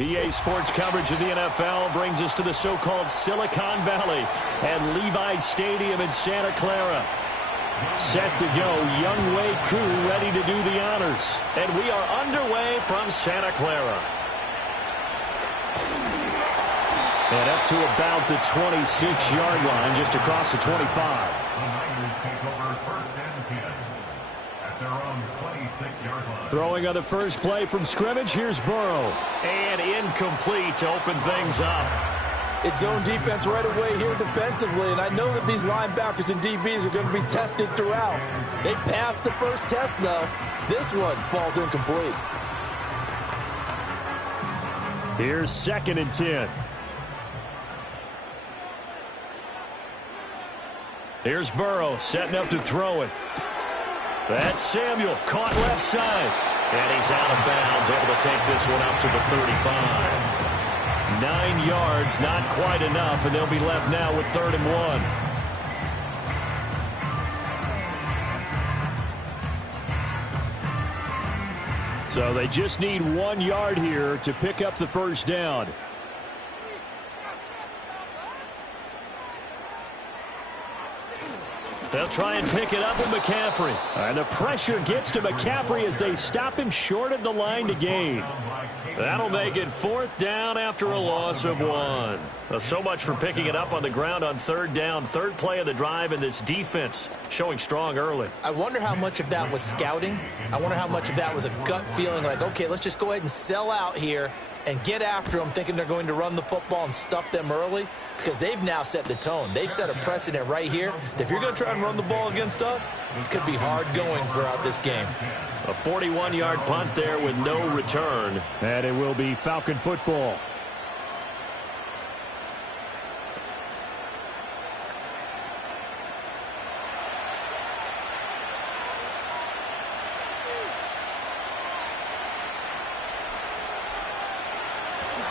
EA Sports coverage of the NFL brings us to the so-called Silicon Valley and Levi's Stadium in Santa Clara. Set to go, Young Wei Koo ready to do the honors. And we are underway from Santa Clara. And up to about the 26-yard line, just across the 25. The Niners take over first and 10 at their own 26-yard line. Throwing on the first play from scrimmage, here's Burrow. And incomplete to open things up. It's zone defense right away here defensively, and I know that these linebackers and DBs are going to be tested throughout. They passed the first test, though. This one falls incomplete. Here's 2nd and 10. Here's Burrow setting up to throw it. That's Samuel, caught left side. And he's out of bounds, able to take this one up to the 35. 9 yards, not quite enough, and they'll be left now with 3rd and 1. So they just need 1 yard here to pick up the first down. They'll try and pick it up with McCaffrey. And the pressure gets to McCaffrey as they stop him short of the line to gain. That'll make it 4th down after a loss of 1. Well, so much for picking it up on the ground on 3rd down. 3rd play of the drive, and this defense showing strong early. I wonder how much of that was scouting. I wonder how much of that was a gut feeling like, okay, let's just go ahead and sell out here and get after them thinking they're going to run the football and stuff them early, because they've now set the tone. They've set a precedent right here that if you're going to try and run the ball against us, it could be hard going throughout this game. A 41-yard punt there with no return, and it will be Falcon football.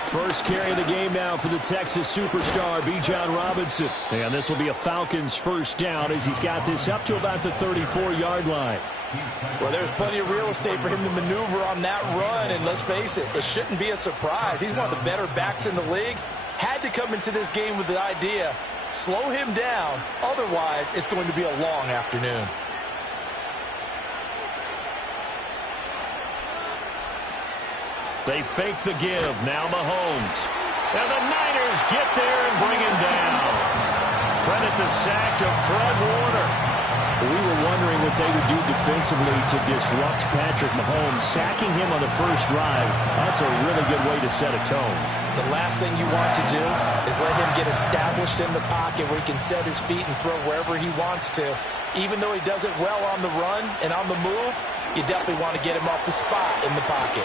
First carry of the game now for the Texas superstar, Bijan Robinson. And this will be a Falcons first down as he's got this up to about the 34-yard line. Well, there's plenty of real estate for him to maneuver on that run, and let's face it, it shouldn't be a surprise. He's one of the better backs in the league. Had to come into this game with the idea, slow him down, otherwise it's going to be a long afternoon. They fake the give. Now Mahomes. And the Niners get there and bring him down. Credit the sack to Fred Warner. We were wondering what they would do defensively to disrupt Patrick Mahomes. Sacking him on the first drive, that's a really good way to set a tone. The last thing you want to do is let him get established in the pocket where he can set his feet and throw wherever he wants to. Even though he does it well on the run and on the move, you definitely want to get him off the spot in the pocket.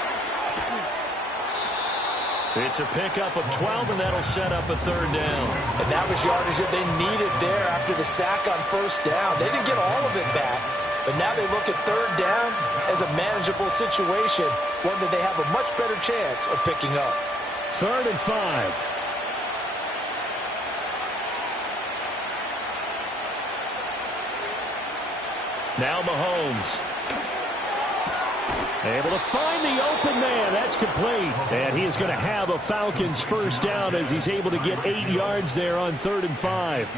It's a pickup of 12, and that'll set up a third down. And that was yardage that they needed there after the sack on first down. They didn't get all of it back, but now they look at third down as a manageable situation, one that they have a much better chance of picking up. 3rd and 5. Now Mahomes. Able to find the open man. That's complete. And he is going to have a Falcons first down as he's able to get 8 yards there on 3rd and 5.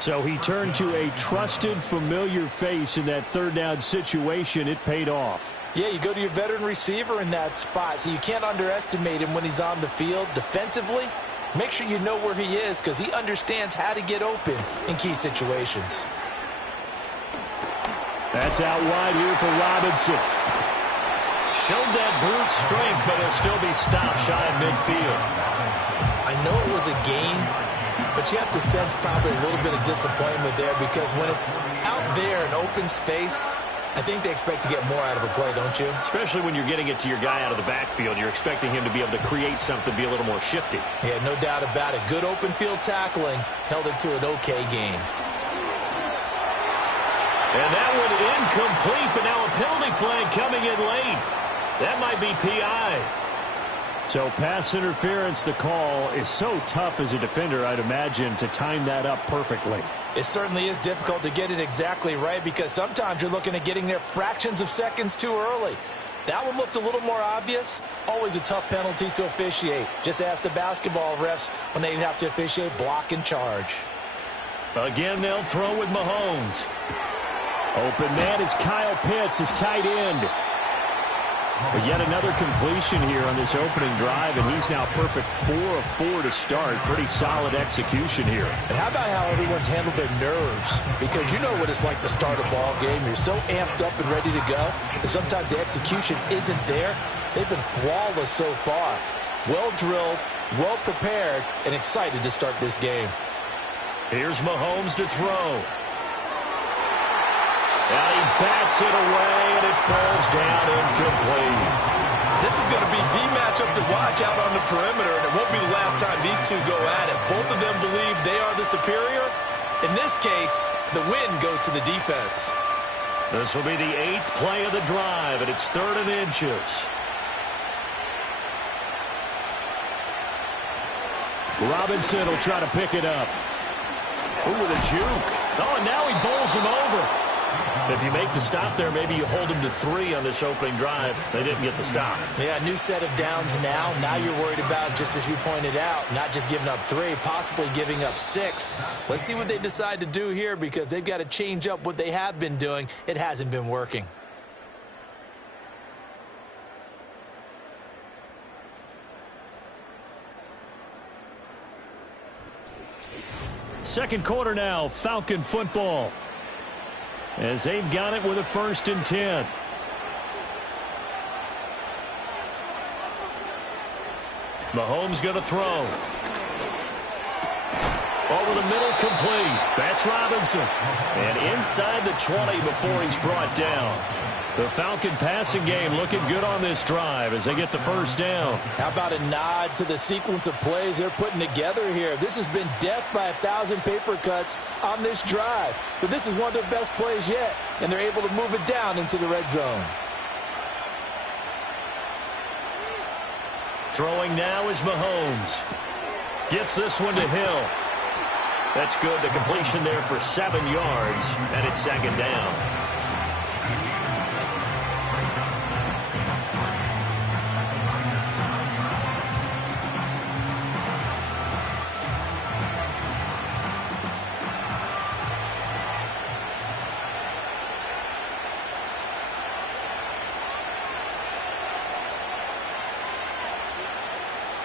So he turned to a trusted, familiar face in that 3rd down situation. It paid off. Yeah, you go to your veteran receiver in that spot, so you can't underestimate him when he's on the field defensively. Make sure you know where he is because he understands how to get open in key situations. That's out wide here for Robinson. Showed that brute strength, but he'll still be stopped shy of midfield. I know it was a gain, but you have to sense probably a little bit of disappointment there because when it's out there in open space, I think they expect to get more out of a play, don't you? Especially when you're getting it to your guy out of the backfield. You're expecting him to be able to create something, be a little more shifty. Yeah, no doubt about it. Good open field tackling held it to an okay gain. And that one incomplete, but now a penalty flag coming in late. That might be PI. So pass interference, the call is so tough as a defender, I'd imagine, to time that up perfectly. It certainly is difficult to get it exactly right because sometimes you're looking at getting there fractions of seconds too early. That one looked a little more obvious. Always a tough penalty to officiate. Just ask the basketball refs when they have to officiate block and charge. Again, they'll throw with Mahomes. Open man is Kyle Pitts, his tight end. But yet another completion here on this opening drive, and he's now perfect 4 of 4 to start. Pretty solid execution here. And how about how everyone's handled their nerves? Because you know what it's like to start a ball game. You're so amped up and ready to go, and sometimes the execution isn't there. They've been flawless so far. Well drilled, well prepared, and excited to start this game. Here's Mahomes to throw. And he bats it away, and it falls down incomplete. This is going to be the matchup to watch out on the perimeter, and it won't be the last time these two go at it. Both of them believe they are the superior. In this case, the win goes to the defense. This will be the 8th play of the drive, and it's 3rd and inches. Robinson will try to pick it up. Ooh, with a juke. Oh, and now he bowls him over. If you make the stop there, maybe you hold him to 3 on this opening drive. They didn't get the stop. Yeah, new set of downs now. Now you're worried about, just as you pointed out, not just giving up 3, possibly giving up 6. Let's see what they decide to do here because they've got to change up what they have been doing. It hasn't been working. Second quarter now, Falcon football. As they've got it with a 1st and 10. Mahomes going to throw. Over the middle, complete. That's Robinson. And inside the 20 before he's brought down. The Falcon passing game looking good on this drive as they get the first down. How about a nod to the sequence of plays they're putting together here? This has been death by 1,000 paper cuts on this drive. But this is one of their best plays yet, and they're able to move it down into the red zone. Throwing now is Mahomes. Gets this one to Hill. That's good. The completion there for 7 yards, and it's second down.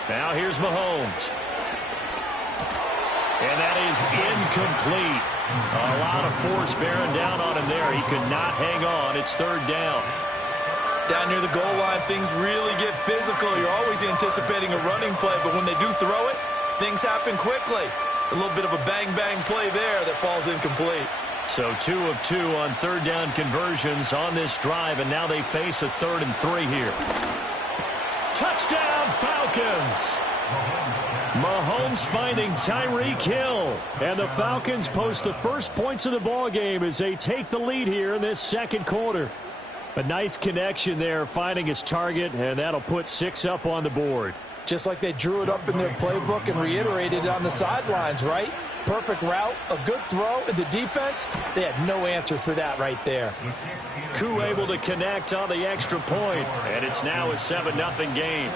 Now here's Mahomes. And that is incomplete. A lot of force bearing down on him there. He could not hang on. It's third down. Down near the goal line, things really get physical. You're always anticipating a running play, but when they do throw it, things happen quickly. A little bit of a bang-bang play there that falls incomplete. So 2 of 2 on third down conversions on this drive, and now they face a 3rd and 3 here. Touchdown, Falcons! Mahomes finding Tyreek Hill. And the Falcons post the first points of the ball game as they take the lead here in this second quarter. A nice connection there, finding his target, and that'll put 6 up on the board. Just like they drew it up in their playbook and reiterated it on the sidelines, right? Perfect route, a good throw, and the defense, they had no answer for that right there. Koo able to connect on the extra point, and it's now a 7-0 game.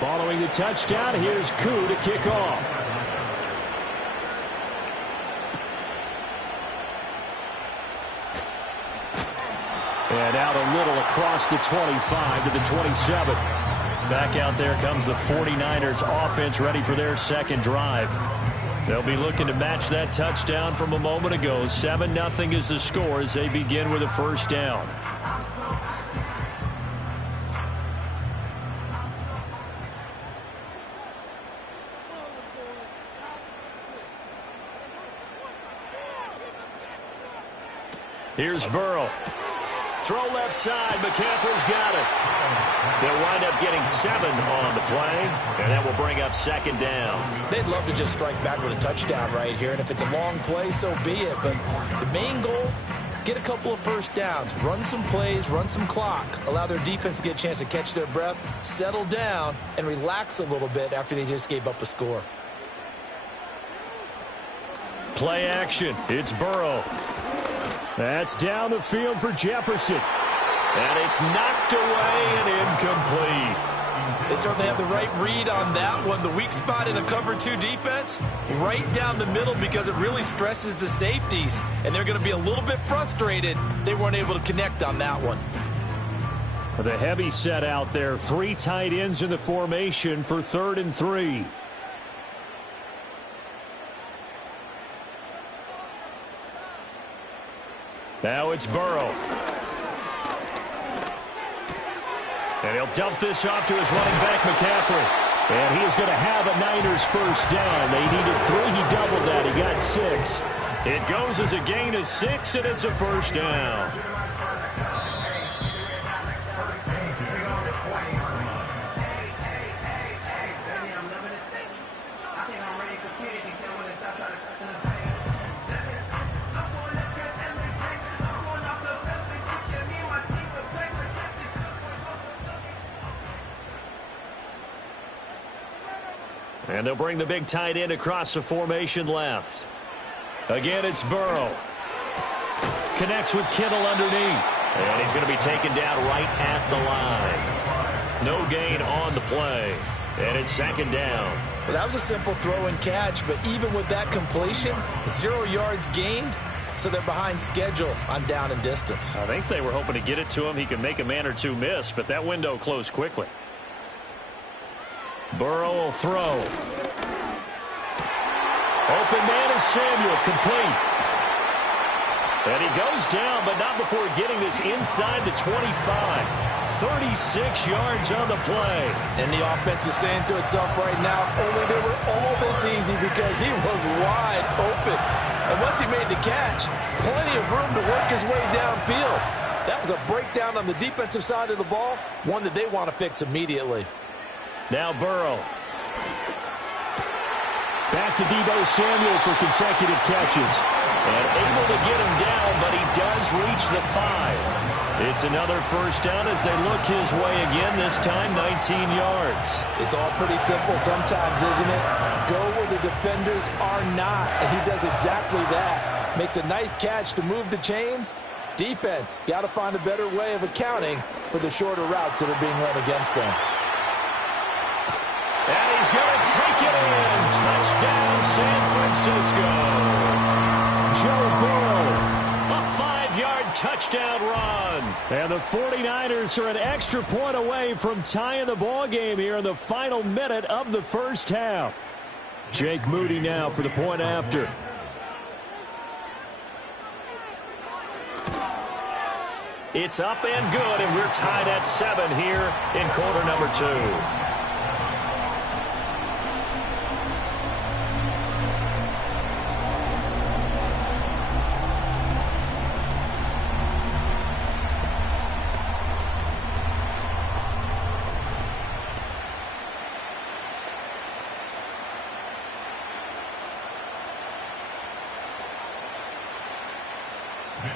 Following the touchdown, here's Koo to kick off. And out a little across the 25 to the 27. Back out there comes the 49ers offense ready for their second drive. They'll be looking to match that touchdown from a moment ago. 7-0 is the score as they begin with a first down. Here's Burrow. Throw left side. McCaffrey's got it. They'll wind up getting 7 on the play, and that will bring up second down. They'd love to just strike back with a touchdown right here, and if it's a long play, so be it. But the main goal, get a couple of first downs, run some plays, run some clock, allow their defense to get a chance to catch their breath, settle down, and relax a little bit after they just gave up a score. Play action. It's Burrow. That's down the field for Jefferson. And it's knocked away and incomplete. They certainly have the right read on that one. The weak spot in a cover 2 defense, right down the middle because it really stresses the safeties. And they're going to be a little bit frustrated they weren't able to connect on that one. The heavy set out there. 3 tight ends in the formation for 3rd and 3. Now it's Burrow. And he'll dump this off to his running back, McCaffrey. And he is going to have a Niners first down. They needed 3. He doubled that. He got 6. It goes as a gain of 6, and it's a first down. And they'll bring the big tight end across the formation left. Again, it's Burrow. Connects with Kittle underneath. And he's going to be taken down right at the line. No gain on the play. And it's second down. Well, that was a simple throw and catch, but even with that completion, 0 yards gained, so they're behind schedule on down and distance. I think they were hoping to get it to him. He can make a man or two miss, but that window closed quickly. Burrow will throw. Open man is Samuel, complete. And he goes down, but not before getting this inside the 25. 36 yards on the play. And the offense is saying to itself right now, only they were all this easy because he was wide open. And once he made the catch, plenty of room to work his way downfield. That was a breakdown on the defensive side of the ball, one that they want to fix immediately. Now Burrow. Back to Deebo Samuel for consecutive catches. And able to get him down, but he does reach the 5. It's another first down as they look his way again, this time 19 yards. It's all pretty simple sometimes, isn't it? Go where the defenders are not, and he does exactly that. Makes a nice catch to move the chains. Defense, got to find a better way of accounting for the shorter routes that are being run against them. And he's going to take it in. Touchdown, San Francisco. Joe Burrow, a 5-yard touchdown run. And the 49ers are an extra point away from tying the ball game here in the final minute of the first half. Jake Moody now for the point after. It's up and good, and we're tied at 7 here in quarter number 2.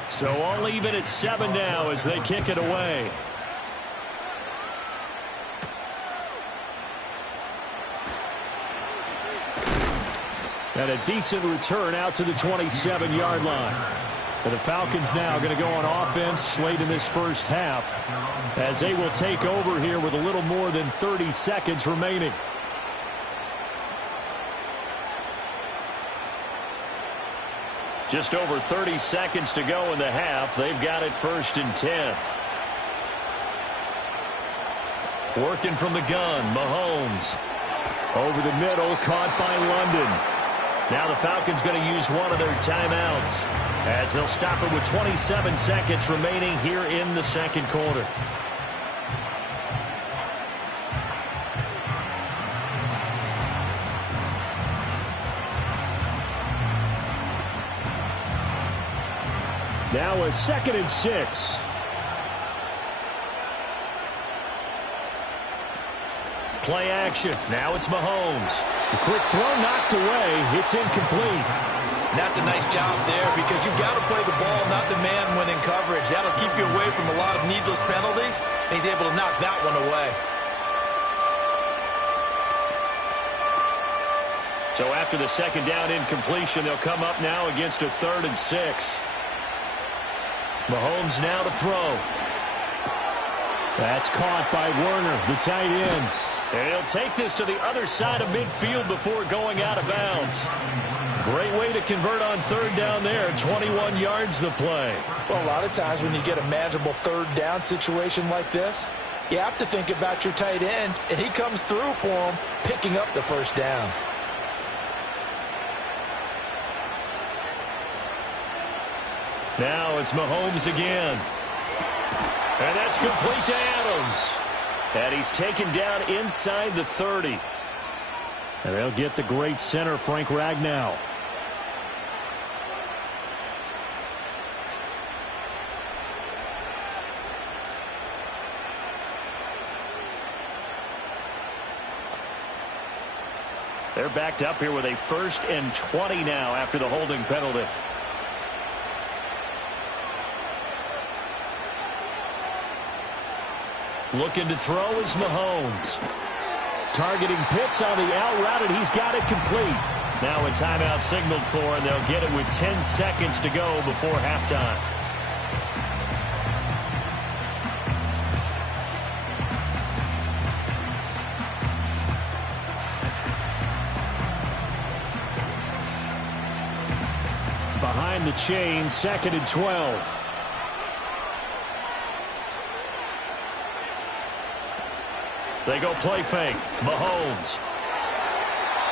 So all even at 7 now as they kick it away. And a decent return out to the 27-yard line. And the Falcons now going to go on offense late in this first half as they will take over here with a little more than 30 seconds remaining. Just over 30 seconds to go in the half. They've got it 1st and 10. Working from the gun, Mahomes. Over the middle, caught by London. Now the Falcons going to use one of their timeouts as they'll stop it with 27 seconds remaining here in the second quarter. Now a 2nd and 6. Play action. Now it's Mahomes. A quick throw knocked away. It's incomplete. And that's a nice job there because you've got to play the ball, not the man when in coverage. That'll keep you away from a lot of needless penalties, and he's able to knock that one away. So after the second down incompletion, they'll come up now against a 3rd and 6. Mahomes now to throw. That's caught by Werner, the tight end. And he'll take this to the other side of midfield before going out of bounds. Great way to convert on 3rd down there. 21 yards the play. Well, a lot of times when you get a manageable 3rd down situation like this, you have to think about your tight end, and he comes through for him, picking up the 1st down. Now it's Mahomes again. And that's complete to Adams. And he's taken down inside the 30. And they'll get the great center, Frank Ragnow. They're backed up here with a 1st and 20 now after the holding penalty. Looking to throw is Mahomes. Targeting Pitts on the out route, and he's got it complete. Now a timeout signaled for, and they'll get it with 10 seconds to go before halftime. behind the chain, 2nd and 12. They go play fake. Mahomes.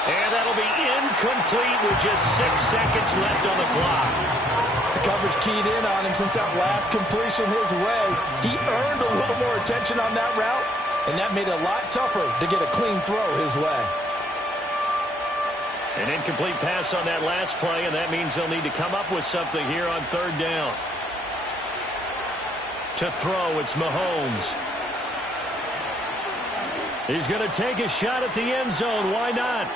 And that'll be incomplete with just 6 seconds left on the clock. The coverage keyed in on him since that last completion his way. He earned a little more attention on that route, and that made it a lot tougher to get a clean throw his way. An incomplete pass on that last play, and that means they'll need to come up with something here on 3rd down. To throw, it's Mahomes. He's going to take a shot at the end zone. Why not?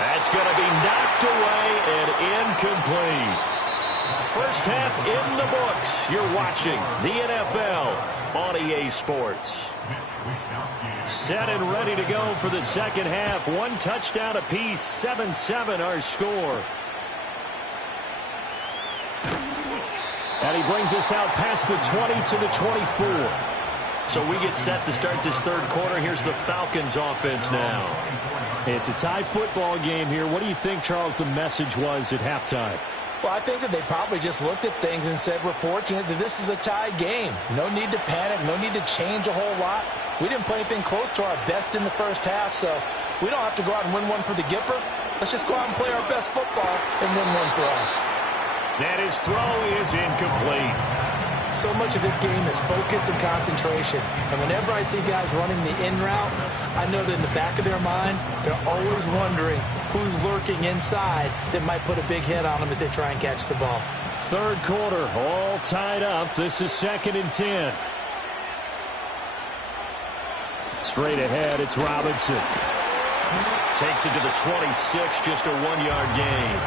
That's going to be knocked away and incomplete. First half in the books. You're watching the NFL on EA Sports. Set and ready to go for the second half. 1 touchdown apiece, 7-7 our score. And he brings us out past the 20 to the 24. So we get set to start this 3rd quarter. Here's the Falcons offense now. It's a tie football game here. What do you think, Charles, the message was at halftime? Well, I think that they probably just looked at things and said, we're fortunate that this is a tie game. No need to panic. No need to change a whole lot. We didn't play anything close to our best in the first half, so we don't have to go out and win one for the Gipper. Let's just go out and play our best football and win one for us. And his throw is incomplete. So much of this game is focus and concentration. And whenever I see guys running the in route, I know that in the back of their mind, they're always wondering who's lurking inside that might put a big hit on them as they try and catch the ball. 3rd quarter, all tied up. This is 2nd and 10. Straight ahead, it's Robinson. Takes it to the 26, just a 1-yard gain.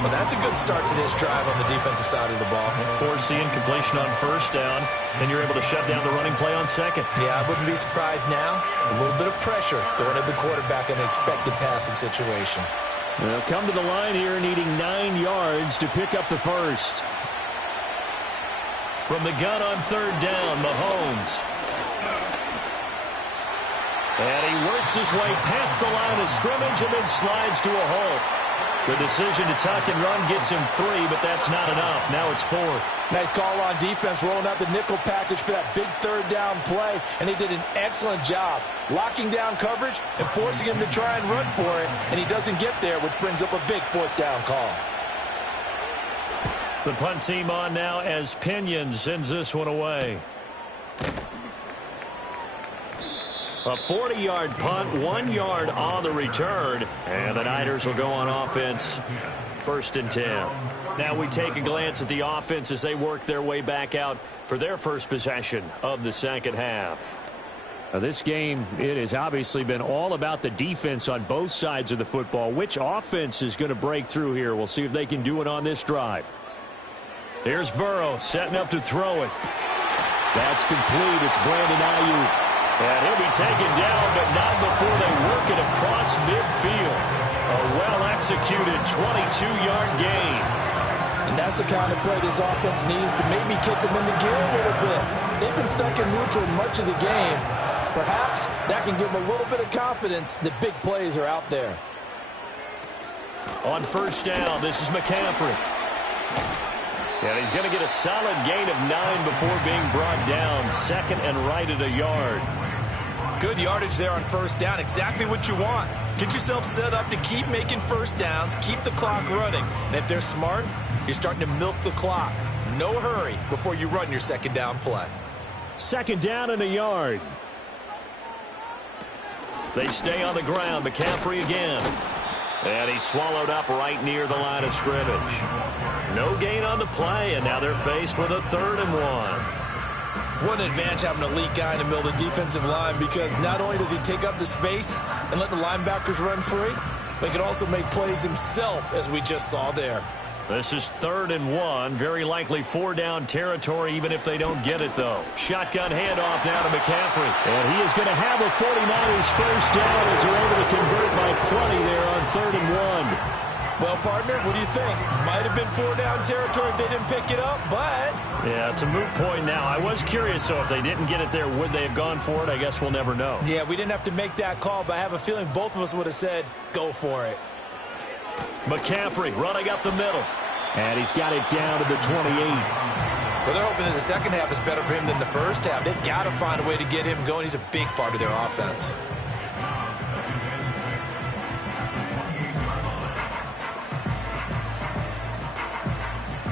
Well, that's a good start to this drive on the defensive side of the ball. Force the incompletion on 1st down, and you're able to shut down the running play on 2nd. Yeah, I wouldn't be surprised now. A little bit of pressure going at the quarterback in an expected passing situation. They'll come to the line here needing 9 yards to pick up the 1st. From the gun on 3rd down, Mahomes. And he works his way past the line of scrimmage and then slides to a halt. The decision to tuck and run gets him 3, but that's not enough. Now it's 4th. Nice call on defense, rolling out the nickel package for that big 3rd down play, and he did an excellent job locking down coverage and forcing him to try and run for it, and he doesn't get there, which brings up a big 4th down call. The punt team on now as Pinion sends this one away. A 40-yard punt, 1 yard on the return. And the Niners will go on offense. 1st and 10. Now we take a glance at the offense as they work their way back out for their first possession of the 2nd half. Now this game, it has obviously been all about the defense on both sides of the football. Which offense is going to break through here? We'll see if they can do it on this drive. Here's Burrow setting up to throw it. That's complete. It's Brandon Ayuk. And he'll be taken down, but not before they work it across midfield. A well-executed 22-yard gain. And that's the kind of play this offense needs to maybe kick them into gear a little bit. They've been stuck in neutral much of the game. Perhaps that can give them a little bit of confidence that big plays are out there. On 1st down, this is McCaffrey. And he's going to get a solid gain of 9 before being brought down. 2nd and right at a yard. Good yardage there on 1st down. Exactly what you want. Get yourself set up to keep making 1st downs, keep the clock running. And if they're smart, you're starting to milk the clock. No hurry before you run your 2nd down play. 2nd down and a yard. They stay on the ground. McCaffrey again. And he's swallowed up right near the line of scrimmage. No gain on the play, and now they're faced with a 3rd and 1. What an advantage having an elite guy in the middle of the defensive line, because not only does he take up the space and let the linebackers run free, but he can also make plays himself, as we just saw there. This is 3rd and 1. Very likely 4-down territory, even if they don't get it, though. Shotgun handoff now to McCaffrey. And he is going to have a 49ers 1st down as they're able to convert by plenty there on 3rd and 1. Well, partner, what do you think? Might have been 4-down territory if they didn't pick it up, but... Yeah, it's a moot point now. I was curious, so if they didn't get it there, would they have gone for it? I guess we'll never know. Yeah, we didn't have to make that call, but I have a feeling both of us would have said, go for it. McCaffrey running up the middle. And he's got it down to the 28. Well, they're hoping that the second half is better for him than the first half. They've got to find a way to get him going. He's a big part of their offense.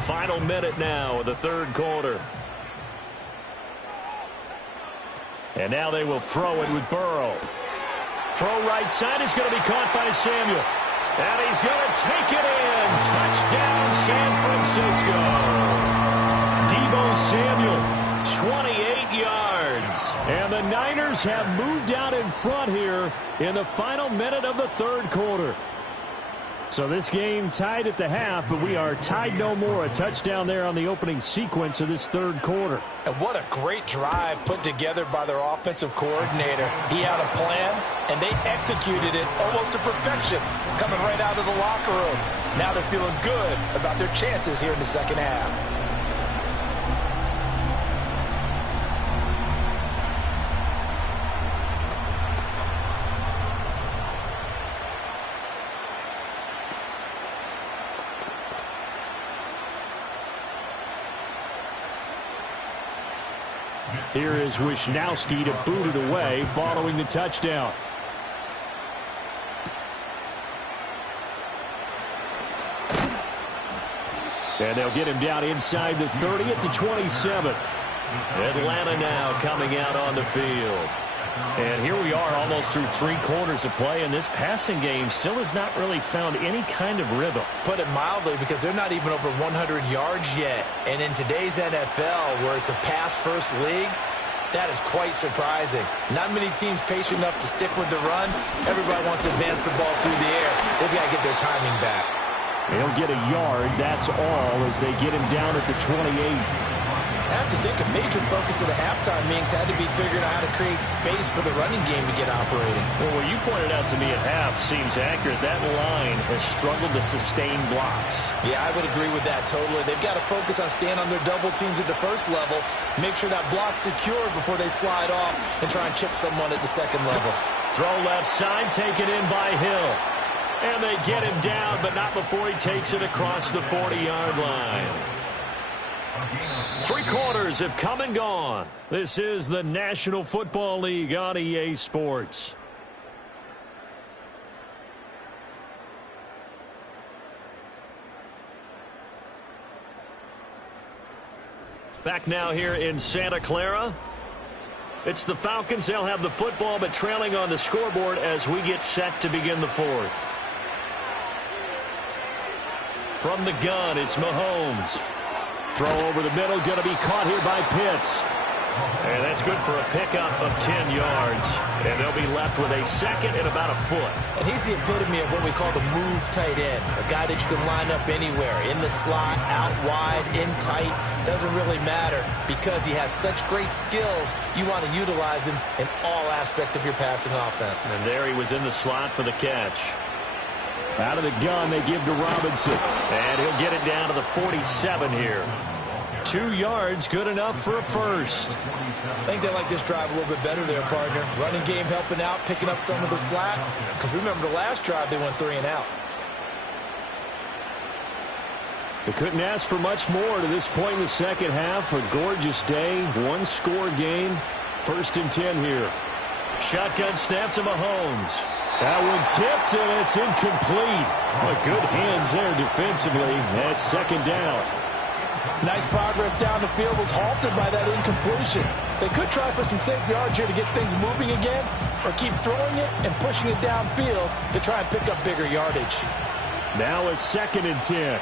Final minute now of the third quarter. And now they will throw it with Burrow. Throw right side is going to be caught by Samuel. And he's going to take it in. Touchdown, San Francisco. Deebo Samuel, 28 yards. And the Niners have moved out in front here in the final minute of the third quarter. So this game tied at the half, but we are tied no more. A touchdown there on the opening sequence of this third quarter. And what a great drive put together by their offensive coordinator. He had a plan, and they executed it almost to perfection, coming right out of the locker room. Now they're feeling good about their chances here in the second half. Here is Wisnowski to boot it away following the touchdown. And they'll get him down inside the 30 at the 27. Atlanta now coming out on the field. And here we are almost through 3 quarters of play, and this passing game still has not really found any kind of rhythm. Put it mildly, because they're not even over 100 yards yet. And in today's NFL, where it's a pass-first league, that is quite surprising. Not many teams patient enough to stick with the run. Everybody wants to advance the ball through the air. They've got to get their timing back. He'll get a yard, that's all, as they get him down at the 28. I have to think a major focus of the halftime meetings had to be figuring out how to create space for the running game to get operating. Well, what you pointed out to me at half seems accurate. That line has struggled to sustain blocks. Yeah, I would agree with that totally. They've got to focus on staying on their double teams at the first level, make sure that block's secure before they slide off and try and chip someone at the second level. Throw left side, taken in by Hill. And they get him down, but not before he takes it across the 40-yard line. 3 quarters have come and gone. This is the National Football League on EA Sports. Back now here in Santa Clara. It's the Falcons. They'll have the football, but trailing on the scoreboard as we get set to begin the fourth. From the gun, it's Mahomes. Throw over the middle, going to be caught here by Pitts. And that's good for a pickup of 10 yards. And they'll be left with a second and about a foot. And he's the epitome of what we call the move tight end. A guy that you can line up anywhere. In the slot, out wide, in tight. Doesn't really matter. Because he has such great skills, you want to utilize him in all aspects of your passing offense. And there he was in the slot for the catch. Out of the gun, they give to Robinson. And he'll get it down to the 47 here. 2 yards, good enough for a first. I think they like this drive a little bit better there, partner. Running game helping out, picking up some of the slack. Because remember, the last drive, they went 3 and out. They couldn't ask for much more to this point in the second half. A gorgeous day, 1-score game. 1st and 10 here. Shotgun snap to Mahomes. That one tipped, and it's incomplete. Well, good hands there defensively. That's 2nd down. Nice progress down the field, was halted by that incompletion. They could try for some safe yards here to get things moving again, or keep throwing it and pushing it downfield to try and pick up bigger yardage. Now a 2nd and 10.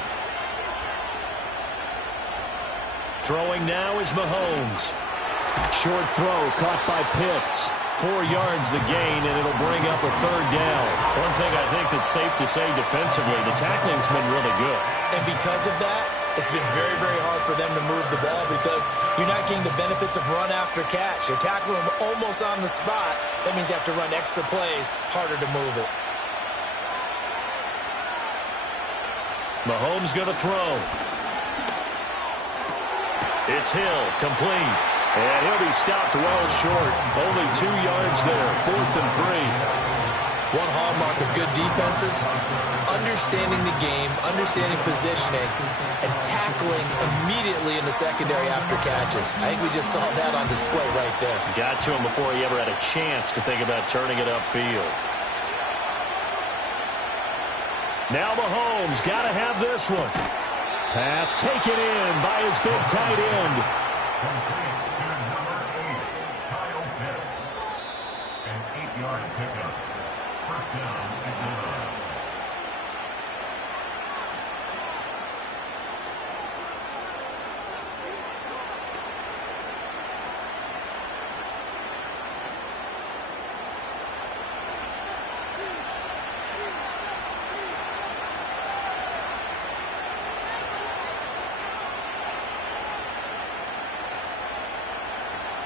Throwing now is Mahomes. Short throw caught by Pitts. 4 yards the gain, and it'll bring up a 3rd down. One thing I think that's safe to say defensively, the tackling's been really good. And because of that, it's been very, very hard for them to move the ball because you're not getting the benefits of run after catch. You're tackling them almost on the spot. That means you have to run extra plays, harder to move it. Mahomes going to throw. It's Hill, complete. And he'll be stopped well short. Only 2 yards there, 4th and 3. One hallmark of good defenses is understanding the game, understanding positioning, and tackling immediately in the secondary after catches. I think we just saw that on display right there. Got to him before he ever had a chance to think about turning it upfield. Now Mahomes got to have this one. Pass taken in by his big tight end. Complete to number 8, Kyle Pitts. An 8-yard pickup. First down at 9.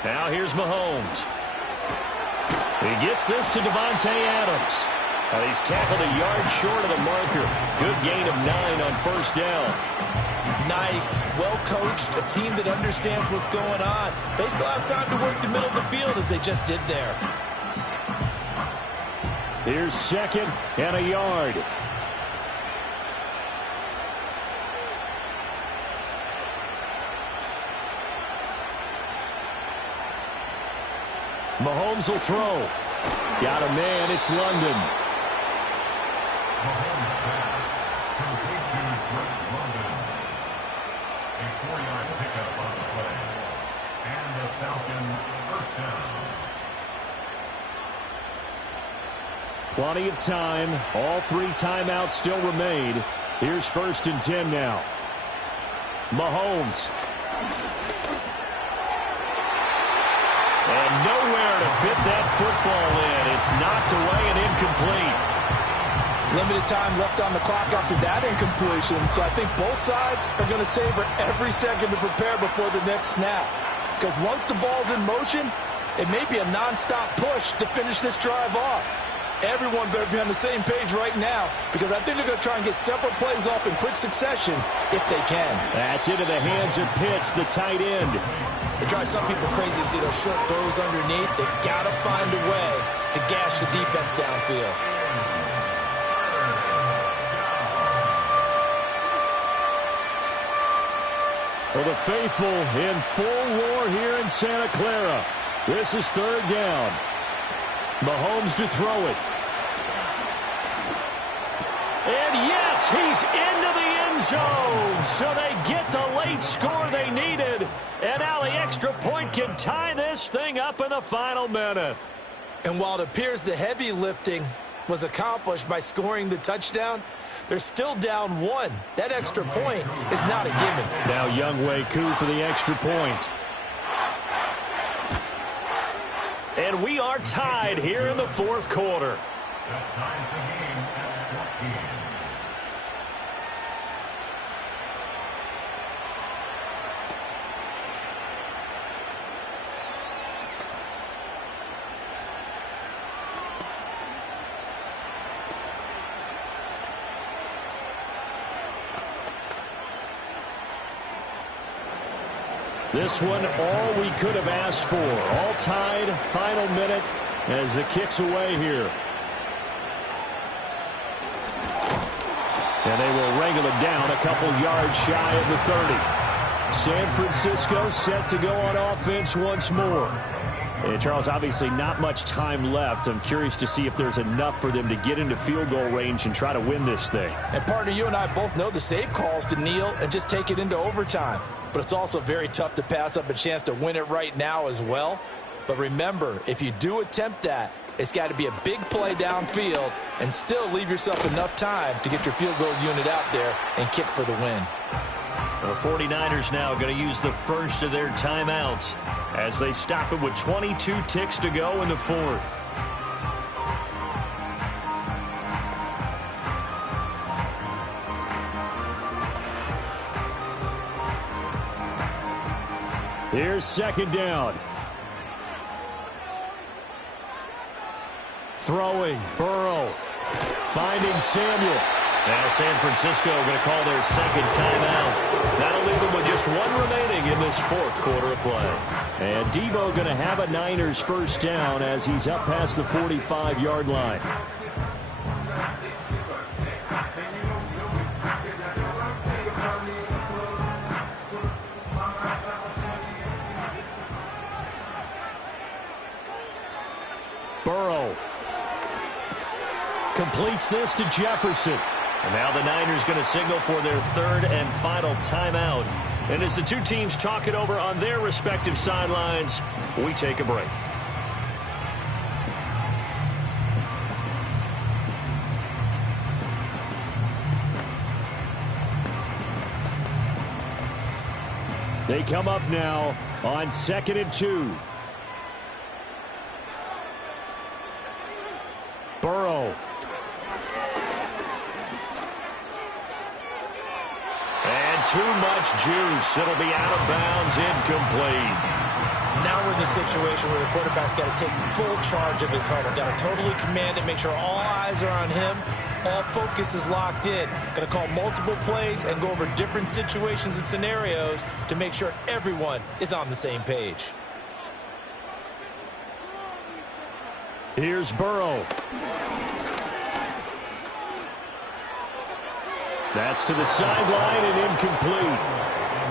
Now here's Mahomes. He gets this to Devontae Adams. And he's tackled a yard short of the marker. Good gain of 9 on first down. Nice, well-coached, a team that understands what's going on. They still have time to work the middle of the field as they just did there. Here's second and a yard. Mahomes will throw. Got a man. It's London. Mahomes pass. Complete to Drake London. A 4-yard pickup on the play. And the Falcons first down. Plenty of time. All 3 timeouts still remain. Here's first and 10 now. Mahomes. And nowhere to fit that football in. It's knocked away and incomplete. Limited time left on the clock after that incompletion, so I think both sides are going to savor every second to prepare before the next snap. Because once the ball's in motion, it may be a nonstop push to finish this drive off. Everyone better be on the same page right now, because I think they're going to try and get several plays off in quick succession if they can. That's into the hands of Pitts, the tight end. It drives some people crazy to see those short throws underneath. They've got to find a way to gash the defense downfield. For the faithful in full roar here in Santa Clara. This is third down. Mahomes to throw it. And yes, he's into the end zone. So they get the late score they needed. And now the extra point can tie this thing up in the final minute. And while it appears the heavy lifting was accomplished by scoring the touchdown, they're still down 1. That extra point is not a gimme. Now Younghoe Koo for the extra point. And we are tied here in the fourth quarter. That ties the game at 14. This one, all we could have asked for. All tied, final minute as the kick's away here. And they will wrangle it down a couple yards shy of the 30. San Francisco set to go on offense once more. And Charles, obviously not much time left. I'm curious to see if there's enough for them to get into field goal range and try to win this thing. And partner, you and I both know the safe calls to kneel and just take it into overtime. But it's also very tough to pass up a chance to win it right now as well. But remember, if you do attempt that, it's got to be a big play downfield and still leave yourself enough time to get your field goal unit out there and kick for the win. The 49ers now going to use the first of their timeouts as they stop it with 22 ticks to go in the fourth. Here's second down. Throwing, Burrow, finding Samuel. Now San Francisco going to call their second timeout. That'll leave them with just one remaining in this fourth quarter of play. And Debo going to have a Niners first down as he's up past the 45-yard line. gets this to Jefferson. And now the Niners going to signal for their third and final timeout. And as the two teams talk it over on their respective sidelines, we take a break. They come up now on 2nd and 2. Burrow. And too much juice. It'll be out of bounds, incomplete. Now we're in the situation where the quarterback's got to take full charge of his huddle. Got to totally command it, make sure all eyes are on him. All focus is locked in. Going to call multiple plays and go over different situations and scenarios to make sure everyone is on the same page. Here's Burrow. That's to the sideline and incomplete.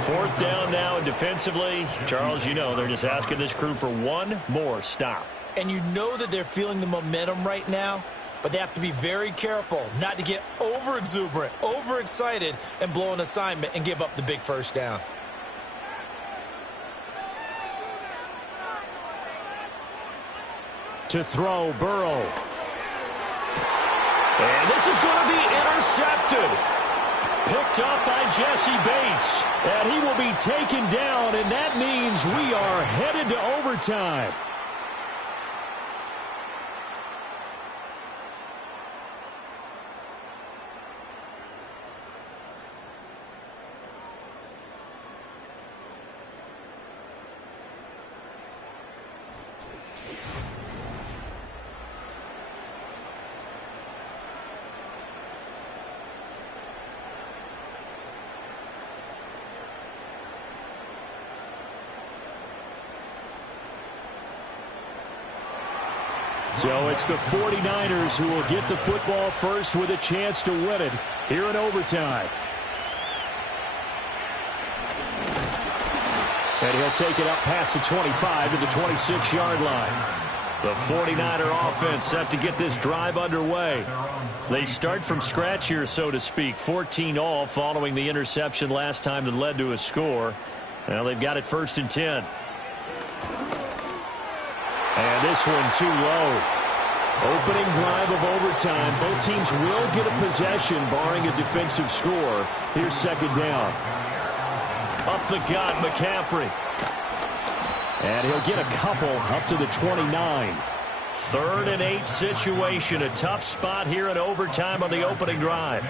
4th down now, and defensively, Charles, you know, they're just asking this crew for one more stop. And you know that they're feeling the momentum right now, but they have to be very careful not to get over-exuberant, over-excited, and blow an assignment and give up the big first down. To throw, Burrow. And this is going to be intercepted. Picked up by Jesse Bates. And he will be taken down, and that means we are headed to overtime. So it's the 49ers who will get the football first with a chance to win it here in overtime. And he'll take it up past the 25 to the 26-yard line. The 49er offense set to get this drive underway. They start from scratch here, so to speak. 14-all following the interception last time that led to a score. Now they've got it 1st and 10. And this one too low. Opening drive of overtime. Both teams will get a possession, barring a defensive score. Here's 2nd down. Up the gut, McCaffrey. And he'll get a couple up to the 29. 3rd and 8 situation. A tough spot here in overtime on the opening drive.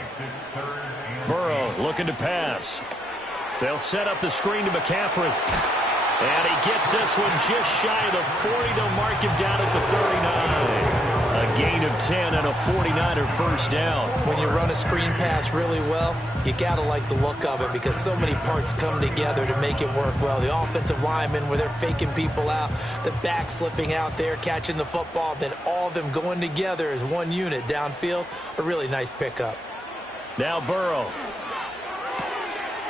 Burrow looking to pass. They'll set up the screen to McCaffrey. And he gets this one just shy of the 40. They'll mark him down at the 39. A gain of 10 and a 49er first down. When you run a screen pass really well, you got to like the look of it because so many parts come together to make it work well. The offensive linemen, where they're faking people out, the back slipping out there, catching the football, then all of them going together as one unit downfield. A really nice pickup. Now Burrow.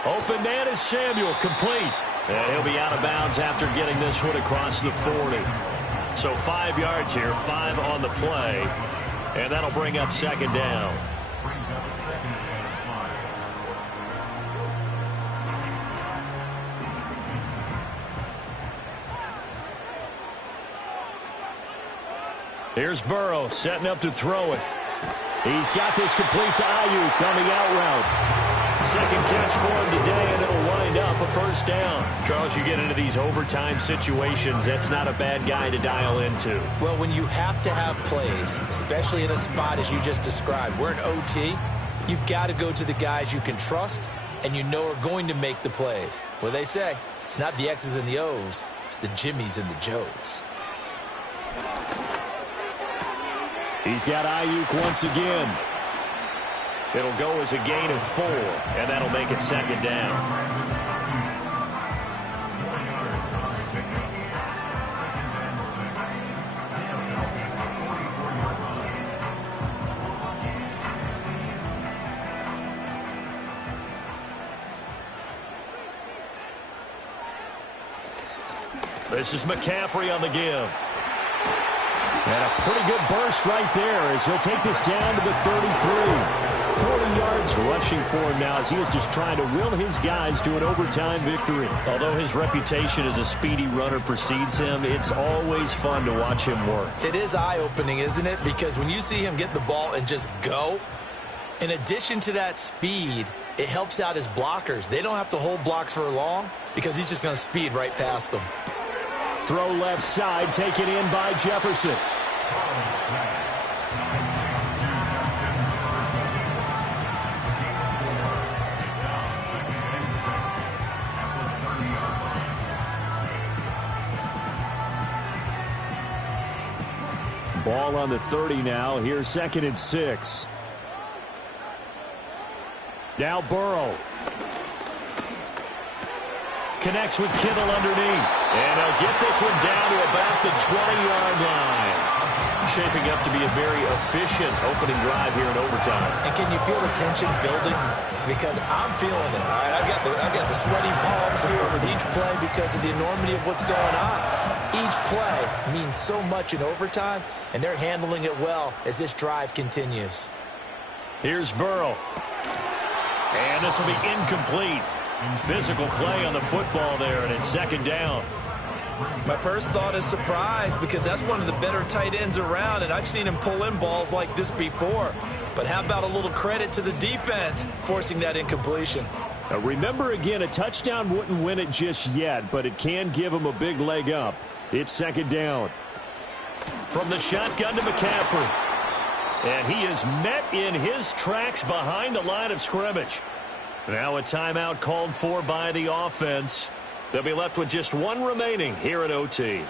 Open man is Samuel, complete. And he'll be out of bounds after getting this one across the 40. So 5 yards here, 5 on the play. And that'll bring up 2nd down. Here's Burrow setting up to throw it. He's got this complete to Ayuk on the out route. 2nd catch for him today, and it'll wind up a first down. Charles, you get into these overtime situations, that's not a bad guy to dial into. Well, when you have to have plays, especially in a spot as you just described, we're in OT, you've got to go to the guys you can trust and you know are going to make the plays. Well, they say it's not the X's and the O's, it's the Jimmies and the Joes. He's got Ayuk once again. It'll go as a gain of 4, and that'll make it 2nd down. This is McCaffrey on the give. And a pretty good burst right there as he'll take this down to the 33. 40 yards rushing for him now as he was just trying to will his guys to an overtime victory. Although his reputation as a speedy runner precedes him, it's always fun to watch him work. It is eye-opening, isn't it? Because when you see him get the ball and just go, in addition to that speed, it helps out his blockers. They don't have to hold blocks for long because he's just going to speed right past them. Throw left side, taken in by Jefferson. Ball on the 30 now. Here's 2nd and 6. Now Burrow. Connects with Kittle underneath. And he'll get this one down to about the 20-yard line. Shaping up to be a very efficient opening drive here in overtime. And can you feel the tension building? Because I'm feeling it. All right, I've got the sweaty palms here with each play because of the enormity of what's going on. Each play means so much in overtime, and they're handling it well as this drive continues. Here's Burrow. And this will be incomplete. Physical play on the football there, and it's 2nd down. My first thought is surprise because that's one of the better tight ends around, and I've seen him pull in balls like this before. But how about a little credit to the defense forcing that incompletion? Now remember, again, a touchdown wouldn't win it just yet, but it can give him a big leg up. It's 2nd down. From the shotgun to McCaffrey. And he is met in his tracks behind the line of scrimmage. Now a timeout called for by the offense. They'll be left with just one remaining here at OT.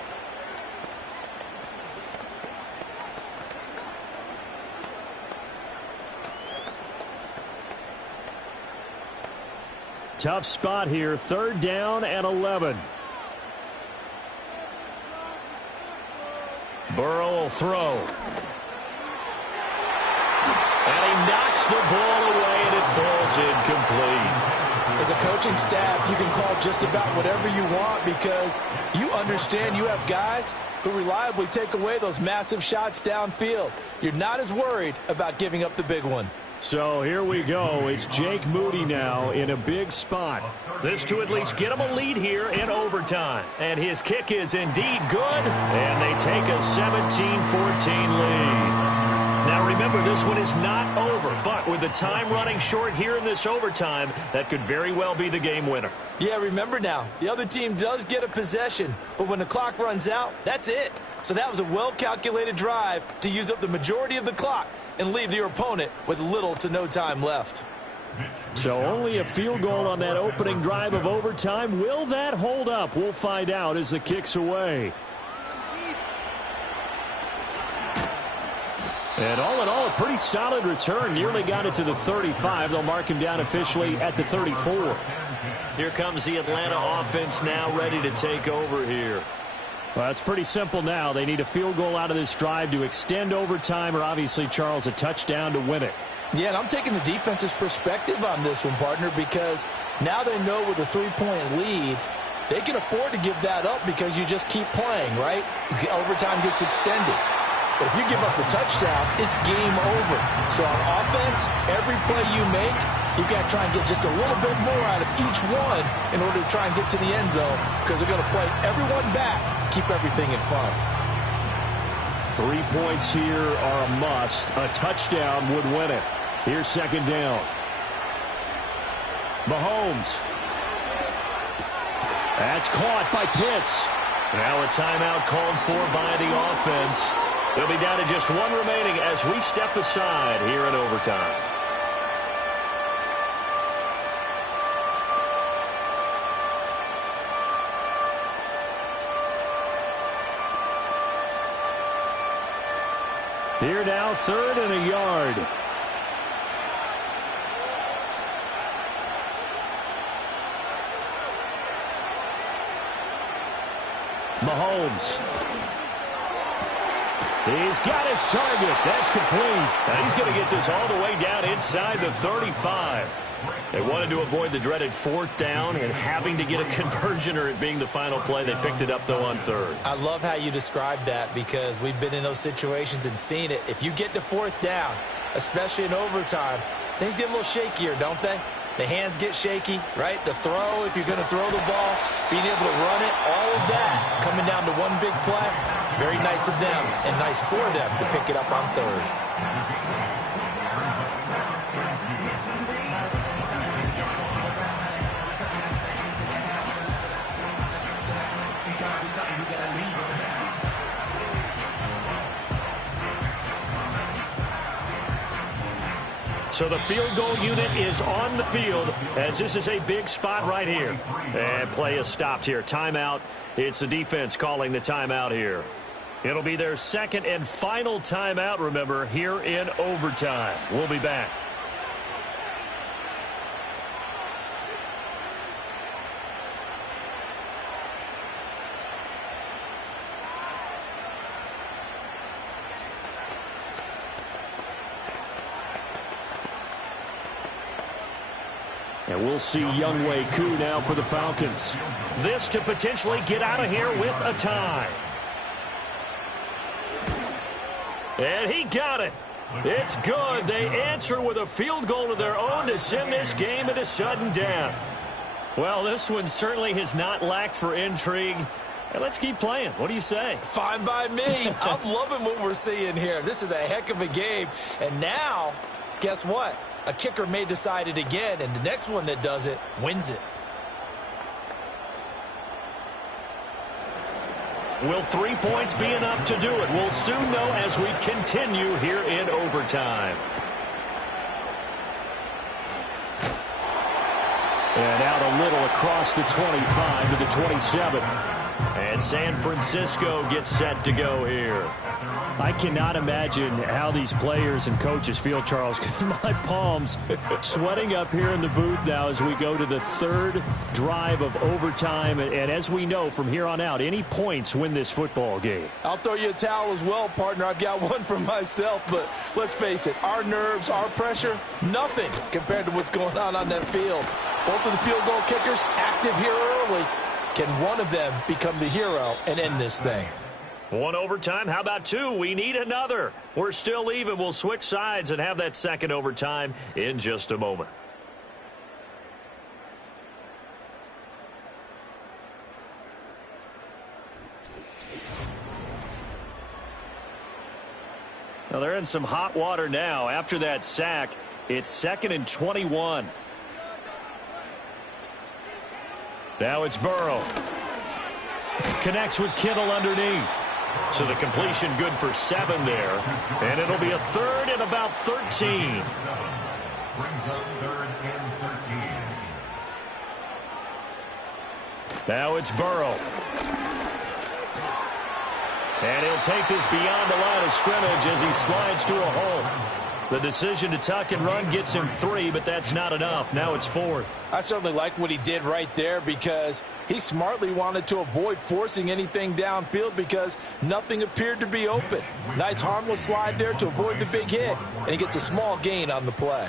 Tough spot here. 3rd down and 11. Burrow will throw. And he knocks the ball away, and it falls incomplete. As a coaching staff, you can call just about whatever you want because you understand you have guys who reliably take away those massive shots downfield. You're not as worried about giving up the big one. So here we go. It's Jake Moody now in a big spot. This to at least get him a lead here in overtime. And his kick is indeed good. And they take a 17-14 lead. Now remember, this one is not over, but with the time running short here in this overtime, that could very well be the game winner. Yeah, remember now, the other team does get a possession, but when the clock runs out, that's it. So that was a well-calculated drive to use up the majority of the clock and leave your opponent with little to no time left. So only a field goal on that opening drive of overtime. Will that hold up? We'll find out as the kick's away. And all in all, a pretty solid return. Nearly got it to the 35. They'll mark him down officially at the 34. Here comes the Atlanta offense now ready to take over here. Well, it's pretty simple now. They need a field goal out of this drive to extend overtime or obviously, Charles, a touchdown to win it. Yeah, and I'm taking the defense's perspective on this one, partner, because now they know with a 3-point lead, they can afford to give that up because you just keep playing, right? Overtime gets extended. But if you give up the touchdown, it's game over. So on offense, every play you make, you've got to try and get just a little bit more out of each one in order to try and get to the end zone because they're going to play everyone back, keep everything in fun. 3 points here are a must. A touchdown would win it. Here's 2nd down. Mahomes. That's caught by Pitts. Now a timeout called for by the offense. They'll be down to just one remaining as we step aside here in overtime. Here now, 3rd and a yard. Mahomes. He's got his target. That's complete. Now he's going to get this all the way down inside the 35. They wanted to avoid the dreaded fourth down and having to get a conversion or it being the final play. They picked it up, though, on third. I love how you described that because we've been in those situations and seen it. If you get to fourth down, especially in overtime, things get a little shakier, don't they? The hands get shaky, right? The throw, if you're going to throw the ball, being able to run it, all of that coming down to one big play. Very nice of them and nice for them to pick it up on third. So the field goal unit is on the field as this is a big spot right here. And play is stopped here. Timeout. It's the defense calling the timeout here. It'll be their second and final timeout, remember, here in overtime. We'll be back. And we'll see Younghoe Koo now for the Falcons. This to potentially get out of here with a tie. And he got it. It's good. They answer with a field goal of their own to send this game into sudden death. Well, this one certainly has not lacked for intrigue. And let's keep playing. What do you say? Fine by me. I'm loving what we're seeing here. This is a heck of a game. And now, guess what? A kicker may decide it again, and the next one that does it wins it. Will 3 points be enough to do it? We'll soon know as we continue here in overtime. And out a little across the 25 to the 27. And San Francisco gets set to go here. I cannot imagine how these players and coaches feel, Charles, because my palms sweating up here in the booth now as we go to the third drive of overtime. And as we know from here on out, any points win this football game. I'll throw you a towel as well, partner. I've got one for myself, but let's face it, our nerves, our pressure, nothing compared to what's going on that field. Both of the field goal kickers active here early. Can one of them become the hero and end this thing? One overtime. How about two? We need another. We're still even. We'll switch sides and have that second overtime in just a moment. Now they're in some hot water now. After that sack, it's 2nd and 21. Now it's Burrow. Connects with Kittle underneath. So the completion good for 7 there. And it'll be a 3rd and about 13. Brings up 3rd and 13. Now it's Burrow. And he'll take this beyond the line of scrimmage as he slides to a hole. The decision to tuck and run gets him 3, but that's not enough. Now it's 4th. I certainly like what he did right there because he smartly wanted to avoid forcing anything downfield because nothing appeared to be open. Nice harmless slide there to avoid the big hit, and he gets a small gain on the play.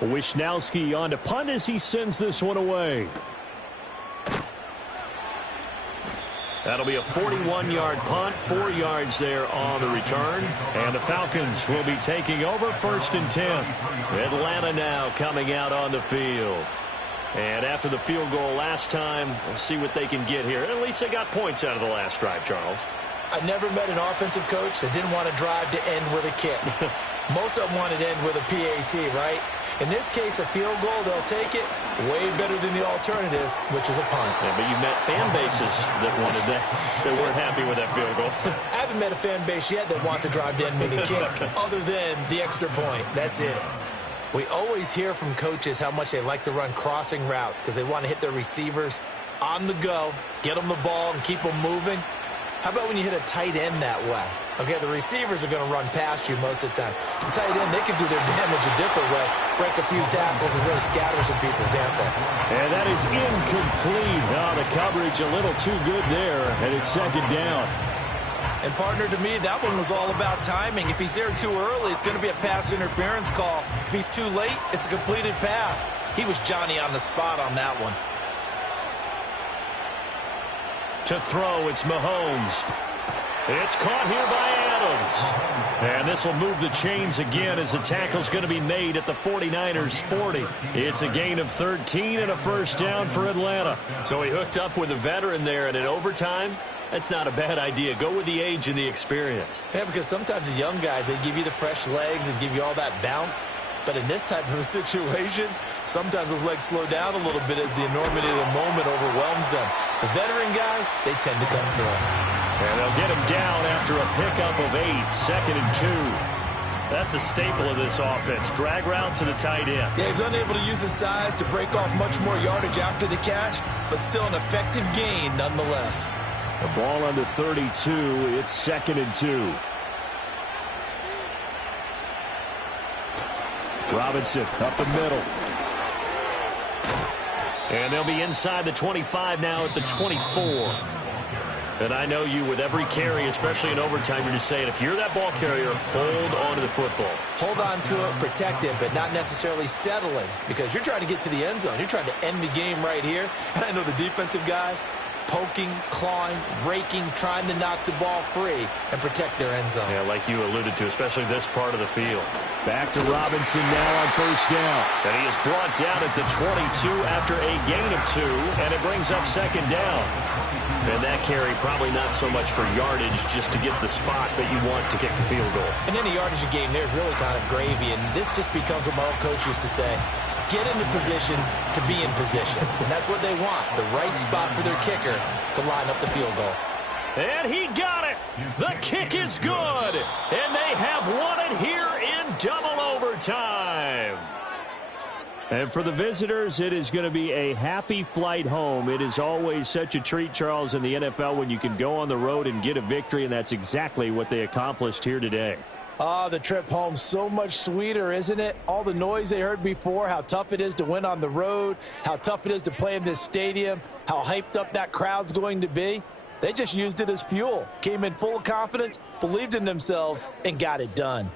Wishnowski on to punt as he sends this one away. That'll be a 41-yard punt, 4 yards there on the return. And the Falcons will be taking over 1st and 10. Atlanta now coming out on the field. And after the field goal last time, we'll see what they can get here. At least they got points out of the last drive, Charles. I never met an offensive coach that didn't want to drive to end with a kick. Most of them wanted to end with a PAT, right? In this case, a field goal, they'll take it way better than the alternative, which is a punt. Yeah, but you've met fan bases that wanted that, that weren't happy with that field goal. I haven't met a fan base yet that wants to drive to end with a kick, other than the extra point. That's it. We always hear from coaches how much they like to run crossing routes because they want to hit their receivers on the go, get them the ball, and keep them moving. How about when you hit a tight end that way? Okay, the receivers are going to run past you most of the time. The tight end, they can do their damage a different way, break a few tackles and really scatter some people, can't they? And that is incomplete. Oh, the coverage a little too good there, and it's 2nd down. And partner, to me, that one was all about timing. If he's there too early, it's going to be a pass interference call. If he's too late, it's a completed pass. He was Johnny on the spot on that one. To throw, it's Mahomes. It's caught here by Adams. And this will move the chains again as the tackle's going to be made at the 49ers 40. It's a gain of 13 and a first down for Atlanta. So he hooked up with a veteran there, and in overtime, that's not a bad idea. Go with the age and the experience. Yeah, because sometimes the young guys, they give you the fresh legs and give you all that bounce. But in this type of a situation, sometimes those legs slow down a little bit as the enormity of the moment overwhelms them. The veteran guys, they tend to come through. And they'll get him down after a pickup of 8, 2nd and 2. That's a staple of this offense. Drag route to the tight end. Yeah, he was unable to use his size to break off much more yardage after the catch, but still an effective gain nonetheless. The ball under 32. It's 2nd and 2. Robinson up the middle. And they'll be inside the 25 now at the 24. And I know you, with every carry, especially in overtime, you're just saying, if you're that ball carrier, hold on to the football. Hold on to it, protect it, but not necessarily settling, because you're trying to get to the end zone. You're trying to end the game right here. And I know the defensive guys, poking, clawing, raking, trying to knock the ball free and protect their end zone. Yeah, like you alluded to, especially this part of the field. Back to Robinson now on first down. And he is brought down at the 22 after a gain of 2, and it brings up 2nd down. And that carry probably not so much for yardage, just to get the spot that you want to kick the field goal. And any yardage a game there is really kind of gravy, and this just becomes what my old coach used to say. Get into position to be in position. And that's what they want, the right spot for their kicker to line up the field goal. And he got it. The kick is good. And they have won it here in double overtime. And for the visitors, it is going to be a happy flight home. It is always such a treat, Charles, in the NFL when you can go on the road and get a victory, and that's exactly what they accomplished here today. The trip home, so much sweeter, isn't it? All the noise they heard before, how tough it is to win on the road, how tough it is to play in this stadium, how hyped up that crowd's going to be. They just used it as fuel, came in full of confidence, believed in themselves, and got it done.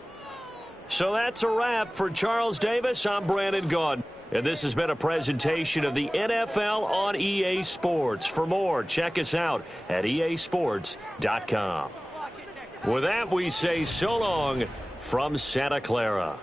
So that's a wrap for Charles Davis. I'm Brandon Gaudin. And this has been a presentation of the NFL on EA Sports. For more, check us out at easports.com. With that, we say so long from Santa Clara.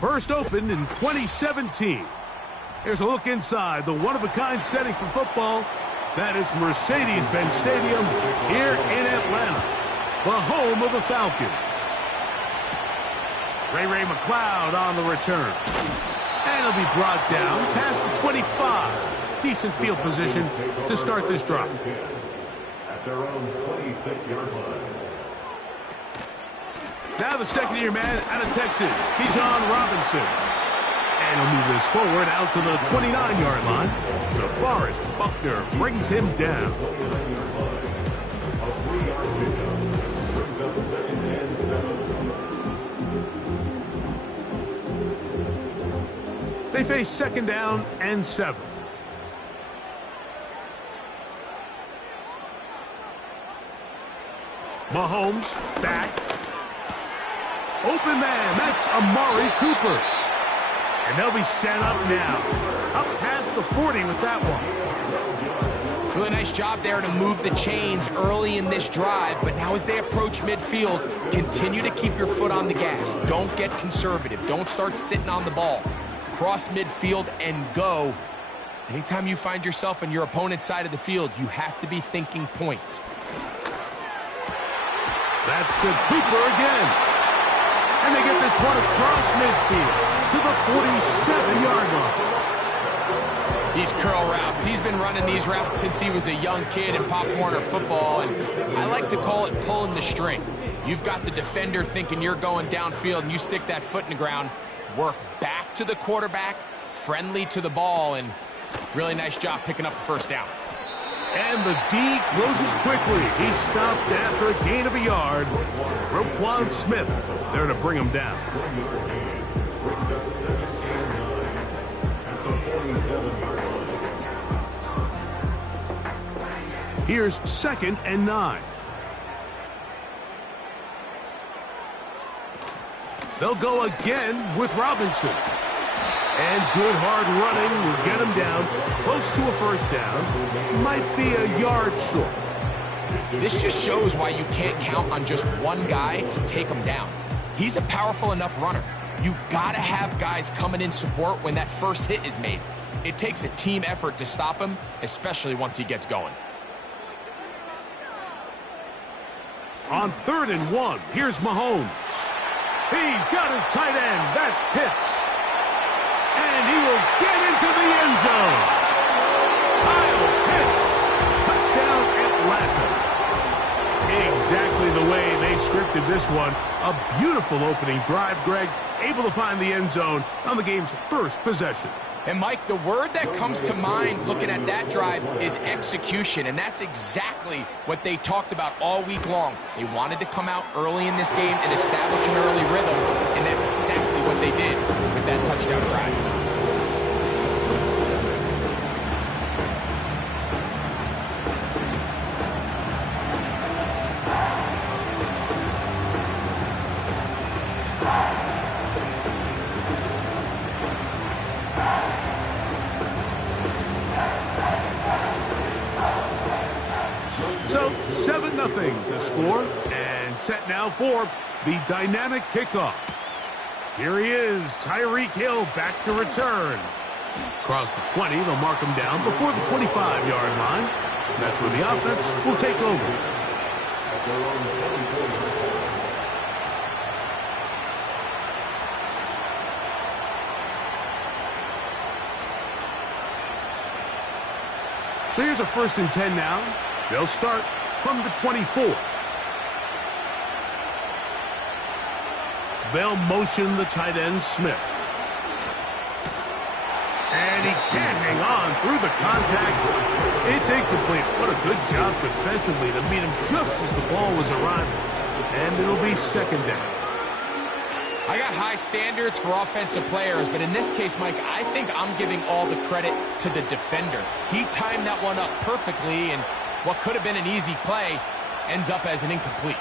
First opened in 2017. Here's a look inside the one-of-a-kind setting for football. That is Mercedes-Benz Stadium here in Atlanta, the home of the Falcons. Ray McLeod on the return. And he'll be brought down past the 25. Decent field position to start this drive. At their own 26-yard line. Now the second-year man out of Texas, Bijan Robinson. And he'll move this forward out to the 29-yard line. DeForest Buckner brings him down. They face second down and 7. Mahomes back. Open man, that's Amari Cooper. And they'll be set up now. Up past the 40 with that one. Really nice job there to move the chains early in this drive, but now as they approach midfield, continue to keep your foot on the gas. Don't get conservative. Don't start sitting on the ball. Cross midfield and go. Anytime you find yourself on your opponent's side of the field, you have to be thinking points. That's to Cooper again. And they get this one across midfield to the 47-yard line. These curl routes. He's been running these routes since he was a young kid in Pop Warner football, and I like to call it pulling the string. You've got the defender thinking you're going downfield, and you stick that foot in the ground, work back to the quarterback, friendly to the ball, and really nice job picking up the first down. And the D closes quickly. He's stopped after a gain of a yard. Roquan Smith there to bring him down. Here's second and 9. They'll go again with Robinson. And good hard running will get him down close to a first down. Might be a yard short. This just shows why you can't count on just one guy to take him down. He's a powerful enough runner. You gotta have guys coming in support when that first hit is made. It takes a team effort to stop him, especially once he gets going. On 3rd and 1, here's Mahomes. He's got his tight end. That's Pitts. And he will get into the end zone. Kyle Pitts. Touchdown Atlanta. Exactly the way they scripted this one. A beautiful opening drive, Greg. Able to find the end zone on the game's first possession. And Mike, the word that comes to mind looking at that drive is execution, and that's exactly what they talked about all week long. They wanted to come out early in this game and establish an early rhythm, and that's exactly what they did with that touchdown drive. So 7-0 the score, and set now for the dynamic kickoff. Here he is, Tyreek Hill back to return. Across the 20, they'll mark him down before the 25-yard line. That's where the offense will take over. So here's a 1st and 10 now. They'll start from the 24. They'll motion the tight end, Smith. And he can't hang on through the contact. It's incomplete. What a good job defensively to meet him just as the ball was arriving. And it'll be second down. I got high standards for offensive players, but in this case, Mike, I think I'm giving all the credit to the defender. He timed that one up perfectly, and what could have been an easy play ends up as an incomplete.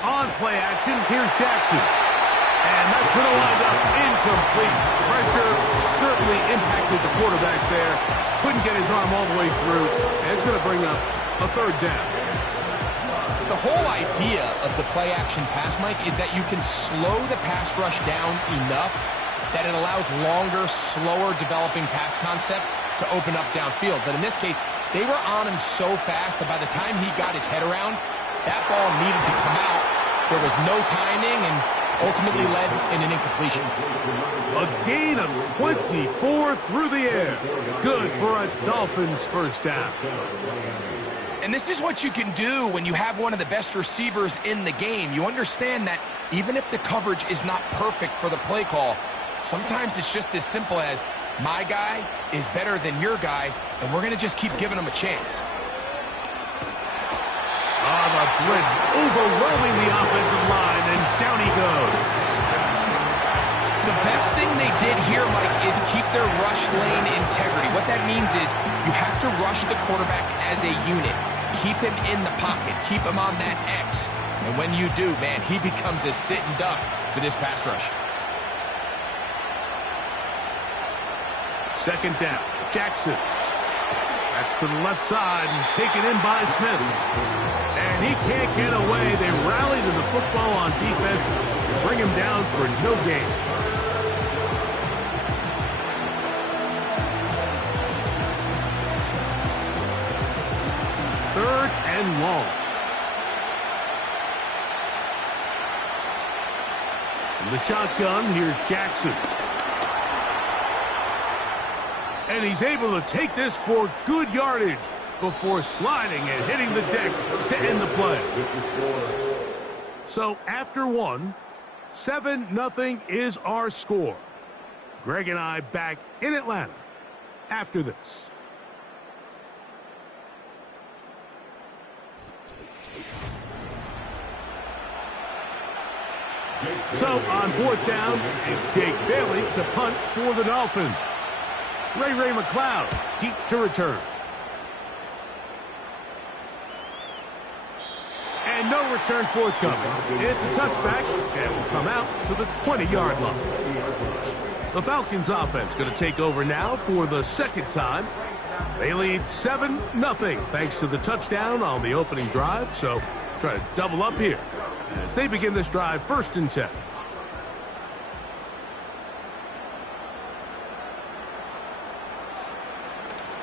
On play action, here's Jackson. And that's going to wind up incomplete. Pressure certainly impacted the quarterback there. Couldn't get his arm all the way through, and it's going to bring up a 3rd down. The whole idea of the play-action pass, Mike, is that you can slow the pass rush down enough that it allows longer, slower developing pass concepts to open up downfield. But in this case, they were on him so fast that by the time he got his head around, that ball needed to come out. There was no timing, and ultimately led in an incompletion. A gain of 24 through the air. Good for a Dolphins first down. And this is what you can do when you have one of the best receivers in the game. You understand that even if the coverage is not perfect for the play call, sometimes it's just as simple as, my guy is better than your guy, and we're going to just keep giving him a chance. The blitz overwhelming the offensive line, and down he goes. The best thing they did here, Mike, is keep their rush lane integrity. What that means is you have to rush the quarterback as a unit. Keep him in the pocket. Keep him on that X. And when you do, man, he becomes a sitting duck for this pass rush. Second down, Jackson. That's to the left side and taken in by Smith. And he can't get away. They rally to the football on defense and bring him down for no gain. Third and long. In the shotgun, here's Jackson. And he's able to take this for good yardage before sliding and hitting the deck to end the play. So after one, 7-0 is our score. Greg and I back in Atlanta after this. So on fourth down, it's Jake Bailey to punt for the Dolphins. Ray McLeod deep to return. And no return forthcoming. It's a touchback and will come out to the 20-yard line. The Falcons offense going to take over now for the second time. They lead 7-0 thanks to the touchdown on the opening drive. So try to double up here as they begin this drive 1st and 10.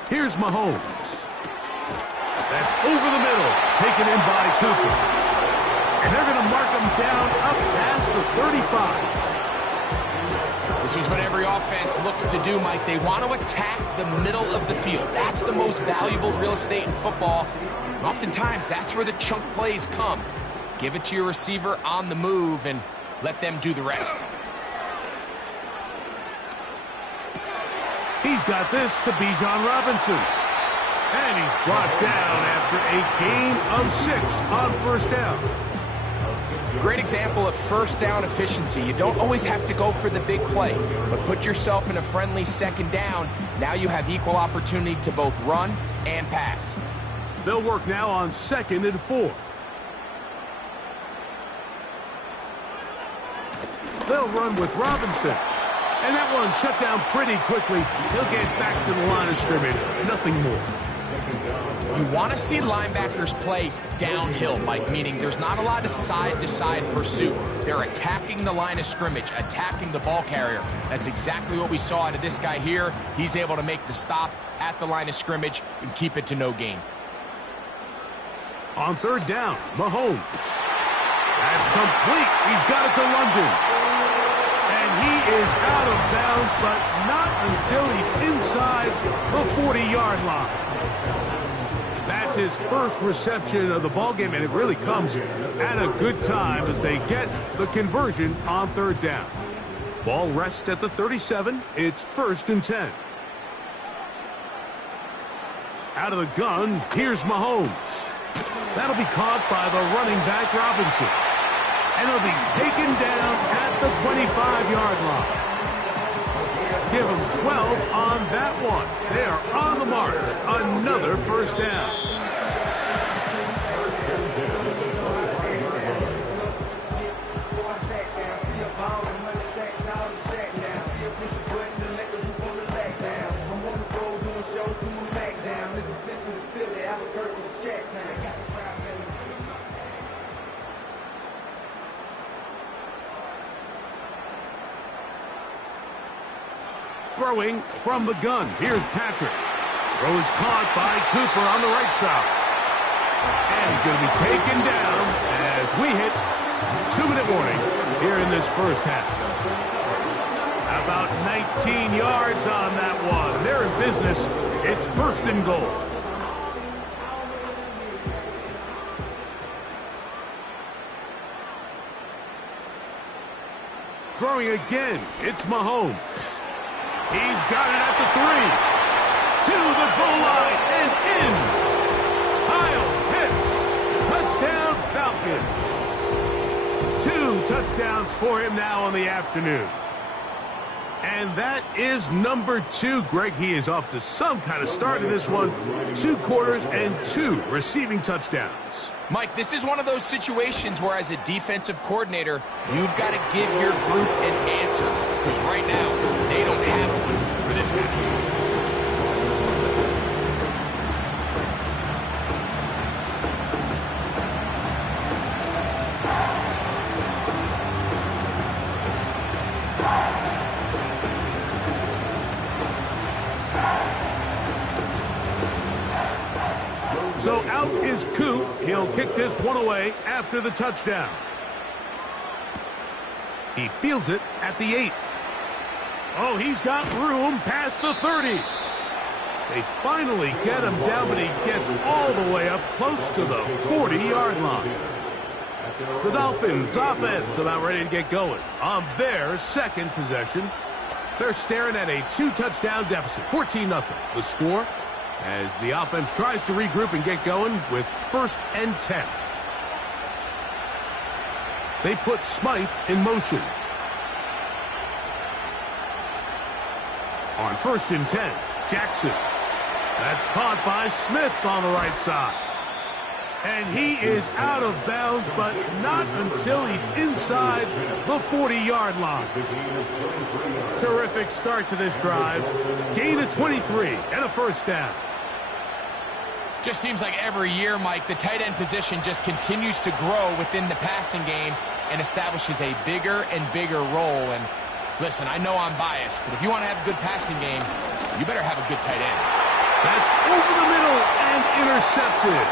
Here's Mahomes. That's over the middle, taken in by Cooper. And they're going to mark him down up past the 35. This is what every offense looks to do, Mike. They want to attack the middle of the field. That's the most valuable real estate in football. And oftentimes, that's where the chunk plays come. Give it to your receiver on the move and let them do the rest. He's got this to Bijan Robinson. And he's brought down after a gain of 6 on first down. Great example of first down efficiency. You don't always have to go for the big play, but put yourself in a friendly second down. Now you have equal opportunity to both run and pass. They'll work now on 2nd and 4. They'll run with Robinson. And that one shut down pretty quickly. He'll get back to the line of scrimmage. Nothing more. You want to see linebackers play downhill, Mike, meaning there's not a lot of side-to-side pursuit. They're attacking the line of scrimmage, attacking the ball carrier. That's exactly what we saw out of this guy here. He's able to make the stop at the line of scrimmage and keep it to no gain. On 3rd down, Mahomes. That's complete. He's got it to London. And he is out of bounds, but not until he's inside the 40-yard line. That's his first reception of the ballgame, and it really comes at a good time as they get the conversion on 3rd down. Ball rests at the 37. It's 1st and 10. Out of the gun, here's Mahomes. That'll be caught by the running back, Robinson. And it'll be taken down at the 25-yard line. Give them 12 on that one. They are on the march. Another first down. Throwing from the gun. Here's Patrick. Throw is caught by Cooper on the right side. And he's going to be taken down as we hit 2-minute warning here in this first half. About 19 yards on that one. They're in business. It's first and goal. Throwing again, it's Mahomes. He's got it at the 3. To the goal line and in. Kyle Pitts. Touchdown Falcons. 2 touchdowns for him now on the afternoon. And that is number 2. Greg, he is off to some kind of start in this one. 2 quarters and 2 receiving touchdowns. Mike, this is one of those situations where as a defensive coordinator, you've got to give your group an answer. Because right now, they don't have one for this guy. So out is Coop. He'll kick this one away after the touchdown. He fields it at the 8. Oh, he's got room past the 30. They finally get him down, but he gets all the way up close to the 40-yard line. The Dolphins offense about ready to get going on their second possession. They're staring at a 2-touchdown deficit, 14-0. The score as the offense tries to regroup and get going with 1st and 10. They put Smythe in motion. On 1st and 10, Jackson. That's caught by Smith on the right side. And he is out of bounds, but not until he's inside the 40-yard line. Terrific start to this drive. Gain of 23 and a first down. Just seems like every year, Mike, the tight end position just continues to grow within the passing game and establishes a bigger and bigger role. And listen, I know I'm biased, but if you want to have a good passing game, you better have a good tight end. That's over the middle and intercepted.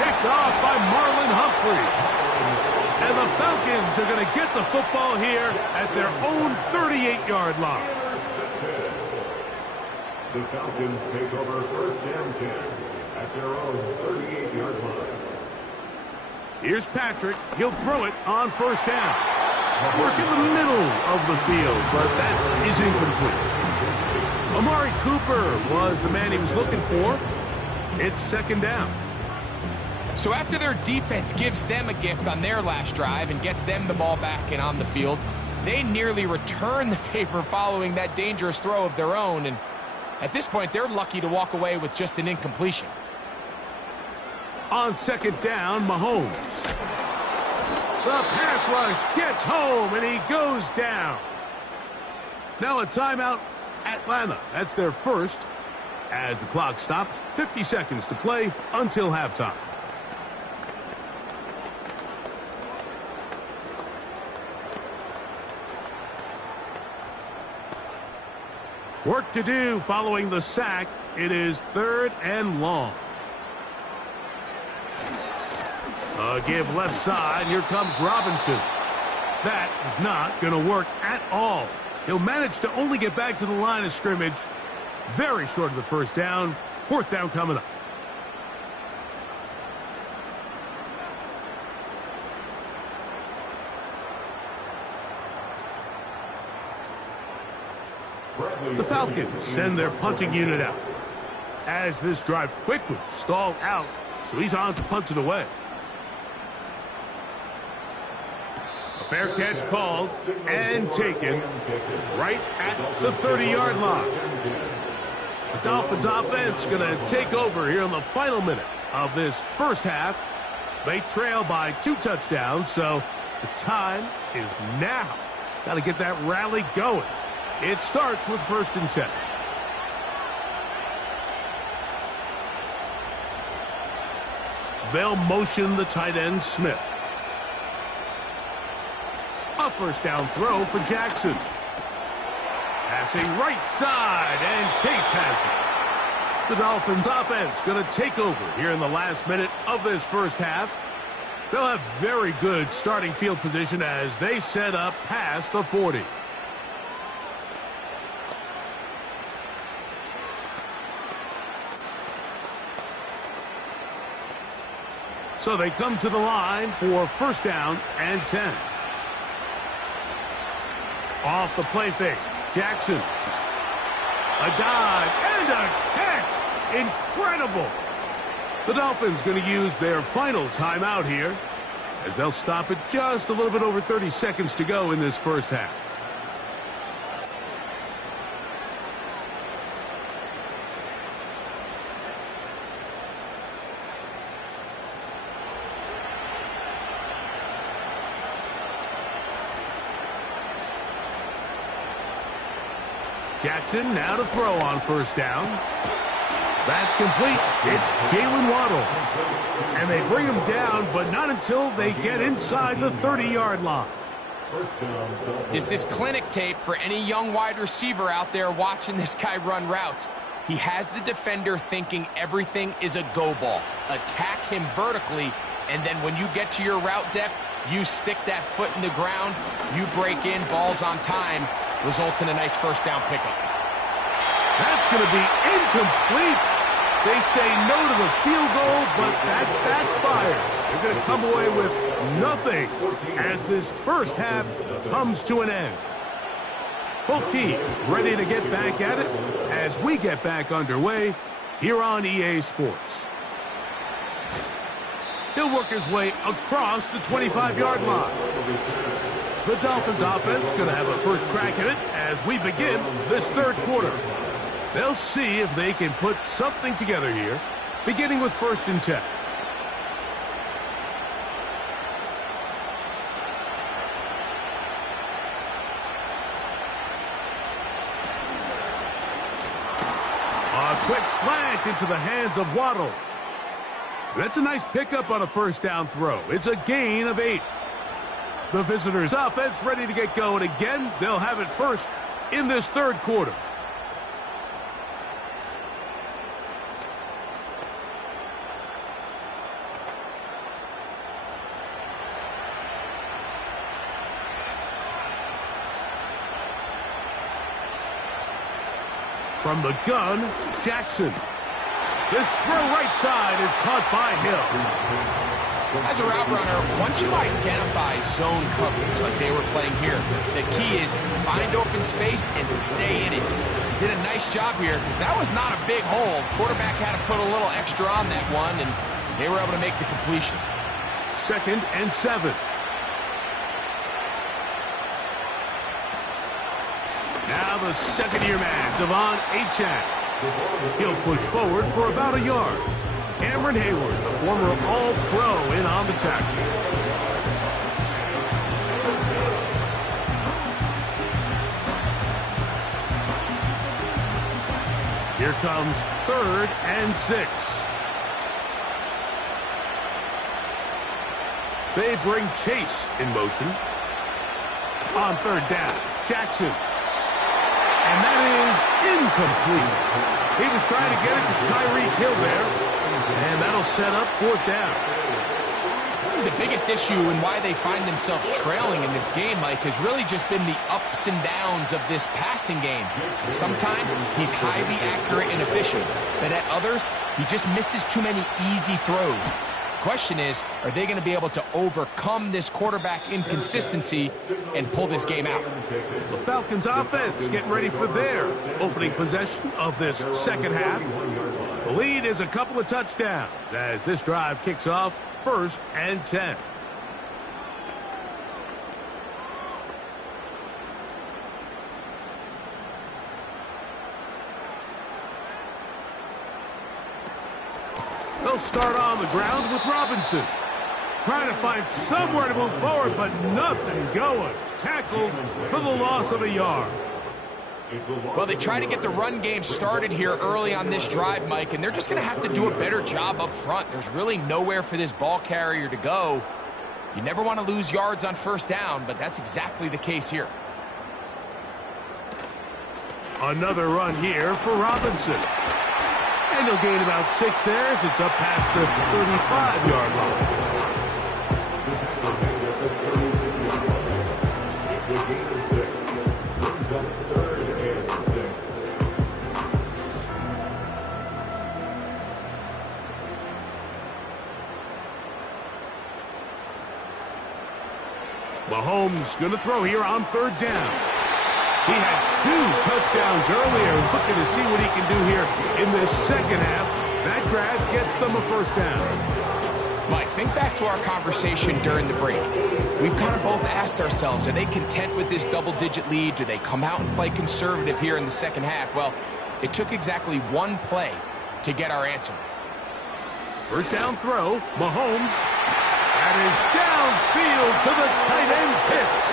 Picked off by Marlon Humphrey. And the Falcons are going to get the football here at their own 38-yard line. The Falcons take over 1st and 10 at their own 38-yard line. Here's Patrick. He'll throw it on 1st down. Work in the middle of the field, but that is incomplete. Amari Cooper was the man he was looking for. It's 2nd down. So after their defense gives them a gift on their last drive and gets them the ball back and on the field, they nearly return the favor following that dangerous throw of their own. And at this point, they're lucky to walk away with just an incompletion. On 2nd down, Mahomes. The pass rush gets home, and he goes down. Now a timeout, Atlanta. That's their first. As the clock stops, 50 seconds to play until halftime. Work to do following the sack. It is 3rd and long. A give left side. Here comes Robinson. That is not going to work at all. He'll manage to only get back to the line of scrimmage. Very short of the 1st down. 4th down coming up. The Falcons send their punting unit out. As this drive quickly stalled out, so he's on to punt it away. A fair catch called and taken right at the 30-yard line. The Dolphins offense going to take over here in the final minute of this first half. They trail by 2 touchdowns, so the time is now. Got to get that rally going. It starts with 1st and 10. They'll motion the tight end, Smith. A 1st down throw for Jackson. Passing right side, and Chase has it. The Dolphins offense going to take over here in the last minute of this first half. They'll have very good starting field position as they set up past the 40. So they come to the line for first down and 10. Off the play fake, Jackson. A dive and a catch. Incredible. The Dolphins going to use their final timeout here as they'll stop it just a little bit over 30 seconds to go in this first half. Jackson now to throw on first down. That's complete. It's Jalen Waddle. And they bring him down, but not until they get inside the 30-yard line. This is clinic tape for any young wide receiver out there watching this guy run routes. He has the defender thinking everything is a go ball. Attack him vertically, and then when you get to your route depth, you stick that foot in the ground, you break in, balls on time, results in a nice first down pickup. That's going to be incomplete. They say no to the field goal, but that backfires. They're going to come away with nothing as this first half comes to an end. Both teams ready to get back at it as we get back underway here on EA Sports. He'll work his way across the 25-yard line. The Dolphins offense going to have a first crack at it as we begin this third quarter. They'll see if they can put something together here, beginning with first and 10. A quick slant into the hands of Waddle. That's a nice pickup on a first down throw. It's a gain of 8. The visitors' offense ready to get going again. They'll have it first in this third quarter. From the gun, Jackson. This throw right side is caught by Hill. As a route runner, once you identify zone coverage like they were playing here, the key is find open space and stay in it. He did a nice job here because that was not a big hole. Quarterback had to put a little extra on that one, and they were able to make the completion. Second and 7. Now the second-year man, Devon Achane. He'll push forward for about a yard. Cameron Hayward, a former All-Pro, in on the tackle. Here comes third and 6. They bring Chase in motion. On third down, Jackson. And that is incomplete. He was trying to get it to Tyreek Hill there, and that'll set up fourth down. The biggest issue and why they find themselves trailing in this game, Mike, has really just been the ups and downs of this passing game. And sometimes he's highly accurate and efficient, but at others, he just misses too many easy throws. Question is, are they going to be able to overcome this quarterback inconsistency and pull this game out? The Falcons offense getting ready for their opening possession of this second half. The lead is a couple of touchdowns as this drive kicks off first and 10. They'll start on the ground with Robinson. Trying to find somewhere to move forward, but nothing going. Tackled for the loss of a yard. Well, they try to get the run game started here early on this drive, Mike, and they're just going to have to do a better job up front. There's really nowhere for this ball carrier to go. You never want to lose yards on first down, but that's exactly the case here. Another run here for Robinson. And he'll gain about 6 there as it's up past the 35-yard line. Mahomes going to throw here on 3rd down. He had 2 touchdowns earlier. Looking to see what he can do here in this second half. That grab gets them a 1st down. Mike, think back to our conversation during the break. We've kind of both asked ourselves, are they content with this double-digit lead? Do they come out and play conservative here in the second half? Well, it took exactly 1 play to get our answer. 1st down throw, Mahomes. That is downfield to the tight end Pitts.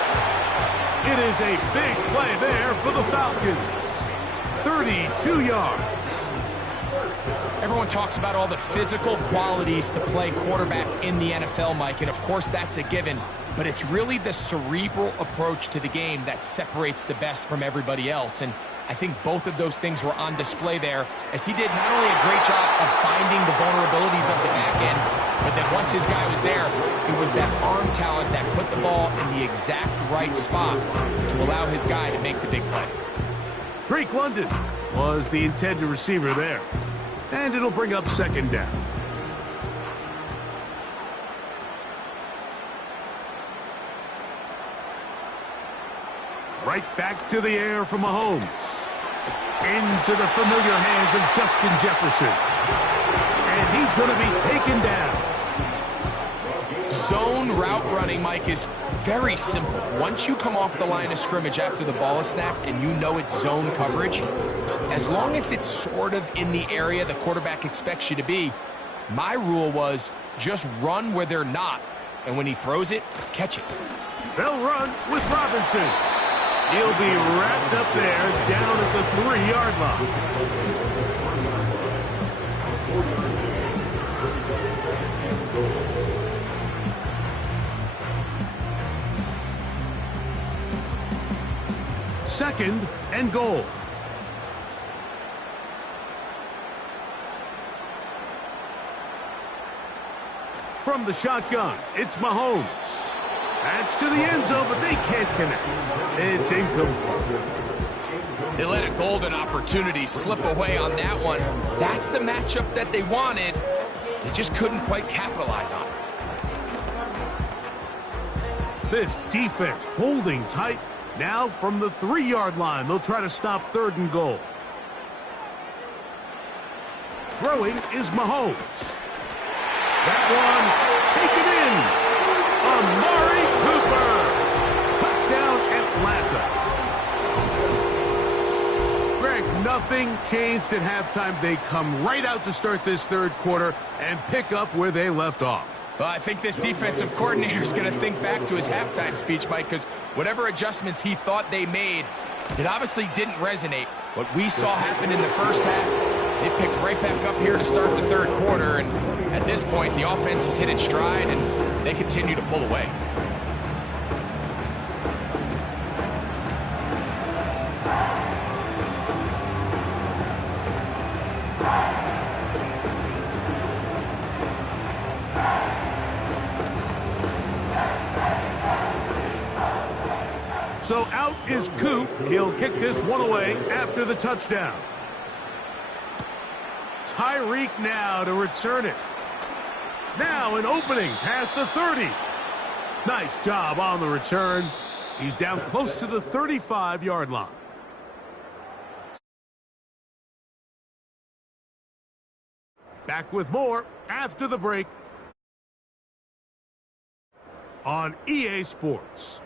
It is a big play there for the Falcons. 32 yards. Everyone talks about all the physical qualities to play quarterback in the NFL, Mike, and of course that's a given, but it's really the cerebral approach to the game that separates the best from everybody else, and I think both of those things were on display there, as he did not only a great job of finding the vulnerabilities of the back end, but then once his guy was there, it was that arm talent that put the ball in the exact right spot to allow his guy to make the big play. Drake London was the intended receiver there. And it'll bring up 2nd down. Right back to the air for Mahomes. Into the familiar hands of Justin Jefferson. And he's going to be taken down. Zone route running, Mike, is very simple. Once you come off the line of scrimmage after the ball is snapped and you know it's zone coverage, as long as it's sort of in the area the quarterback expects you to be, my rule was just run where they're not. And when he throws it, catch it. They'll run with Robinson. He'll be wrapped up there down at the 3-yard line. Second and goal. From the shotgun, it's Mahomes. That's to the end zone, but they can't connect. It's incomplete. They let a golden opportunity slip away on that one. That's the matchup that they wanted. They just couldn't quite capitalize on it. This defense holding tight. Now from the 3-yard line, they'll try to stop 3rd and goal. Throwing is Mahomes. That one taken in. Amari Cooper. Touchdown, Atlanta. Greg, nothing changed at halftime. They come right out to start this 3rd quarter and pick up where they left off. Well, I think this defensive coordinator is going to think back to his halftime speech, Mike, because whatever adjustments he thought they made, it obviously didn't resonate. What we saw happen in the first half, they picked right back up here to start the 3rd quarter, and at this point, the offense has hit its stride, and they continue to pull away. So out is Coop. He'll kick this one away after the touchdown. Tyreek now to return it. Now an opening past the 30. Nice job on the return. He's down close to the 35-yard line. Back with more after the break on EA Sports.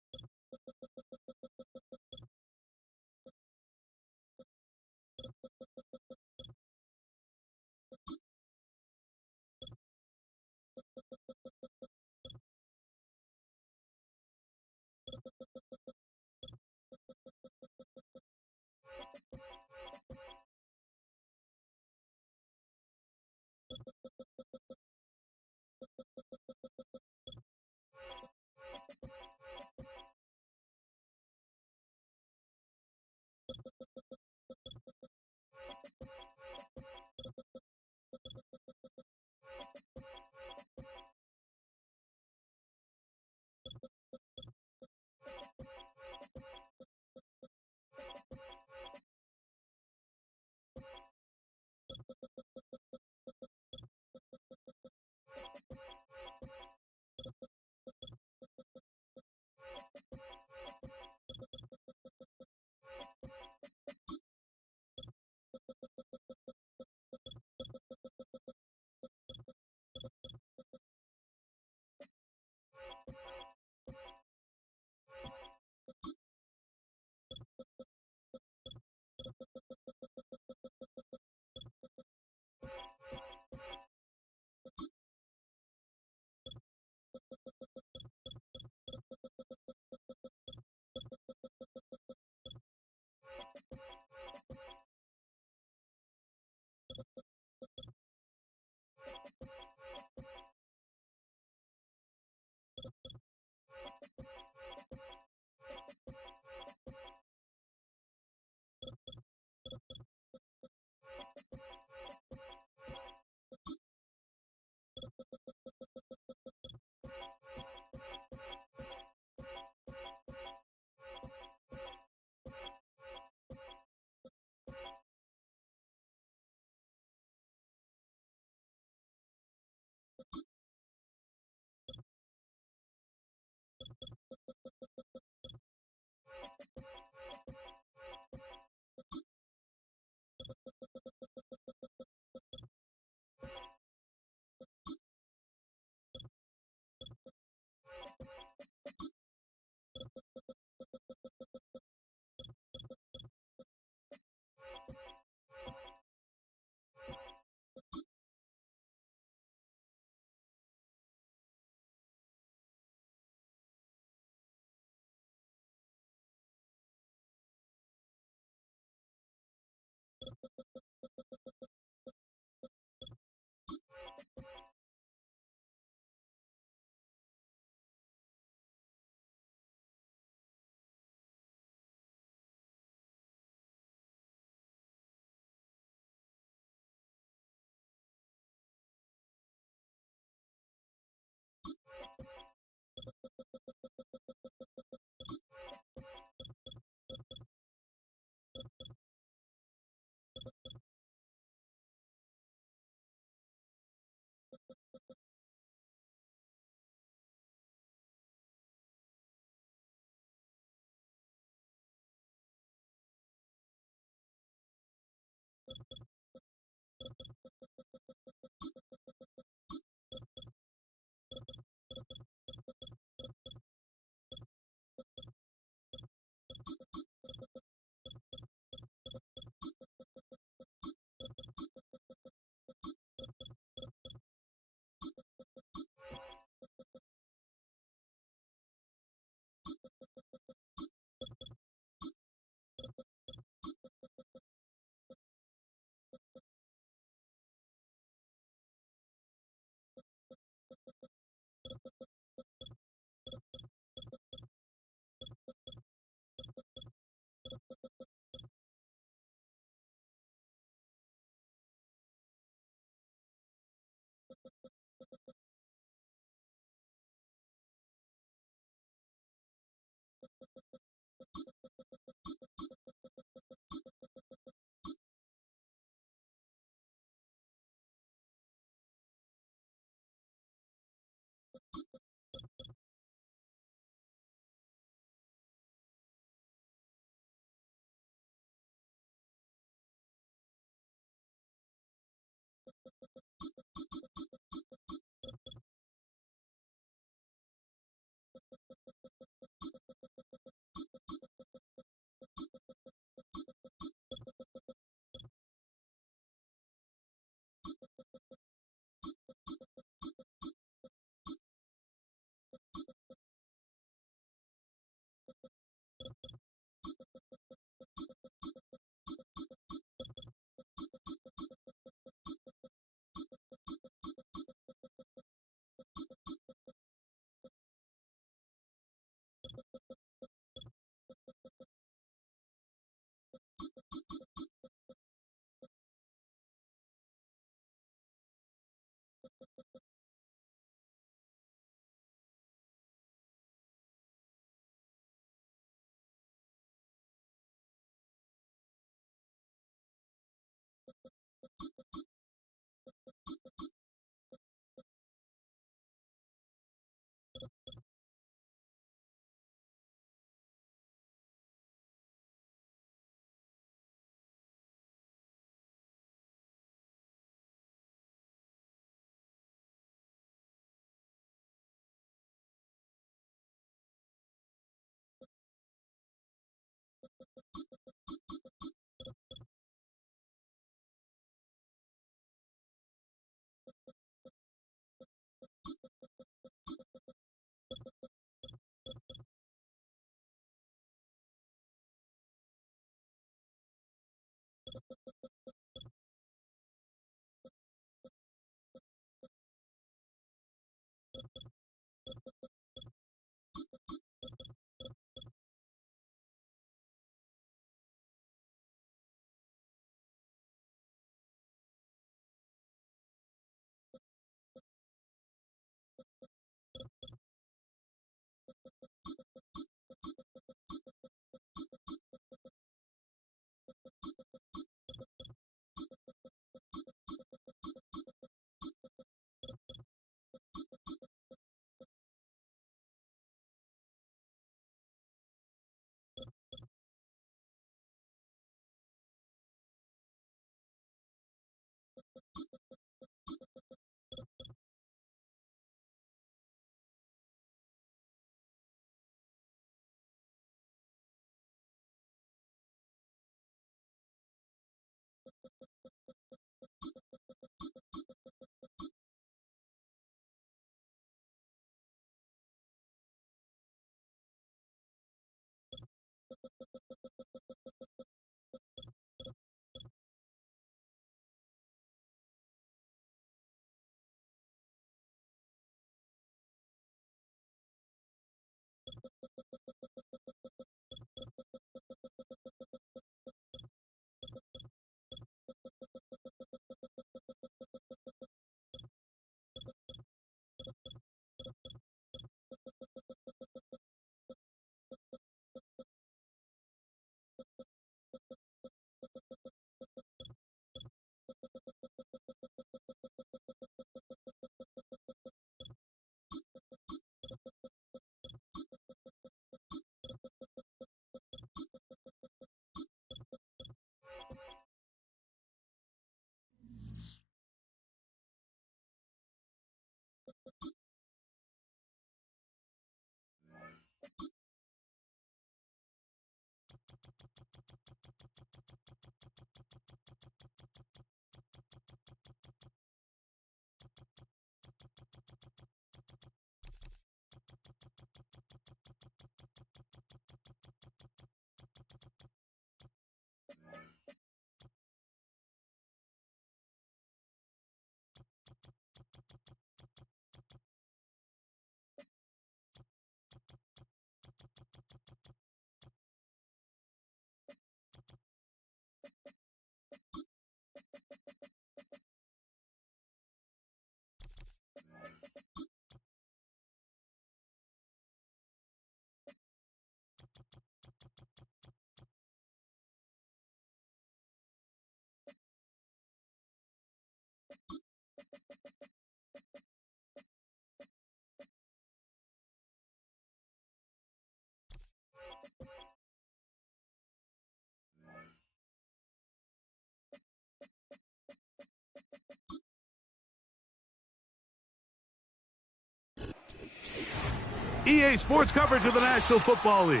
EA Sports coverage of the National Football League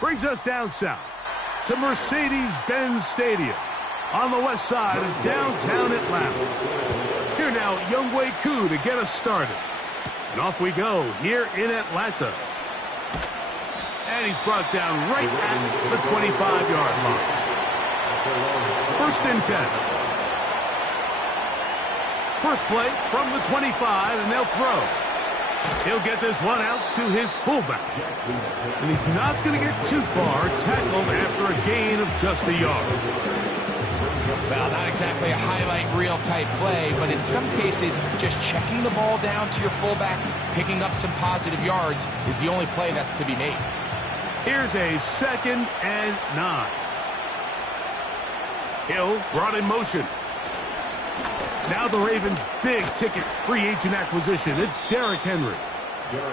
brings us down south to Mercedes-Benz Stadium on the west side of downtown Atlanta. Here now, Younghoe Koo to get us started. And off we go here in Atlanta. And he's brought down right at the 25-yard line. 1st and 10. First play from the 25, and they'll throw. He'll get this one out to his fullback. And he's not going to get too far, tackled after a gain of just a yard. Well, not exactly a highlight reel type play, but in some cases, just checking the ball down to your fullback, picking up some positive yards is the only play that's to be made. Here's a 2nd and 9. Hill brought in motion. Now the Ravens' big-ticket free agent acquisition. It's Derrick Henry.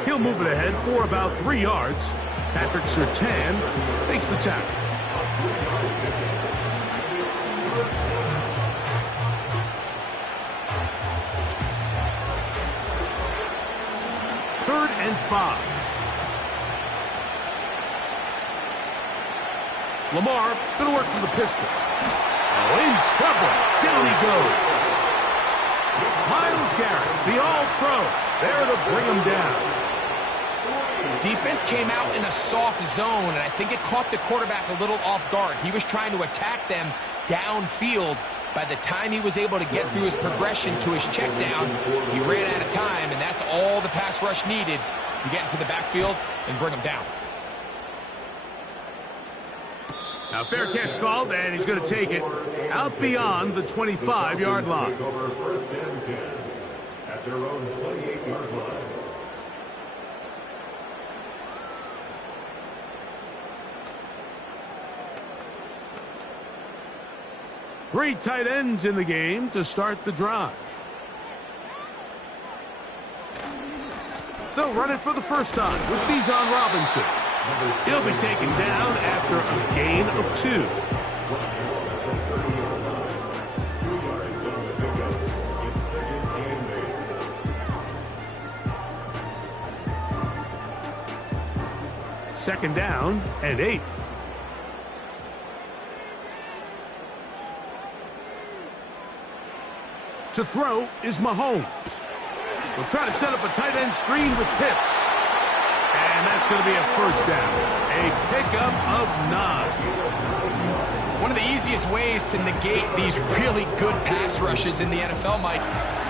He'll move it ahead for about 3 yards. Patrick Surtain takes the tackle. Third and 5. Lamar going to work from the pistol. Oh, in trouble. Down he goes. Myles Garrett, the All-Pro, there to bring him down. Defense came out in a soft zone, and I think it caught the quarterback a little off guard. He was trying to attack them downfield. By the time he was able to get through his progression to his check down, he ran out of time, and that's all the pass rush needed to get into the backfield and bring him down. Now, fair catch called, and he's going to take it out beyond the 25-yard line. Over 1st and 10 at their own 28-yard line. Three tight ends in the game to start the drive. They'll run it for the first time with Bijan Robinson. He'll be taken down after a gain of 2. Second down and 8. To throw is Mahomes. We'll try to set up a tight end screen with Pitts. And that's going to be a first down. A pickup of 9. One of the easiest ways to negate these really good pass rushes in the NFL, Mike,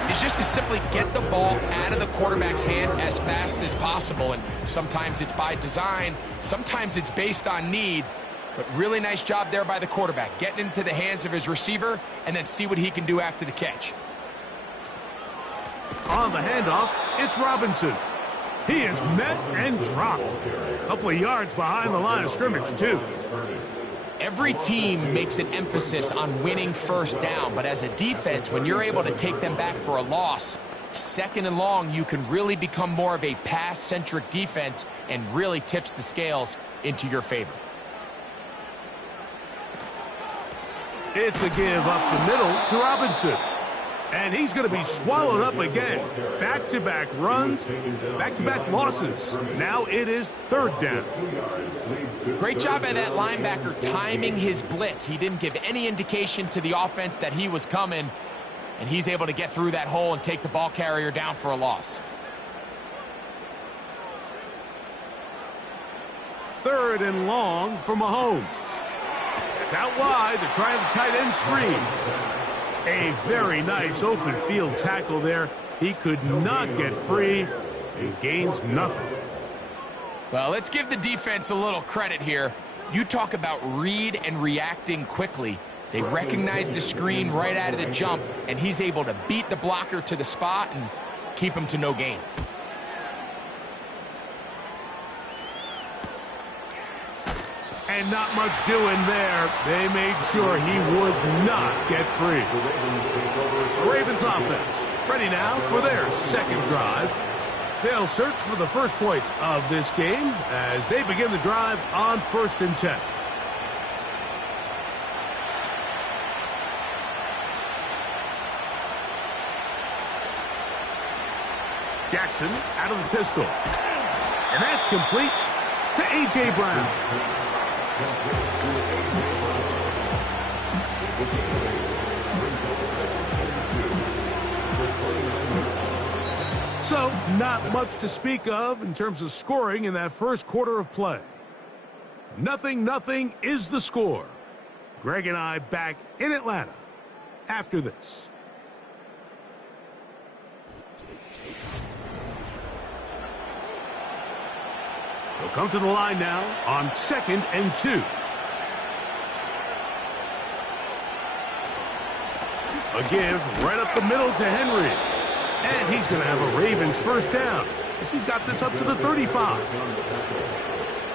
is just to simply get the ball out of the quarterback's hand as fast as possible. And sometimes it's by design, sometimes it's based on need. But really nice job there by the quarterback, getting into the hands of his receiver and then see what he can do after the catch. On the handoff, it's Robinson. He is met and dropped. A couple of yards behind the line of scrimmage, too. Every team makes an emphasis on winning first down, but as a defense, when you're able to take them back for a loss, 2nd and long, you can really become more of a pass-centric defense and really tips the scales into your favor. It's a give up the middle to Robinson. And he's going to be swallowed up again. Back-to-back runs, back-to-back losses. Now it is third down. Great job by that linebacker timing his blitz. He didn't give any indication to the offense that he was coming, and he's able to get through that hole and take the ball carrier down for a loss. Third and long for Mahomes. It's out wide. They're trying the tight end screen. A very nice open field tackle there. He could not get free and gains nothing. Well, let's give the defense a little credit here. You talk about read and reacting quickly. They recognize the screen right out of the jump, and he's able to beat the blocker to the spot and keep him to no gain. And not much doing there. They made sure he would not get free. The Ravens offense ready now for their second drive. They'll search for the first points of this game as they begin the drive on 1st and 10. Jackson out of the pistol. And that's complete to A.J. Brown. So, not much to speak of in terms of scoring in that first quarter of play. 0-0 is the score. Greg and I back in Atlanta after this. They'll come to the line now on 2nd and 2. A give right up the middle to Henry. And he's going to have a Ravens first down as he's got this up to the 35.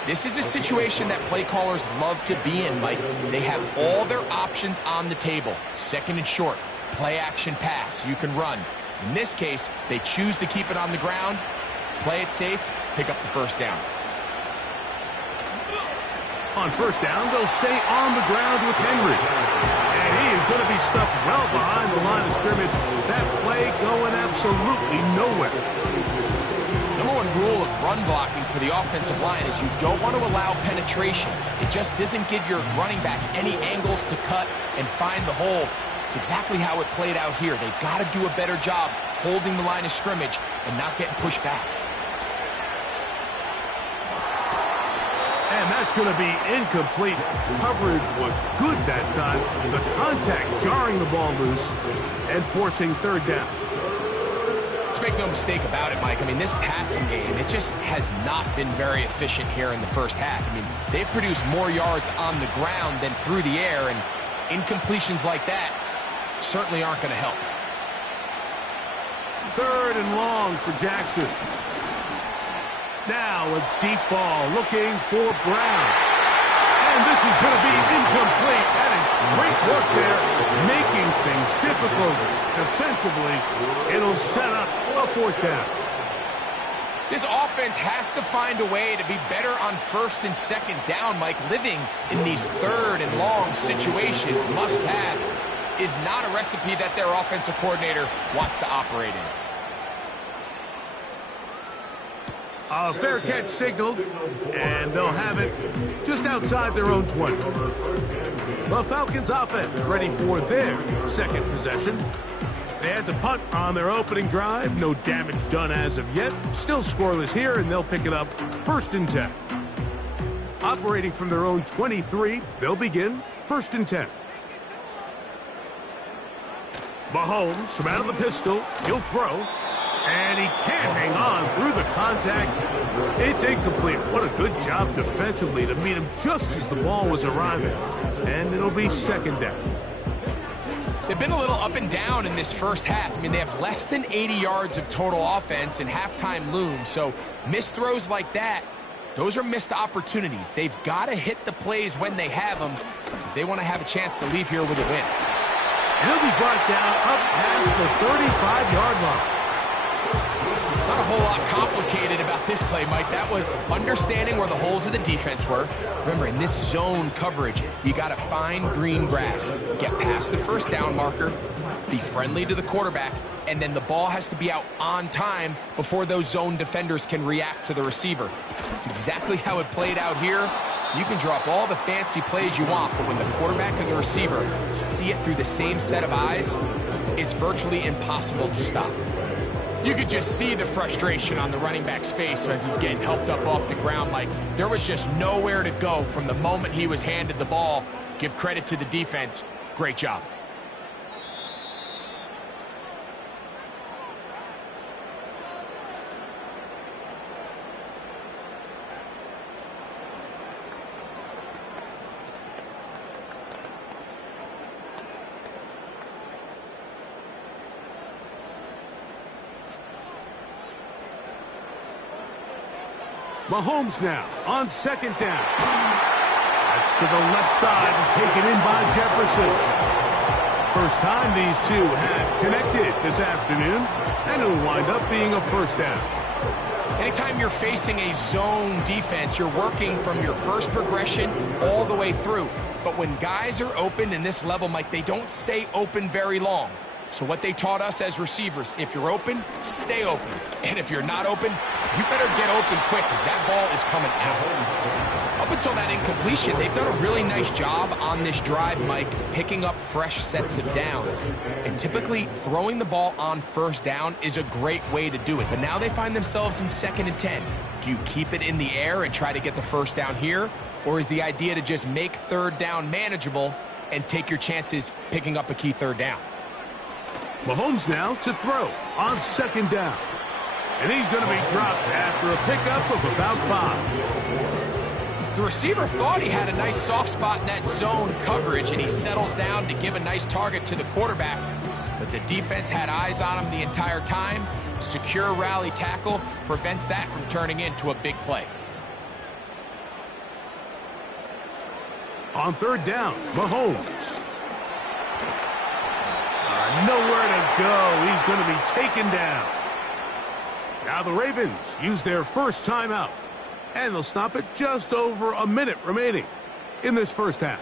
This is a situation that play callers love to be in, Mike. They have all their options on the table. 2nd and short, play action pass, you can run. In this case, they choose to keep it on the ground, play it safe, pick up the first down. On first down, they'll stay on the ground with Henry. And he is going to be stuffed well behind the line of scrimmage. That play going absolutely nowhere. Number one rule of run blocking for the offensive line is you don't want to allow penetration. It just doesn't give your running back any angles to cut and find the hole. It's exactly how it played out here. They've got to do a better job holding the line of scrimmage and not getting pushed back. And that's going to be incomplete. Coverage was good that time. The contact jarring the ball loose and forcing third down. Let's make no mistake about it, Mike. I mean, this passing game, it just has not been very efficient here in the first half. I mean, they've produced more yards on the ground than through the air, and incompletions like that certainly aren't going to help. 3rd and long for Jackson. Now a deep ball looking for Brown. And this is going to be incomplete. That is great work there, making things difficult defensively. It'll set up a 4th down. This offense has to find a way to be better on 1st and 2nd down, Mike. Living in these 3rd and long situations, must pass, is not a recipe that their offensive coordinator wants to operate in. A fair catch signaled, and they'll have it just outside their own 20. The Falcons offense ready for their second possession. They had to punt on their opening drive. No damage done as of yet. Still scoreless here, and they'll pick it up 1st and 10. Operating from their own 23, they'll begin 1st and 10. Mahomes from out of the pistol. He'll throw. And he can't hang on through the contact. It's incomplete. What a good job defensively to meet him just as the ball was arriving. And it'll be 2nd down. They've been a little up and down in this first half. I mean, they have less than 80 yards of total offense and halftime looms. So missed throws like that, those are missed opportunities. They've got to hit the plays when they have them if they want to have a chance to leave here with a win. And he'll be brought down up past the 35-yard line. Not a whole lot complicated about this play, Mike. That was understanding where the holes of the defense were. Remember, in this zone coverage, you got to find green grass. Get past the first down marker, be friendly to the quarterback, and then the ball has to be out on time before those zone defenders can react to the receiver. It's exactly how it played out here. You can drop all the fancy plays you want, but when the quarterback and the receiver see it through the same set of eyes, it's virtually impossible to stop. You could just see the frustration on the running back's face as he's getting helped up off the ground. Like, there was just nowhere to go from the moment he was handed the ball. Give credit to the defense. Great job. Mahomes now on second down. That's to the left side and taken in by Jefferson. First time these two have connected this afternoon, and it'll wind up being a first down. Anytime you're facing a zone defense, you're working from your first progression all the way through. But when guys are open in this level, Mike, they don't stay open very long. So what they taught us as receivers, if you're open, stay open. And if you're not open, you better get open quick because that ball is coming out. Up until that incompletion, they've done a really nice job on this drive, Mike, picking up fresh sets of downs. And typically, throwing the ball on first down is a great way to do it. But now they find themselves in 2nd and 10. Do you keep it in the air and try to get the first down here? Or is the idea to just make third down manageable and take your chances picking up a key third down? Mahomes now to throw on second down. And he's going to be dropped after a pickup of about 5. The receiver thought he had a nice soft spot in that zone coverage, and he settles down to give a nice target to the quarterback. But the defense had eyes on him the entire time. Secure rally tackle prevents that from turning into a big play. On third down, Mahomes. Nowhere to go. He's going to be taken down. Now the Ravens use their first timeout, and they'll stop it just over a minute remaining in this first half.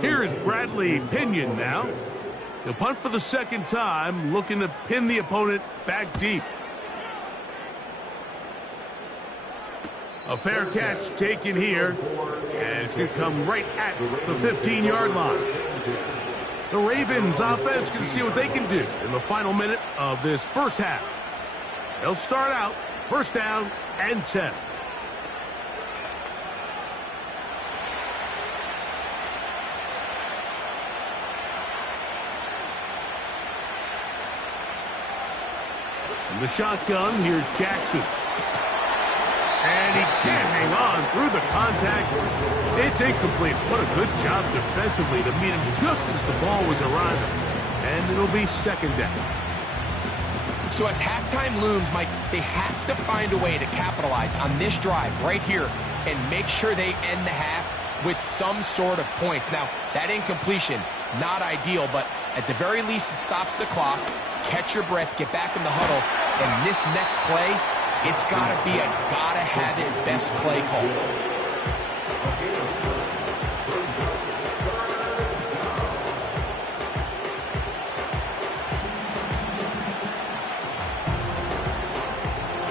Here's Bradley Pinion now. He'll punt for the second time, looking to pin the opponent back deep. A fair catch taken here, and it's going to come right at the 15-yard line. The Ravens offense going to see what they can do in the final minute of this first half. They'll start out first down and 10. In the shotgun, here's Jackson. And he can't hang on through the contact. It's incomplete. What a good job defensively to meet him just as the ball was arriving. And it'll be second down. So as halftime looms, Mike, they have to find a way to capitalize on this drive right here and make sure they end the half with some sort of points. Now, that incompletion, not ideal, but at the very least it stops the clock. Catch your breath, get back in the huddle, and this next play, it's got to be a gotta-have-it best play call.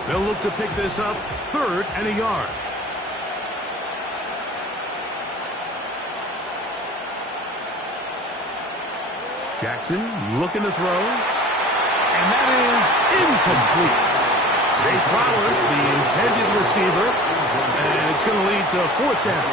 They'll look to pick this up, 3rd and a yard. Jackson looking to throw, and that is incomplete. Jay Flowers, the intended receiver, and it's going to lead to 4th down.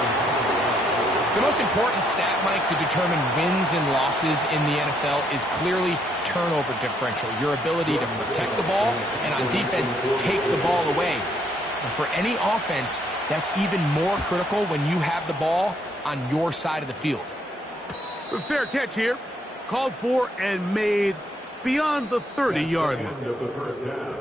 The most important stat, Mike, to determine wins and losses in the NFL is clearly turnover differential, your ability to protect the ball, and on defense, take the ball away. And for any offense, that's even more critical when you have the ball on your side of the field. A fair catch here, called for and made beyond the 30-yard line.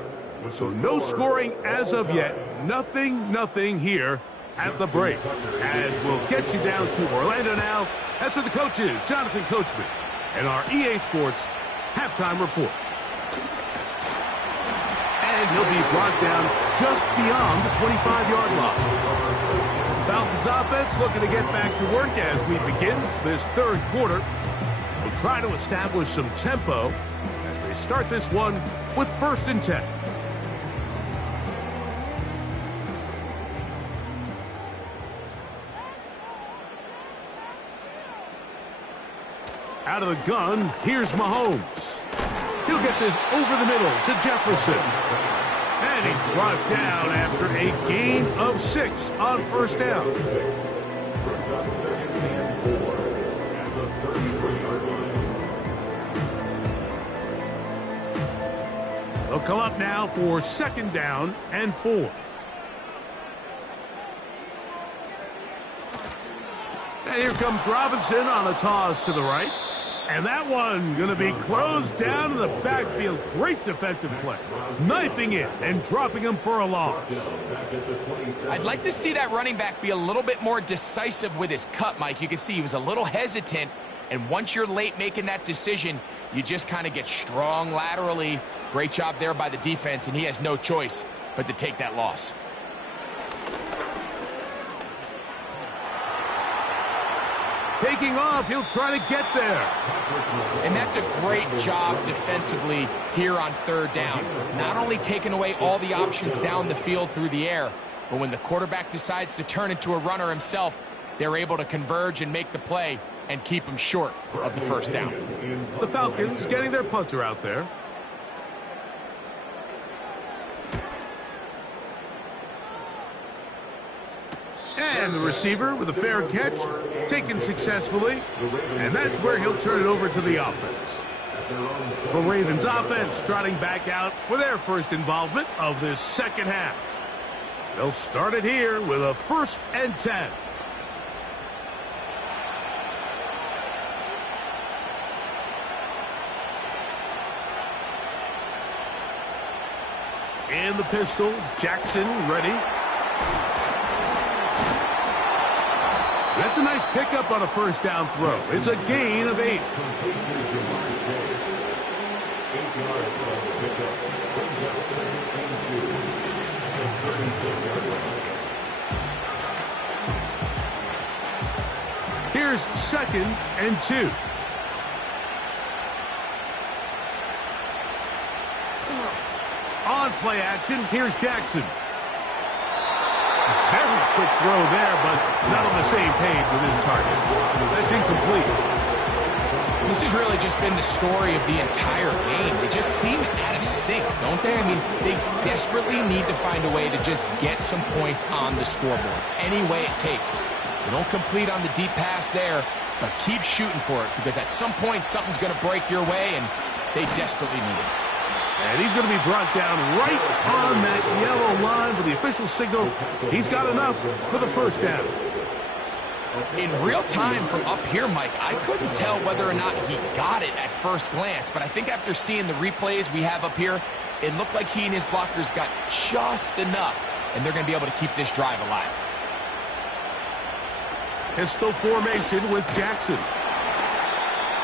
So no scoring as of yet. Nothing here at the break. As we'll get you down to Orlando now. That's with the coaches, Jonathan Coachman, and our EA Sports halftime report. And he'll be brought down just beyond the 25-yard line. Falcons offense looking to get back to work as we begin this third quarter. We'll try to establish some tempo as they start this one with 1st and 10. Out of the gun, here's Mahomes. He'll get this over the middle to Jefferson. And he's brought down after a gain of 6 on 1st down. They'll come up now for 2nd down and 4. And here comes Robinson on a toss to the right. And that one going to be closed down in the backfield. Great defensive play. Knifing in and dropping him for a loss. I'd like to see that running back be a little bit more decisive with his cut, Mike. You can see he was a little hesitant. And once you're late making that decision, you just kind of get strong laterally. Great job there by the defense, and he has no choice but to take that loss. Taking off, he'll try to get there. And that's a great job defensively here on 3rd down. Not only taking away all the options down the field through the air, but when the quarterback decides to turn into a runner himself, they're able to converge and make the play and keep him short of the 1st down. The Falcons getting their punter out there. And the receiver with a fair catch, taken successfully, and that's where he'll turn it over to the offense. The Ravens offense trotting back out for their first involvement of this 2nd half. They'll start it here with a 1st and 10. In the pistol, Jackson ready. That's a nice pickup on a 1st down throw. It's a gain of 8. Here's 2nd and 2. On play action, here's Jackson. Very quick throw there, but not on the same page with his target. That's incomplete. This has really just been the story of the entire game. They just seem out of sync, don't they? I mean, they desperately need to find a way to just get some points on the scoreboard, any way it takes. They don't complete on the deep pass there, but keep shooting for it, because at some point something's going to break your way, and they desperately need it. And he's going to be brought down right on that yellow line with the official signal. He's got enough for the 1st down. In real time from up here, Mike, I couldn't tell whether or not he got it at first glance, but I think after seeing the replays we have up here, it looked like he and his blockers got just enough, and they're going to be able to keep this drive alive. Pistol formation with Jackson.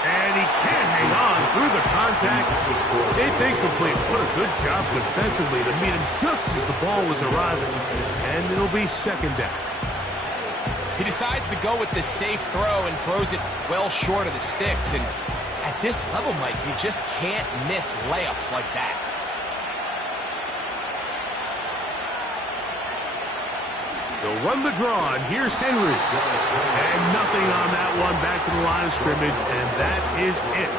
And he can't hang on through the contact. It's incomplete. What a good job defensively to meet him just as the ball was arriving. And it'll be 2nd down. He decides to go with the safe throw and throws it well short of the sticks. And at this level, Mike, you just can't miss layups like that. They'll run the draw, and here's Henry. And nothing on that one, back to the line of scrimmage, and that is it.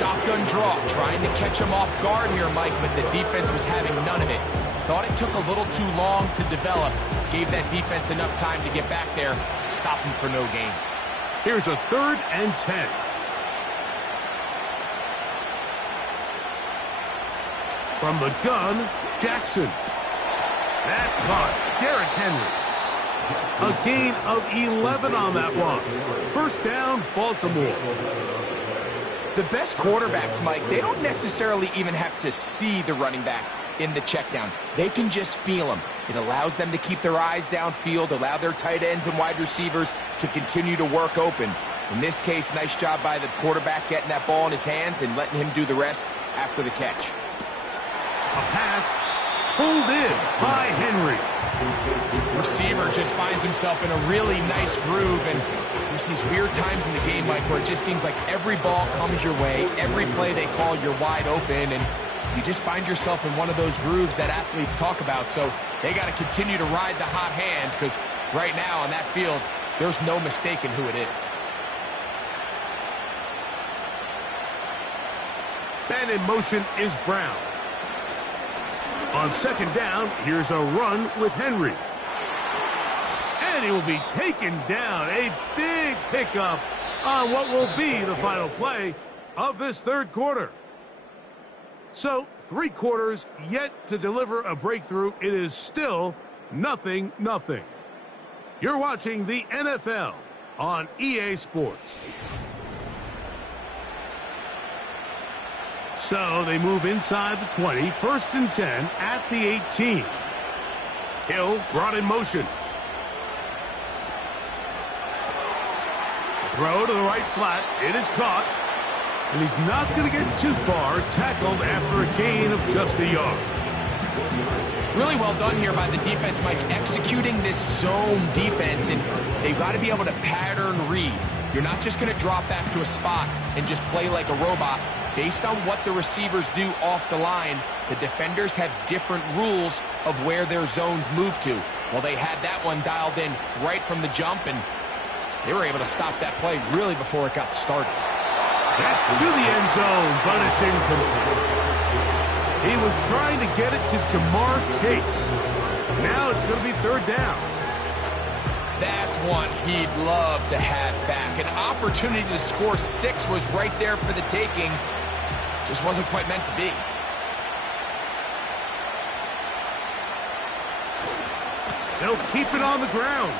Shotgun draw, trying to catch him off guard here, Mike, but the defense was having none of it. Thought it took a little too long to develop. Gave that defense enough time to get back there, stop him for no gain. Here's a 3rd and 10. From the gun, Jackson. That's caught. Derrick Henry. A gain of 11 on that one. 1st down, Baltimore. The best quarterbacks, Mike, they don't necessarily even have to see the running back in the check down. They can just feel him. It allows them to keep their eyes downfield, allow their tight ends and wide receivers to continue to work open. In this case, nice job by the quarterback getting that ball in his hands and letting him do the rest after the catch. A pass pulled in by Henry. Receiver just finds himself in a really nice groove, and there's these weird times in the game, Mike, where it just seems like every ball comes your way, every play they call, you're wide open, and you just find yourself in one of those grooves that athletes talk about. So they got to continue to ride the hot hand, because right now on that field, there's no mistaking who it is. And in motion is Brown. On second down, here's a run with Henry. And he will be taken down. A big pickup on what will be the final play of this third quarter. So, 3 quarters yet to deliver a breakthrough. It is still 0-0. You're watching the NFL on EA Sports. So they move inside the 20, 1st and 10 at the 18. Hill brought in motion. Throw to the right flat. It is caught. And he's not going to get too far. Tackled after a gain of just a yard. Really well done here by the defense, Mike, executing this zone defense, and they've got to be able to pattern read. You're not just going to drop back to a spot and just play like a robot. Based on what the receivers do off the line, the defenders have different rules of where their zones move to. Well, they had that one dialed in right from the jump, and they were able to stop that play really before it got started. That's to the end zone, but it's incomplete. He was trying to get it to Jamar Chase. Now it's going to be 3rd down. That's one he'd love to have back. An opportunity to score 6 was right there for the taking. Just wasn't quite meant to be. They'll keep it on the ground.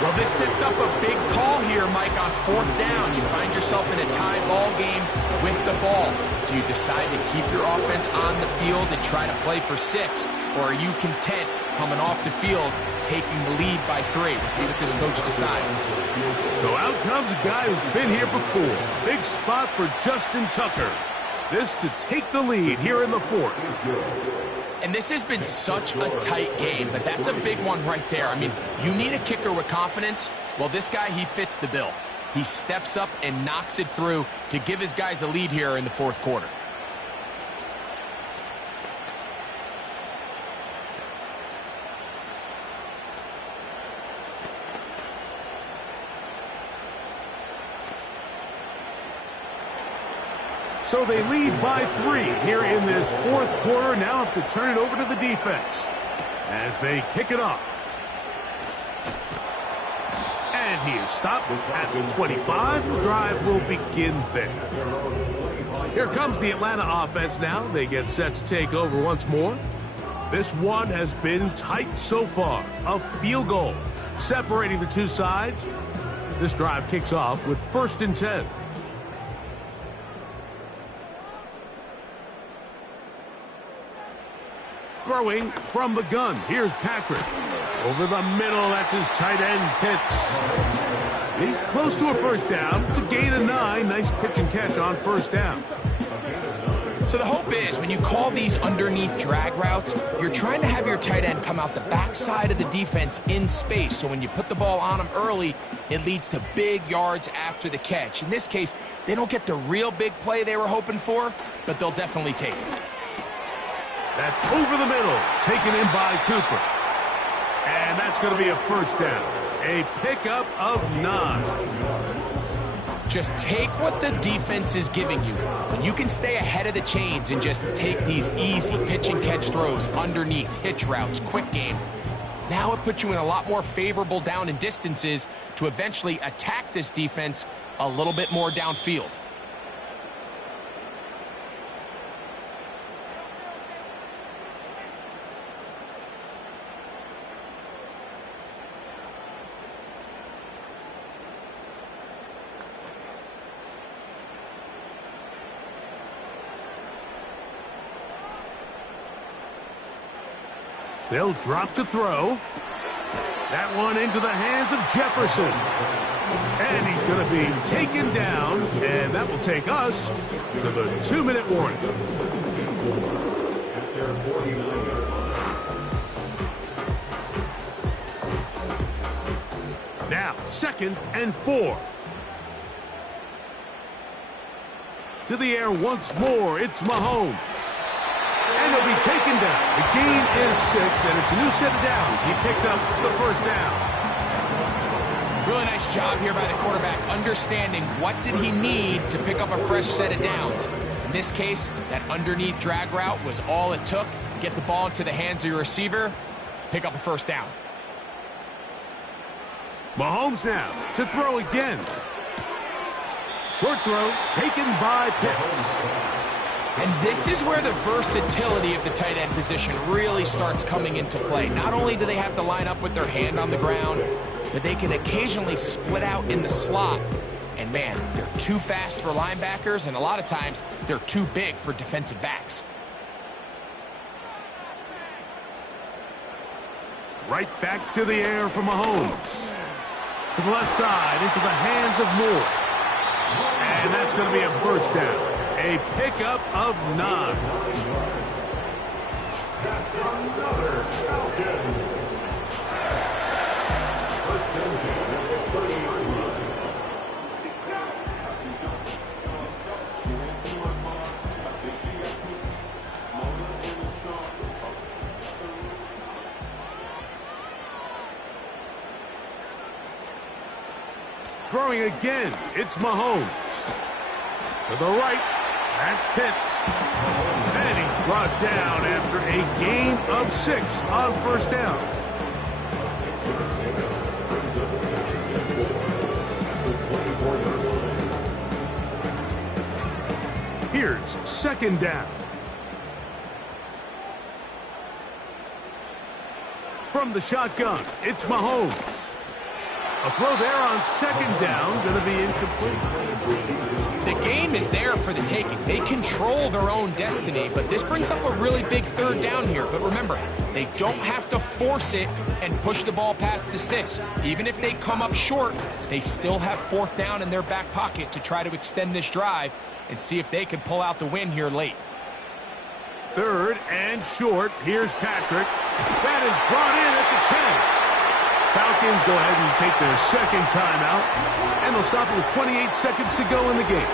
Well, this sets up a big call here, Mike, on 4th down. You find yourself in a tie ball game with the ball. Do you decide to keep your offense on the field and try to play for 6? Or are you content coming off the field, taking the lead by 3? We'll see what this coach decides. So out comes a guy who's been here before. Big spot for Justin Tucker. This to take the lead here in the 4th. And this has been such a tight game, but that's a big one right there. I mean, you need a kicker with confidence. Well, this guy, he fits the bill. He steps up and knocks it through to give his guys a lead here in the 4th quarter. So they lead by 3 here in this 4th quarter. Now have to turn it over to the defense as they kick it off. And he is stopped at the 25. The drive will begin there. Here comes the Atlanta offense now. They get set to take over once more. This one has been tight so far. A field goal separating the two sides as this drive kicks off with 1st and 10. Throwing from the gun. Here's Patrick. Over the middle, that's his tight end, Pitts. He's close to a 1st down. It's a gain of 9. Nice pitch and catch on 1st down. So the hope is when you call these underneath drag routes, you're trying to have your tight end come out the backside of the defense in space. So when you put the ball on him early, it leads to big yards after the catch. In this case, they don't get the real big play they were hoping for, but they'll definitely take it. That's over the middle, taken in by Cooper. And that's going to be a 1st down. A pickup of 9. Just take what the defense is giving you. When you can stay ahead of the chains and just take these easy pitch and catch throws underneath, hitch routes, quick game, now it puts you in a lot more favorable down and distances to eventually attack this defense a little bit more downfield. They'll drop to throw. That one into the hands of Jefferson. And he's going to be taken down, and that will take us to the 2-minute warning. Now, 2nd and 4. To the air once more, it's Mahomes. And he'll be taken down. The gain is 6, and it's a new set of downs. He picked up the first down. Really nice job here by the quarterback, understanding what did he need to pick up a fresh set of downs. In this case, that underneath drag route was all it took. Get the ball into the hands of your receiver, pick up a first down. Mahomes now to throw again. Short throw taken by Pitts. And this is where the versatility of the tight end position really starts coming into play. Not only do they have to line up with their hand on the ground, but they can occasionally split out in the slot. And man, they're too fast for linebackers, and a lot of times they're too big for defensive backs. Right back to the air for Mahomes. To the left side, into the hands of Moore. And that's going to be a first down. A pickup of 9. That's another Falcon. First and 10. Throwing again, it's Mahomes. To the right, that's Pitts. And he's brought down after a gain of 6 on first down. Here's 2nd down. From the shotgun, it's Mahomes. A throw there on 2nd down, going to be incomplete. The game is there for the taking. They control their own destiny, but this brings up a really big 3rd down here. But remember, they don't have to force it and push the ball past the sticks. Even if they come up short, they still have 4th down in their back pocket to try to extend this drive and see if they can pull out the win here late. 3rd and short. Here's Patrick. That is brought in at the 10. Falcons go ahead and take their 2nd timeout, and they'll stop with 28 seconds to go in the game.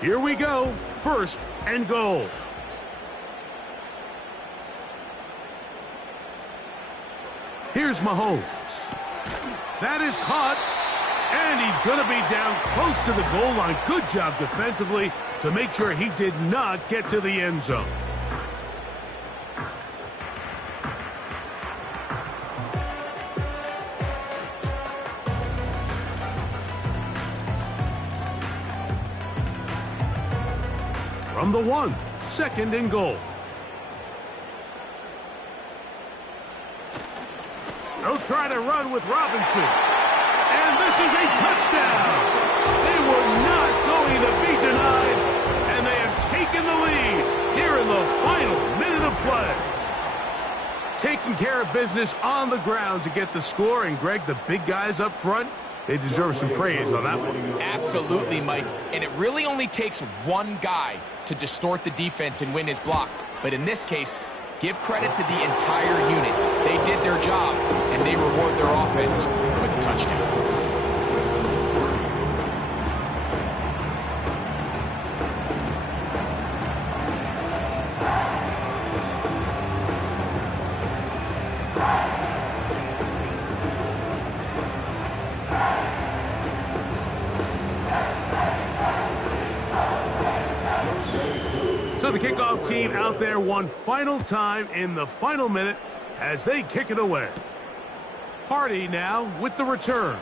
Here we go. 1st and goal. Here's Mahomes. That is caught, and he's going to be down close to the goal line. Good job defensively to make sure he did not get to the end zone. From the 1, 2nd and goal. They'll try to run with Robinson. And this is a touchdown. They were not going to be denied, and they have taken the lead here in the final minute of play. Taking care of business on the ground to get the score, and Greg, the big guys up front, they deserve some praise on that one. Absolutely, Mike. And it really only takes one guy to distort the defense and win his block. But in this case, give credit to the entire unit. They did their job, and they reward their offense with a touchdown. So the kickoff team out there one final time in the final minute as they kick it away. Hardy now with the return.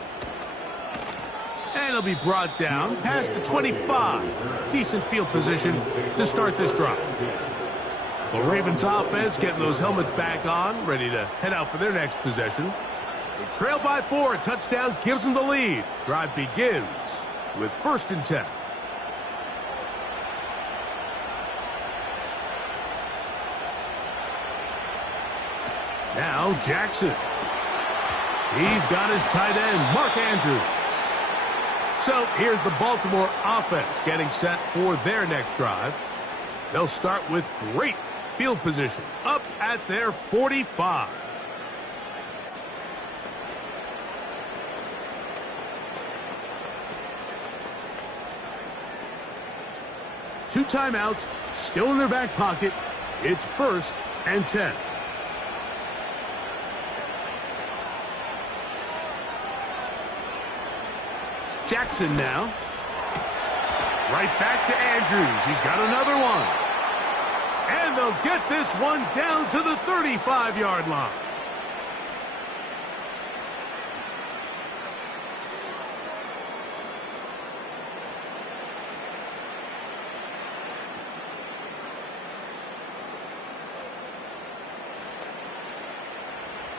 And he'll be brought down past the 25. Decent field position to start this drive. The Ravens offense getting those helmets back on, ready to head out for their next possession. They trail by 4. A touchdown gives them the lead. Drive begins with 1st and 10. Now Jackson. He's got his tight end, Mark Andrews. So here's the Baltimore offense getting set for their next drive. They'll start with great field position up at their 45. Two timeouts still in their back pocket. It's 1st and 10. Jackson now. Right back to Andrews. He's got another one. And they'll get this one down to the 35-yard line.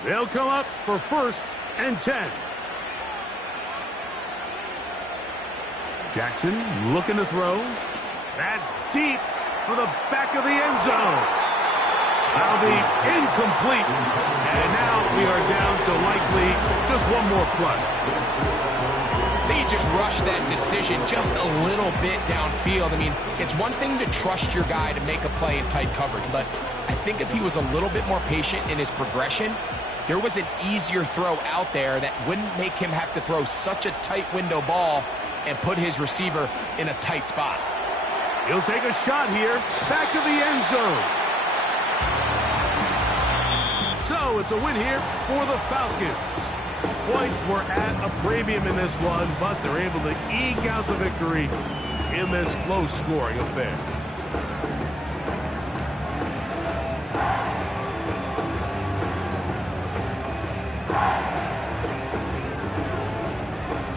They'll come up for 1st and 10. Jackson looking to throw. That's deep for the back of the end zone. That'll be incomplete. And now we are down to likely just one more play. They just rushed that decision just a little bit downfield. I mean, it's one thing to trust your guy to make a play in tight coverage, but I think if he was a little bit more patient in his progression, there was an easier throw out there that wouldn't make him have to throw such a tight window ball and put his receiver in a tight spot. He'll take a shot here, back of the end zone. So it's a win here for the Falcons. Points were at a premium in this one, but they're able to eke out the victory in this low-scoring affair.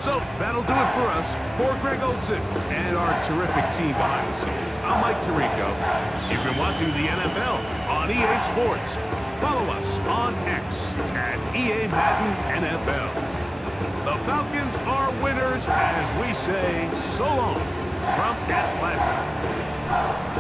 So that'll do it for us. For Greg Olson and our terrific team behind the scenes, I'm Mike Tirico. You've been watching the NFL on EA Sports. Follow us on X at EA Madden NFL. The Falcons are winners as we say so long from Atlanta.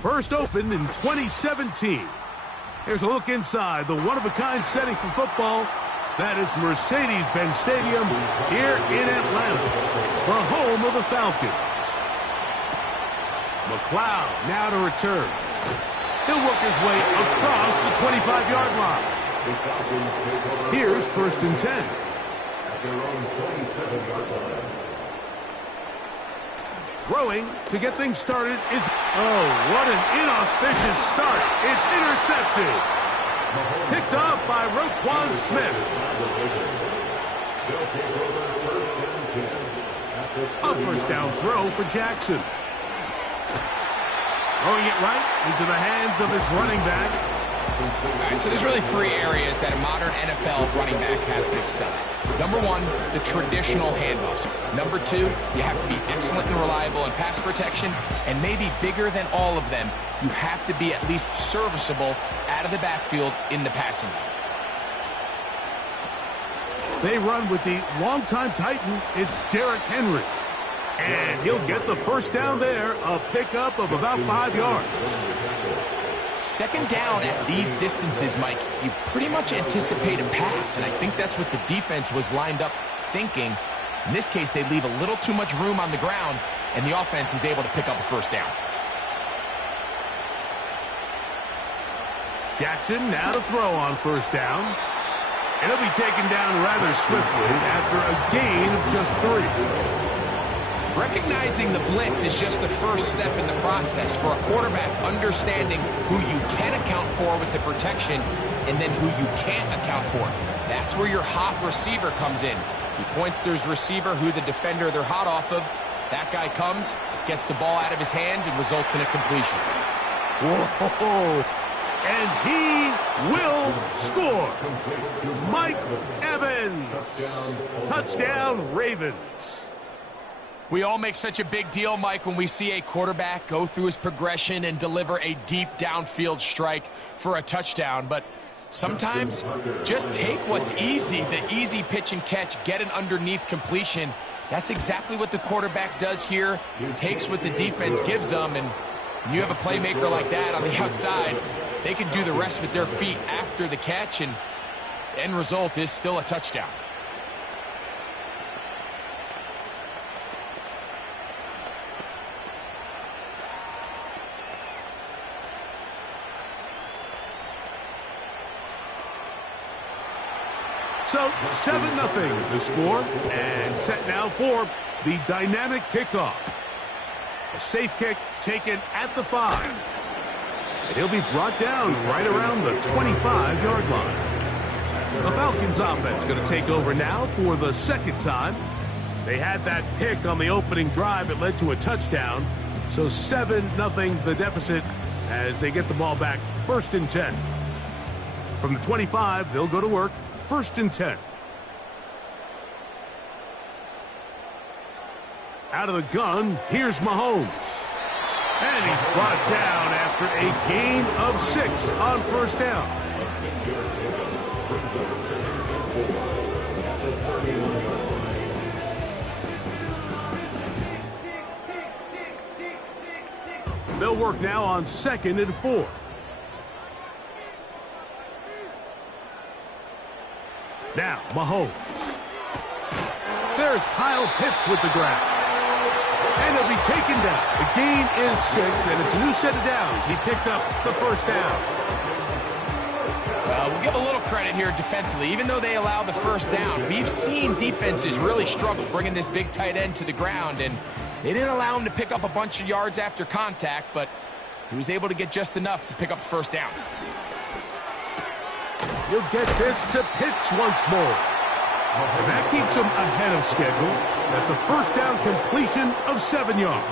First opened in 2017. Here's a look inside the one-of-a-kind setting for football. That is Mercedes-Benz Stadium here in Atlanta, the home of the Falcons. McLeod now to return. He'll work his way across the 25-yard line. Here's 1st and 10. At their own 27-yard line. Throwing to get things started is... Oh, what an inauspicious start. It's intercepted. Picked off by Roquan Smith. A first down throw for Jackson. Throwing it right into the hands of his running back. All right, so there's really 3 areas that a modern NFL running back has to excel at. Number 1, the traditional handoffs. Number 2, you have to be excellent and reliable in pass protection. And maybe bigger than all of them, you have to be at least serviceable out of the backfield in the passing game. They run with the longtime Titan. It's Derrick Henry. And he'll get the first down there, a pickup of about 5 yards. Second down at these distances, Mike, you pretty much anticipate a pass, and I think that's what the defense was lined up thinking. In this case, they leave a little too much room on the ground, and the offense is able to pick up a first down. Jackson now to throw on first down. And he'll be taken down rather swiftly after a gain of just 3. Recognizing the blitz is just the first step in the process for a quarterback understanding who you can account for with the protection and then who you can't account for. That's where your hot receiver comes in. He points to his receiver, who the defender they're hot off of. That guy comes, gets the ball out of his hand, and results in a completion. Whoa! And he will score. Mike Evans. Touchdown, Ravens. We all make such a big deal, Mike, when we see a quarterback go through his progression and deliver a deep downfield strike for a touchdown. But sometimes just take what's easy, the easy pitch and catch, get an underneath completion. That's exactly what the quarterback does here. Takes what the defense gives them, and when you have a playmaker like that on the outside, they can do the rest with their feet after the catch, and the end result is still a touchdown. So, 7-0 the score, and set now for the dynamic kickoff. A safe kick taken at the 5. And he'll be brought down right around the 25-yard line. The Falcons offense going to take over now for the second time. They had that pick on the opening drive. It led to a touchdown. So 7-0 the deficit as they get the ball back. 1st and 10. From the 25, they'll go to work. 1st and 10. Out of the gun, here's Mahomes. And he's brought down after a gain of 6 on 1st down. They'll work now on 2nd and 4. Now, Mahomes. There's Kyle Pitts with the grab. And he'll be taken down. The gain is 6, and it's a new set of downs. He picked up the 1st down. We'll give a little credit here defensively. Even though they allow the 1st down, we've seen defenses really struggle bringing this big tight end to the ground, and they didn't allow him to pick up a bunch of yards after contact, but he was able to get just enough to pick up the 1st down. He'll get this to Pitts once more. And that keeps him ahead of schedule. That's a 1st down completion of 7 yards.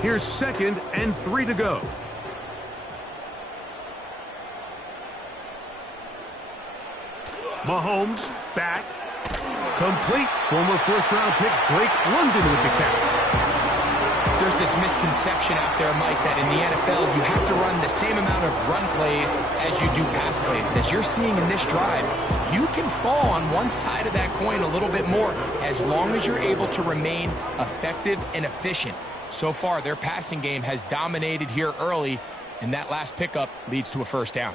Here's 2nd and 3 to go. Mahomes back. Complete. Former 1st-round pick Drake London with the catch. There's this misconception out there, Mike, that in the NFL you have to run the same amount of run plays as you do pass plays. And as you're seeing in this drive, you can fall on one side of that coin a little bit more as long as you're able to remain effective and efficient. So far, their passing game has dominated here early, and that last pickup leads to a 1st down.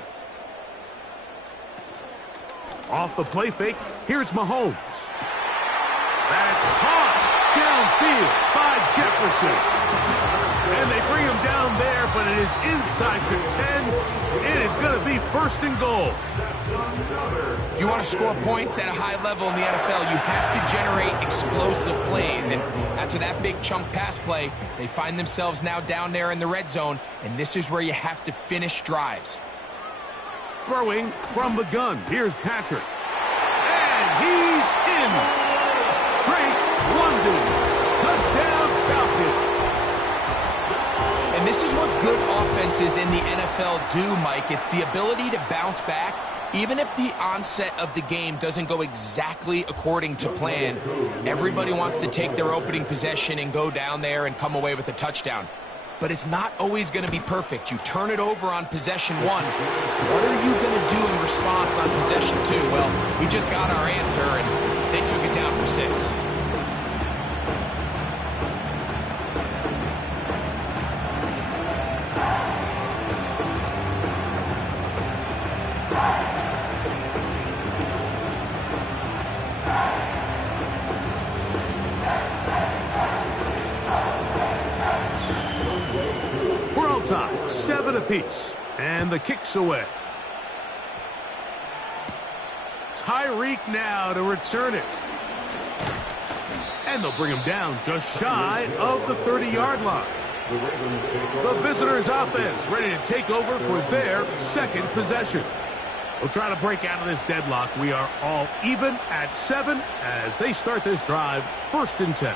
Off the play fake, here's Mahomes. That's caught downfield by Jefferson. And they bring him down there, but it is inside the 10. It is going to be 1st and goal. If you want to score points at a high level in the NFL, you have to generate explosive plays. And after that big chunk pass play, they find themselves now down there in the red zone, and this is where you have to finish drives. Throwing from the gun. Here's Patrick. And he's in. Drake London. Touchdown Falcons. And this is what good offenses in the NFL do, Mike. It's the ability to bounce back. Even if the onset of the game doesn't go exactly according to plan, everybody wants to take their opening possession and go down there and come away with a touchdown. But it's not always going to be perfect. You turn it over on possession 1. What are you going to do in response on possession 2? Well, we just got our answer, and they took it down for 6. We're all tied, 7 apiece, and the kick's away. Tyreek now to return it. And they'll bring him down just shy of the 30-yard line. The visitors' offense ready to take over for their 2nd possession. We'll try to break out of this deadlock. We are all even at 7 as they start this drive. 1st and 10.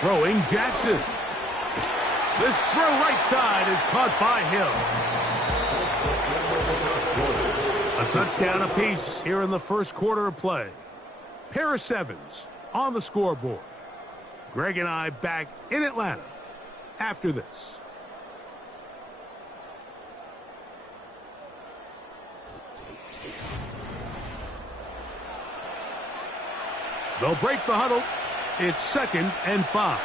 Throwing Jackson. This throw right side is caught by Hill. A touchdown apiece here in the 1st quarter of play. Pair of 7s on the scoreboard. Greg and I back in Atlanta after this. They'll break the huddle. It's 2nd and 5.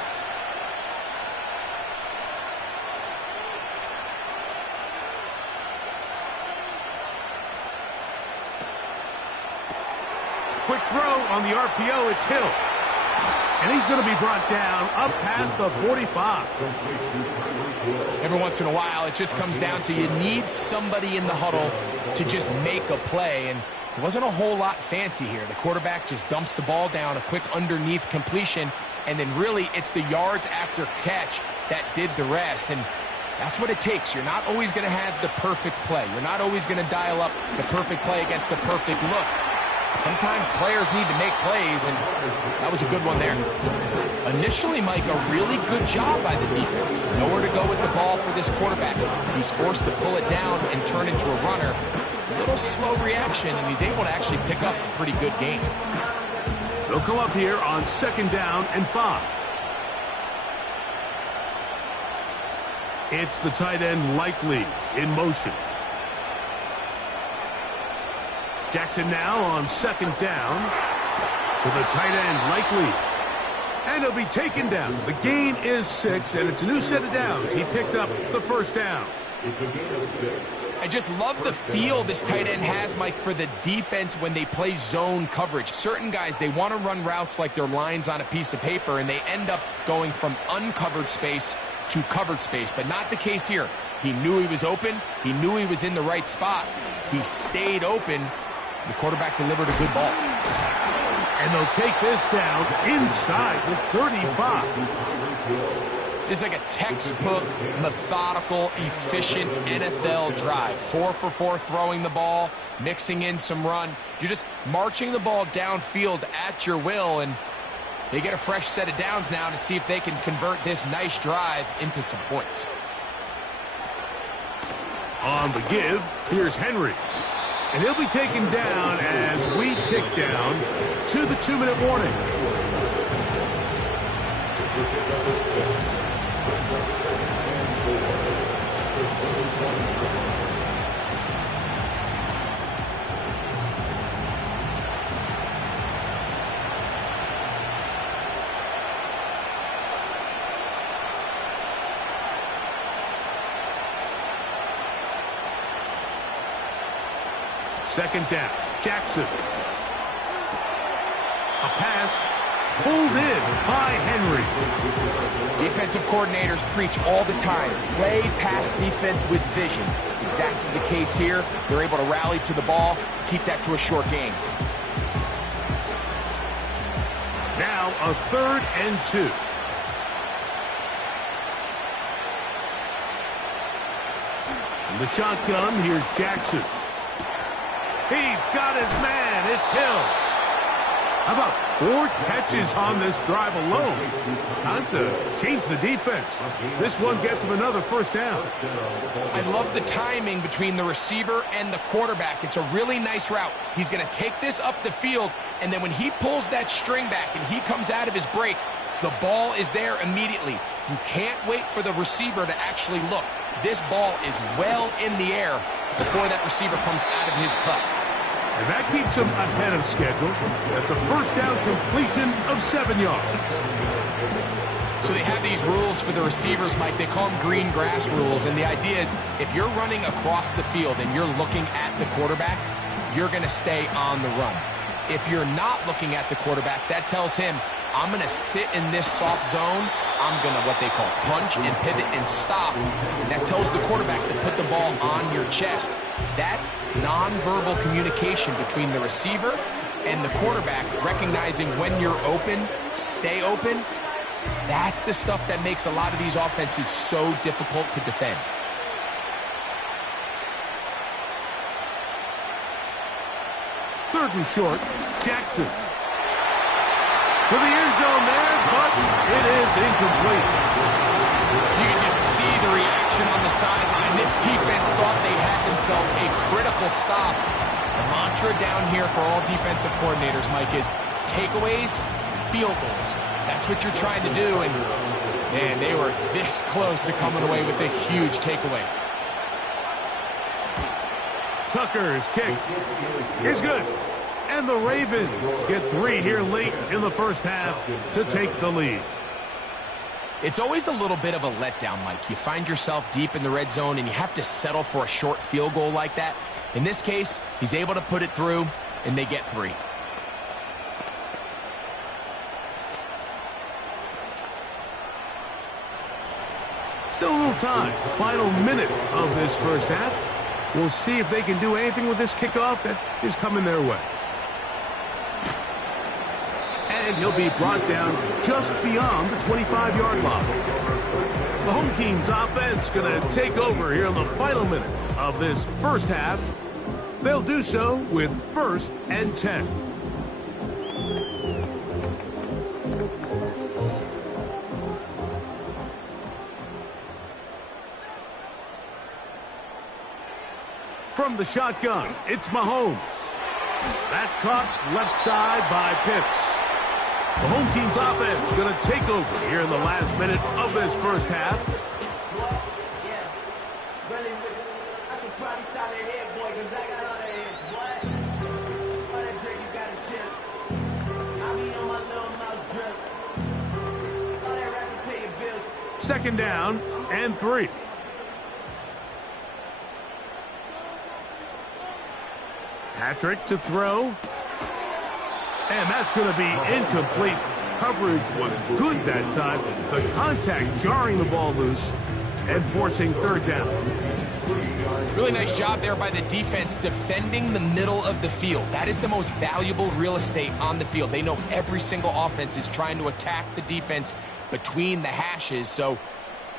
Quick throw on the RPO. It's Hill. And he's going to be brought down up past the 45. Every once in a while, it just comes down to you need somebody in the huddle to just make a play. And it wasn't a whole lot fancy here. The quarterback just dumps the ball down, a quick underneath completion, and then really it's the yards after catch that did the rest. And that's what it takes. You're not always going to have the perfect play. You're not always going to dial up the perfect play against the perfect look. Sometimes players need to make plays, and that was a good one there. Initially, Mike, a really good job by the defense. Nowhere to go with the ball for this quarterback. He's forced to pull it down and turn into a runner. A little slow reaction, and he's able to actually pick up a pretty good game. They'll come up here on 2nd down and 5. It's the tight end Likely in motion. Jackson now on 2nd down. To the tight end Likely. And he'll be taken down. The gain is 6, and it's a new set of downs. He picked up the 1st down. I just love the feel this tight end has, Mike, for the defense when they play zone coverage. Certain guys, they want to run routes like they're lines on a piece of paper, and they end up going from uncovered space to covered space, but not the case here. He knew he was open. He knew he was in the right spot. He stayed open. The quarterback delivered a good ball. And they'll take this down inside the 35. This is like a textbook, methodical, efficient NFL drive. 4 for 4 throwing the ball, mixing in some run. You're just marching the ball downfield at your will, and they get a fresh set of downs now to see if they can convert this nice drive into some points. On the give, here's Henry. And he'll be taken down as we tick down to the 2-minute warning. Second down, Jackson. A pass pulled in by Henry. Defensive coordinators preach all the time, play pass defense with vision. It's exactly the case here. They're able to rally to the ball, keep that to a short game. Now a 3rd and 2. In the shotgun, here's Jackson. He's got his man. It's Hill. How about 4 catches on this drive alone? Time to change the defense. This one gets him another 1st down. I love the timing between the receiver and the quarterback. It's a really nice route. He's going to take this up the field, and then when he pulls that string back and he comes out of his break, the ball is there immediately. You can't wait for the receiver to actually look. This ball is well in the air before that receiver comes out of his cut. And that keeps him ahead of schedule. That's a 1st down completion of 7 yards. So they have these rules for the receivers, Mike. They call them green grass rules. And the idea is if you're running across the field and you're looking at the quarterback, you're going to stay on the run. If you're not looking at the quarterback, that tells him, I'm going to sit in this soft zone. I'm going to, what they call, punch and pivot and stop. And that tells the quarterback to put the ball on your chest. That nonverbal communication between the receiver and the quarterback, recognizing when you're open, stay open, that's the stuff that makes a lot of these offenses so difficult to defend. Third and short, Jackson. To the end zone there, but it is incomplete. You can just see the reaction on the sideline. This defense thought they had themselves a critical stop. The mantra down here for all defensive coordinators, Mike, is takeaways, field goals. That's what you're trying to do, and man, they were this close to coming away with a huge takeaway. Tucker's kick is good. And the Ravens get 3 here late in the 1st half to take the lead. It's always a little bit of a letdown, Mike. You find yourself deep in the red zone and you have to settle for a short field goal like that. In this case, he's able to put it through, and they get 3. Still a little time. Final minute of this first half. We'll see if they can do anything with this kickoff that is coming their way. And he'll be brought down just beyond the 25-yard line. The home team's offense going to take over here in the final minute of this first half. They'll do so with 1st and 10. From the shotgun, it's Mahomes. That's caught left side by Pitts. The home team's offense going to take over here in the last minute of this first half. Second down and 3. Patrick to throw. And that's going to be incomplete. Coverage was good that time. The contact jarring the ball loose and forcing 3rd down. Really nice job there by the defense defending the middle of the field. That is the most valuable real estate on the field. They know every single offense is trying to attack the defense between the hashes. So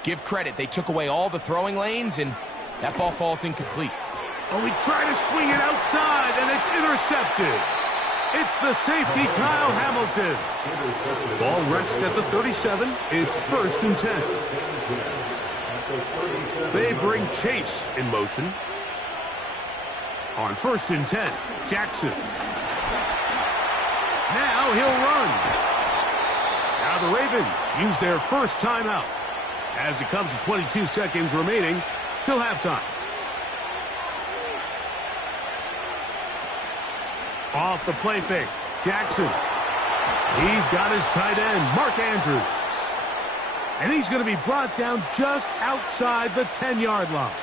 give credit. They took away all the throwing lanes, and that ball falls incomplete. Oh, he tried to swing it outside, and it's intercepted. It's the safety, Kyle Hamilton. Ball rests at the 37. It's 1st and 10. They bring Chase in motion. On 1st and 10, Jackson. Now he'll run. Now the Ravens use their first timeout as it comes to 22 seconds remaining till halftime. Off the play fake, Jackson. He's got his tight end, Mark Andrews. And he's going to be brought down just outside the 10-yard line.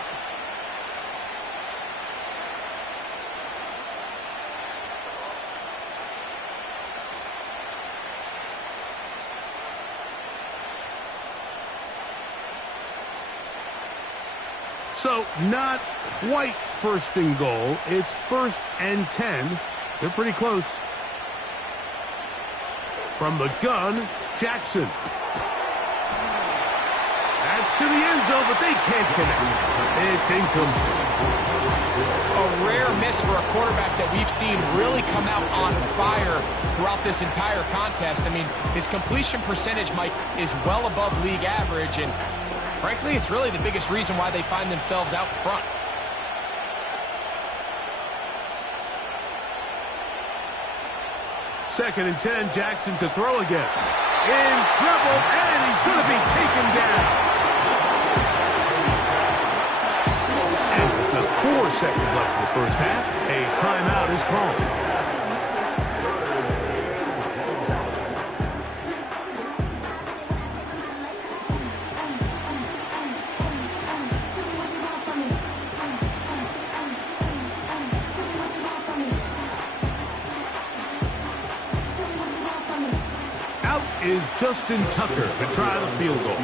So not quite 1st and goal. It's 1st and 10. They're pretty close. From the gun, Jackson. That's to the end zone, but they can't connect. It's incomplete. A rare miss for a quarterback that we've seen really come out on fire throughout this entire contest. I mean, his completion percentage, Mike, is well above league average, and frankly, it's really the biggest reason why they find themselves out front. Second and 10, Jackson to throw again. In trouble, and he's going to be taken down. And with just 4 seconds left in the first half, a timeout is called. Is Justin Tucker to try the field goal.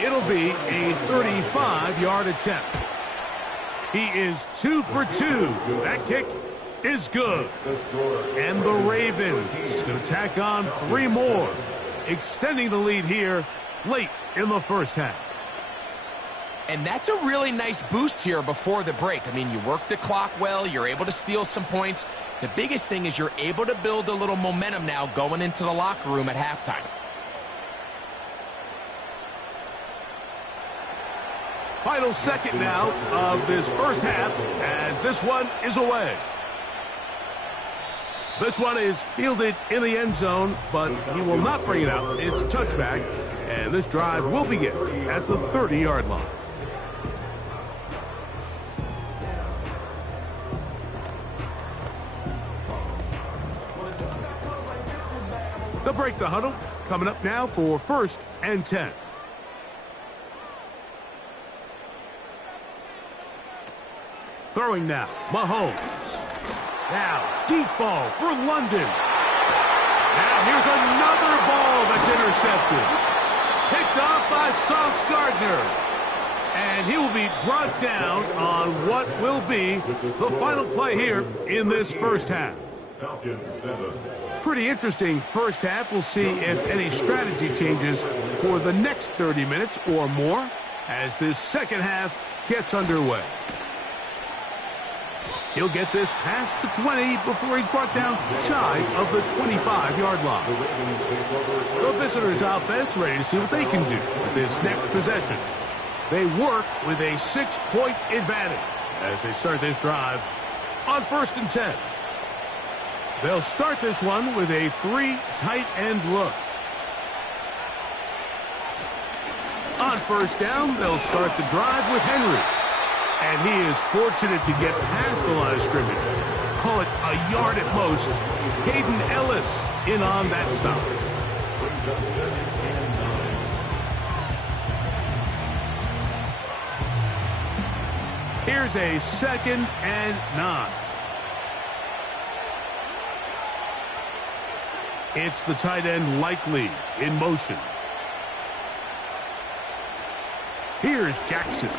It'll be a 35-yard attempt. He is 2 for 2. That kick is good. And the Ravens going to tack on 3 more, extending the lead here late in the first half. And that's a really nice boost here before the break. I mean, you work the clock well. You're able to steal some points. The biggest thing is you're able to build a little momentum now going into the locker room at halftime. Final second now of this first half as this one is away. This one is fielded in the end zone, but he will not bring it out. It's a touchback, and this drive will begin at the 30-yard line. They'll break the huddle. Coming up now for 1st and 10. Throwing now, Mahomes. Now, deep ball for London. Now here's another ball that's intercepted. Picked off by Sauce Gardner. And he will be brought down on what will be the final play here in this first half. Pretty interesting first half. We'll see if any strategy changes for the next 30 minutes or more as this second half gets underway. He'll get this past the 20 before he's brought down shy of the 25-yard line. The visitors' offense ready to see what they can do with this next possession. They work with a 6-point advantage as they start this drive on 1st and 10. They'll start this one with a 3 tight end look. On 1st down, they'll start the drive with Henry. And he is fortunate to get past the line of scrimmage. Call it a yard at most. Hayden Ellis in on that stop. Here's a 2nd and 9. It's the tight end Likely in motion. Here's Jackson.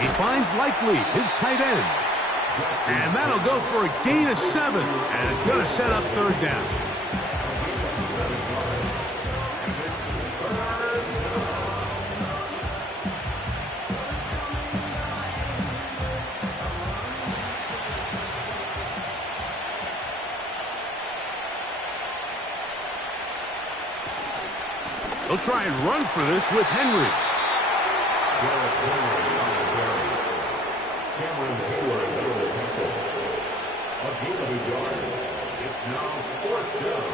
He finds Likely, his tight end. And that'll go for a gain of 7. And it's going to set up 3rd down. They'll try and run for this with Henry. It's now 4th down.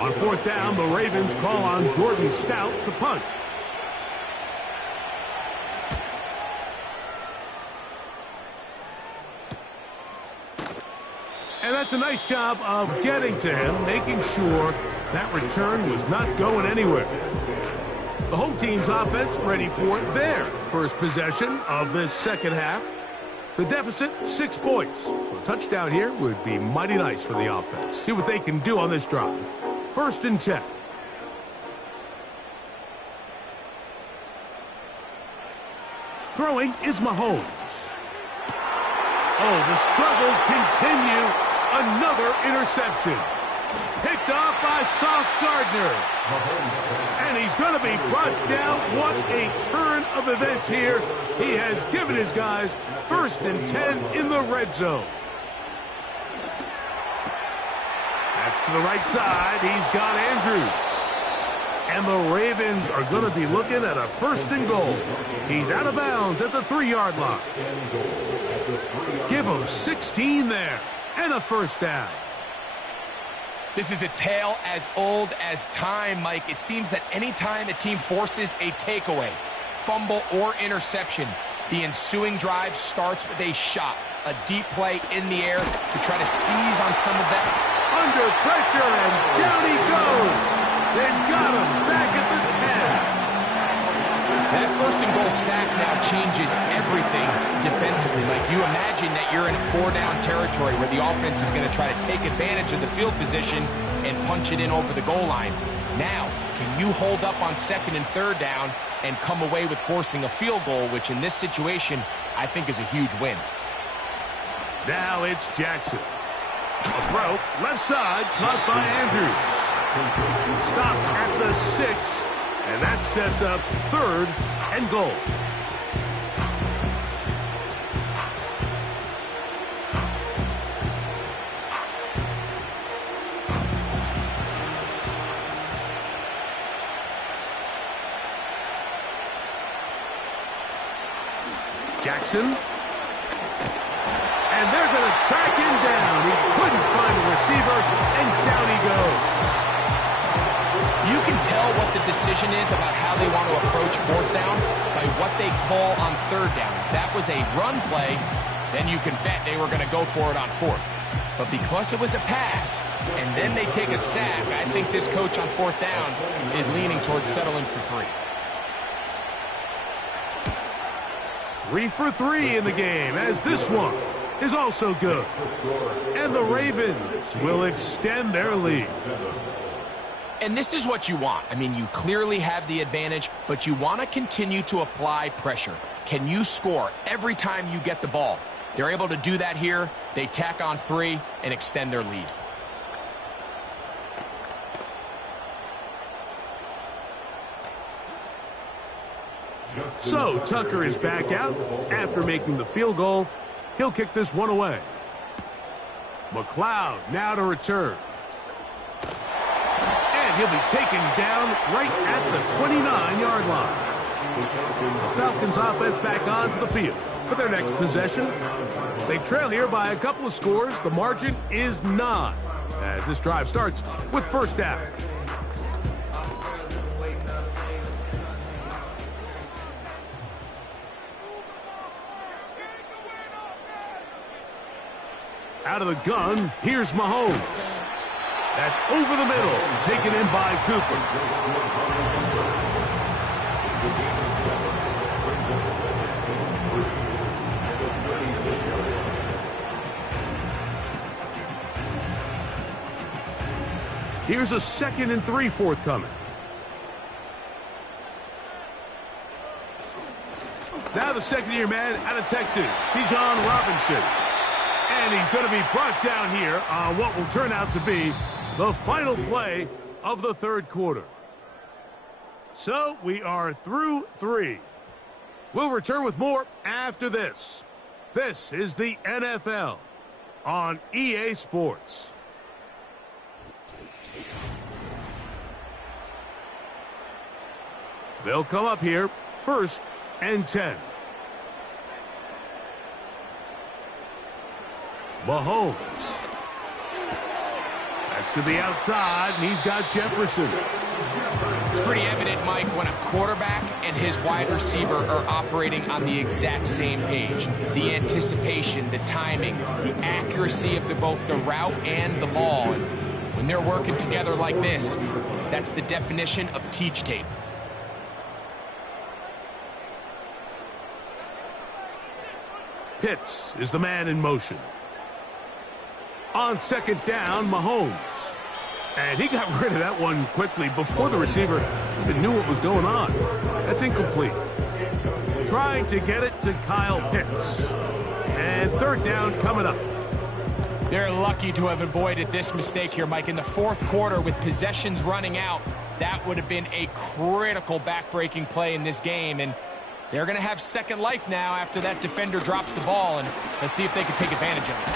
On 4th down, the Ravens call on Jordan Stout to punt. And that's a nice job of getting to him, making sure that return was not going anywhere. The home team's offense ready for their first possession of this second half. The deficit, 6 points. So a touchdown here would be mighty nice for the offense. See what they can do on this drive. 1st and 10. Throwing is Mahomes. Oh, the struggles continue. Another interception. Picked off by Sauce Gardner. And he's going to be brought down. What a turn of events here. He has given his guys 1st and 10 in the red zone. That's to the right side. He's got Andrews. And the Ravens are going to be looking at a 1st and goal. He's out of bounds at the 3-yard line. Give him 16 there. And a 1st down. This is a tale as old as time, Mike. It seems that anytime a team forces a takeaway, fumble, or interception, the ensuing drive starts with a shot, a deep play in the air to try to seize on some of that. Under pressure, and down he goes. They've got him back at the 10. That 1st and goal sack now changes everything defensively. Mike, you imagine that you're in a 4-down territory where the offense is going to try to take advantage of the field position and punch it in over the goal line. Now, can you hold up on 2nd and 3rd down and come away with forcing a field goal, which in this situation, I think is a huge win. Now it's Jackson. A throw, left side, caught by Andrews. Stop at the 6, and that sets up 3rd and goal. Jackson. And they're going to track him down. He couldn't find a receiver, and down he goes. You can tell what the decision is about how they want to approach 4th down by what they call on 3rd down. If that was a run play, then you can bet they were going to go for it on 4th. But because it was a pass, and then they take a sack, I think this coach on 4th down is leaning towards settling for 3. 3 for 3 in the game as this one is also good. And the Ravens will extend their lead. And this is what you want. I mean, you clearly have the advantage, but you want to continue to apply pressure. Can you score every time you get the ball? They're able to do that here. They tack on 3 and extend their lead. So Tucker is back out after making the field goal. He'll kick this one away. McLeod now to return. And he'll be taken down right at the 29-yard line. The Falcons offense back onto the field for their next possession. They trail here by a couple of scores. The margin is 9 as this drive starts with first down. Out of the gun, here's Mahomes. That's over the middle, taken in by Cooper. Here's a 2nd and 3 forthcoming. Now the second-year man out of Texas, Bijan Robinson. And he's going to be brought down here on what will turn out to be the final play of the third quarter. So we are through 3. We'll return with more after this. This is the NFL on EA Sports. They'll come up here, 1st and 10. Mahomes. That's to the outside, and he's got Jefferson. It's pretty evident, Mike, when a quarterback and his wide receiver are operating on the exact same page. The anticipation, the timing, the accuracy of both the route and the ball. And when they're working together like this, that's the definition of teach tape. Pitts is the man in motion. On 2nd down, Mahomes. And he got rid of that one quickly before the receiver even knew what was going on. That's incomplete. Trying to get it to Kyle Pitts. And 3rd down coming up. They're lucky to have avoided this mistake here, Mike. In the 4th quarter, with possessions running out, that would have been a critical back-breaking play in this game. And they're going to have second life now after that defender drops the ball. And let's see if they can take advantage of it.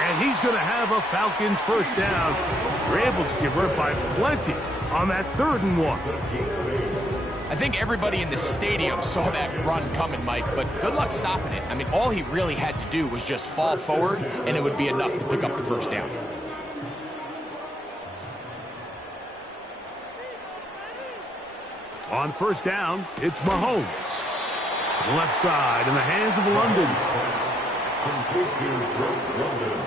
And he's going to have a Falcons first down. They're able to convert by plenty on that 3rd and 1. I think everybody in the stadium saw that run coming, Mike, but good luck stopping it. I mean, all he really had to do was just fall forward, and it would be enough to pick up the first down. On first down, it's Mahomes. To the left side in the hands of London. Complete to London.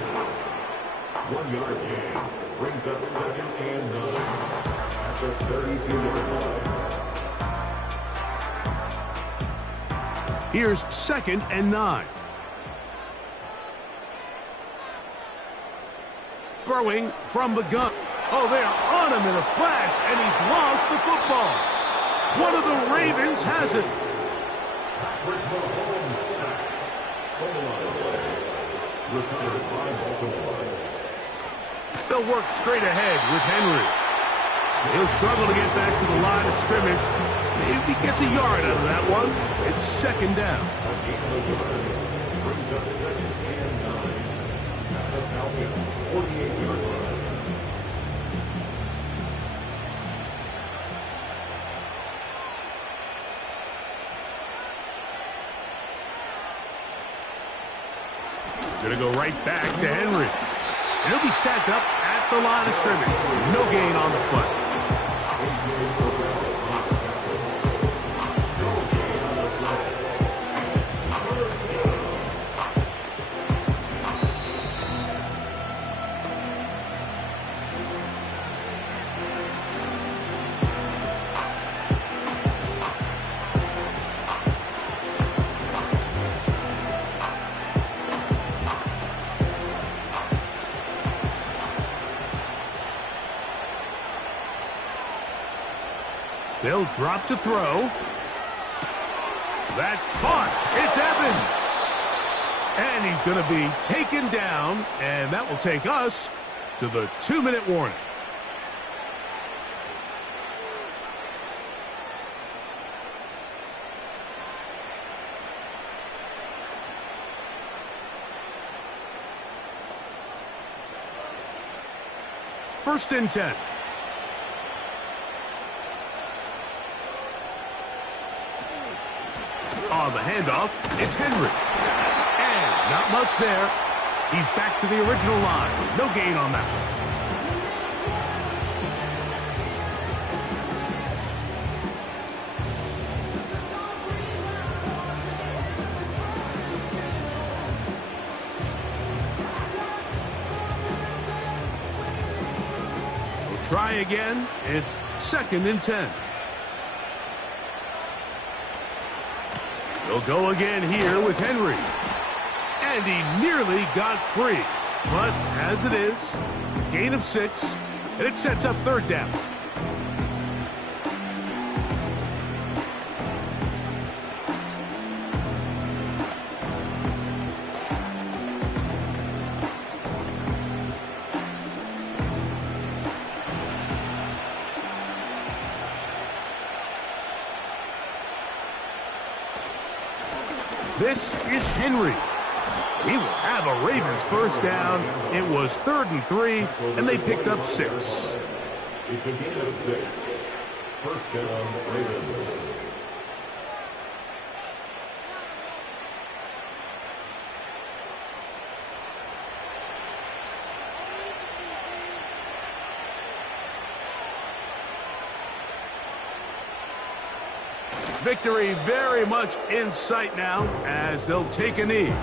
1-yard gain. Brings up 2nd and 9 at the 32-yard line. Here's 2nd and 9. Throwing from the gun. Oh, they're on him in a flash, and he's lost the football. One of the Ravens has it. Patrick Mahomes sacked. On the line of play. Recovered by Baltimore. They'll work straight ahead with Henry. He'll struggle to get back to the line of scrimmage. Maybe he gets a yard out of that one. It's 2nd down. A gain of a yard. Brings up 2nd and 9 at the Falcons' 48-yard line. Going to go right back to Henry. And he'll be stacked up at the line of scrimmage. No gain on the play. They'll drop to throw. That's caught. It's Evans. And he's going to be taken down, and that will take us to the 2-minute warning. First and 10. On the handoff, it's Henry. And not much there. He's back to the original line. No gain on that one. We'll try again. It's 2nd and 10. He'll go again here with Henry. And he nearly got free. But as it is, gain of 6, and it sets up 3rd down. This is Henry. He will have a Ravens first down. It was 3rd and 3, and they picked up 6. It's a gain of 6. First down, Ravens. Victory very much in sight now as they'll take a knee.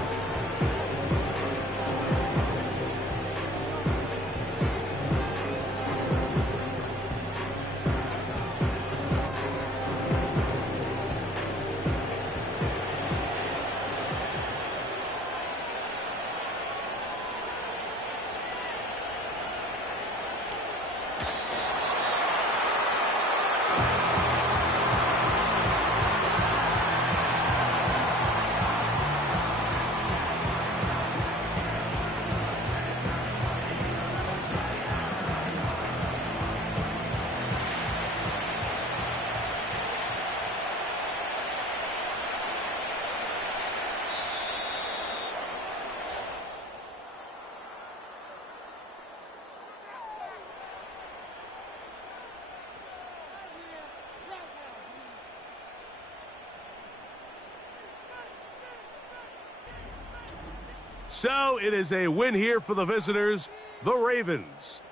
So it is a win here for the visitors, the Ravens.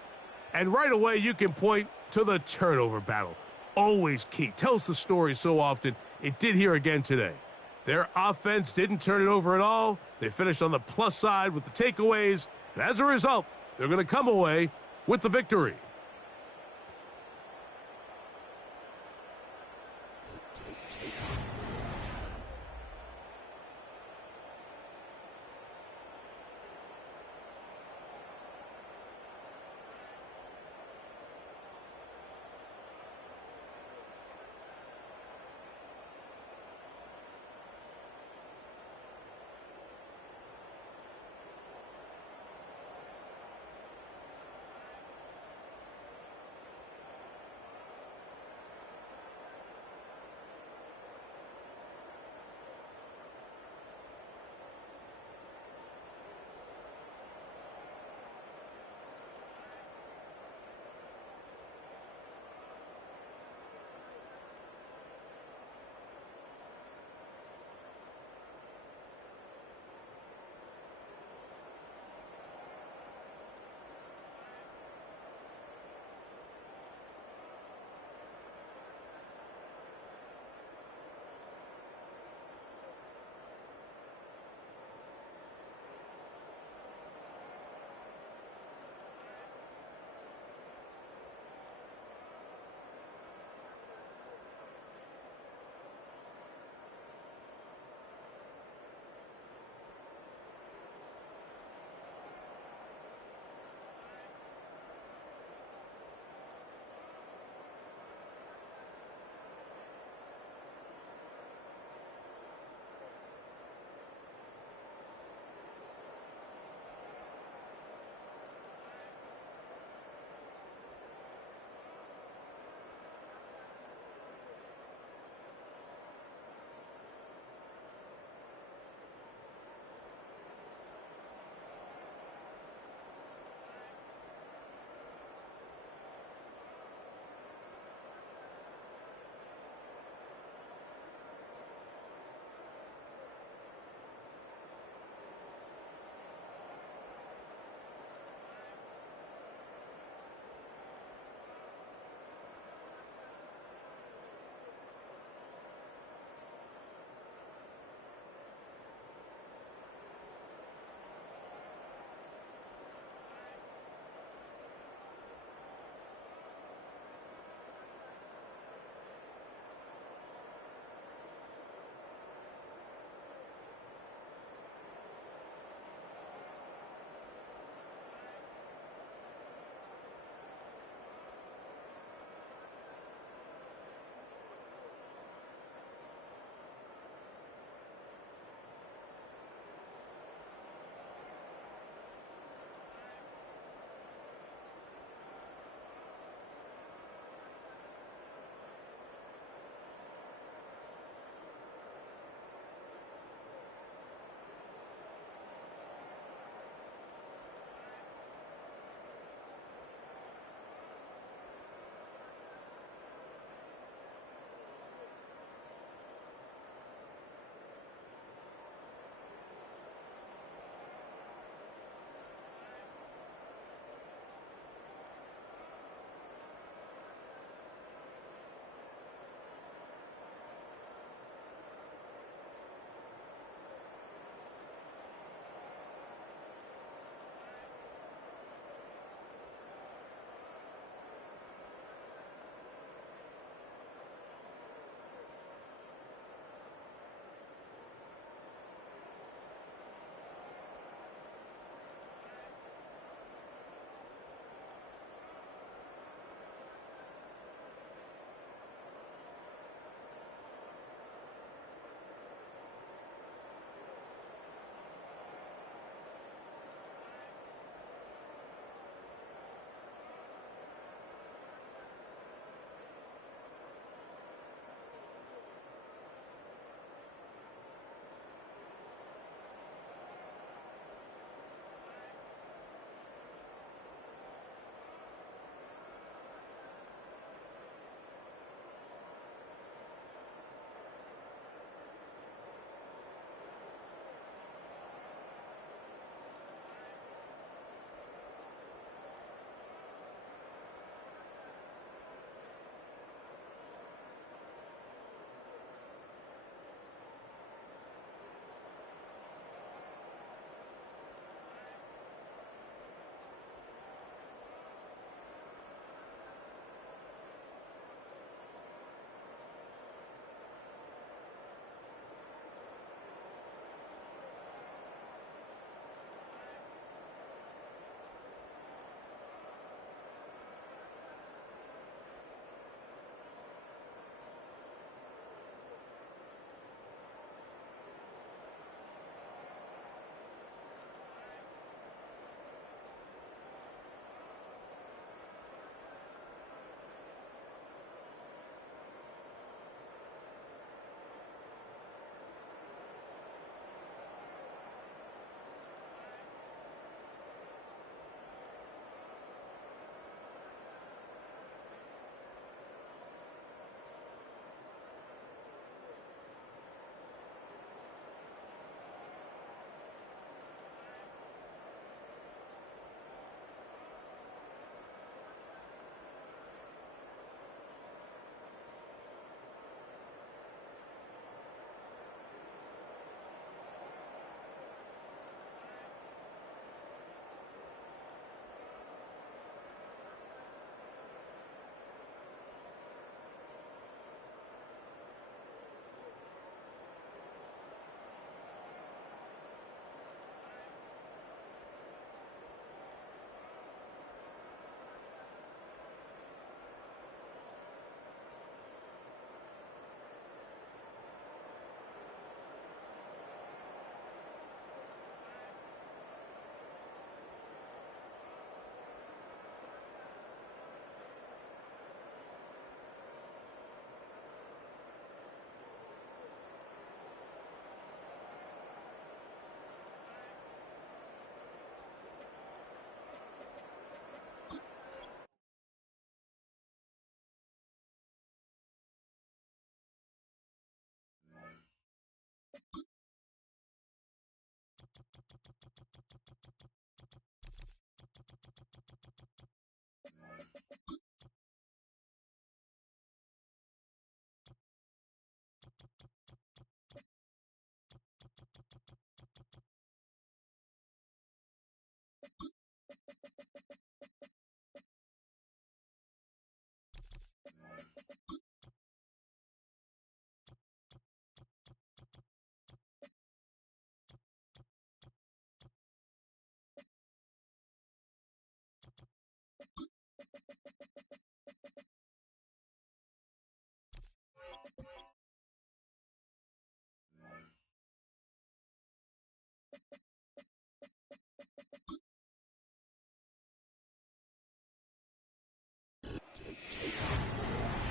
And right away you can point to the turnover battle. Always key. Tells the story so often. It did here again today. Their offense didn't turn it over at all. They finished on the plus side with the takeaways. And as a result, they're going to come away with the victory.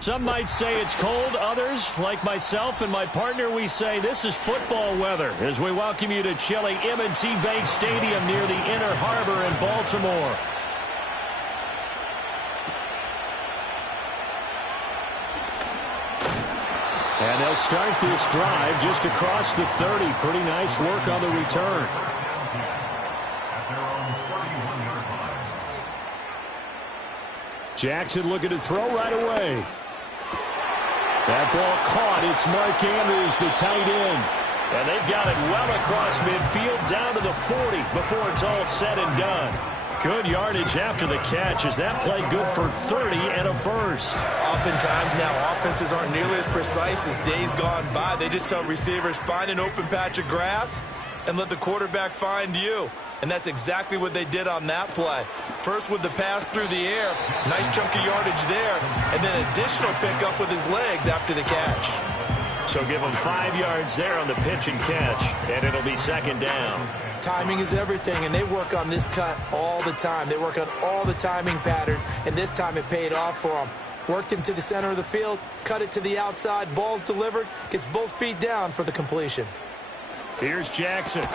Some might say it's cold. Others, like myself and my partner, we say this is football weather as we welcome you to chilly M&T Bank Stadium near the Inner Harbor in Baltimore. And they'll start this drive just across the 30. Pretty nice work on the return. Jackson looking to throw right away. That ball caught. It's Mark Andrews, the tight end. And they've got it well across midfield down to the 40 before it's all said and done. Good yardage after the catch. Is that play good for 30 and a first? Oftentimes now, offenses aren't nearly as precise as days gone by. They just tell receivers, find an open patch of grass and let the quarterback find you. And that's exactly what they did on that play. First with the pass through the air, nice chunk of yardage there, and then additional pickup with his legs after the catch. So give him 5 yards there on the pitch and catch, and it'll be second down. Timing is everything, and they work on this cut all the time. They work on all the timing patterns, and this time it paid off for them. Worked him to the center of the field, cut it to the outside, ball's delivered, gets both feet down for the completion. Here's Jackson.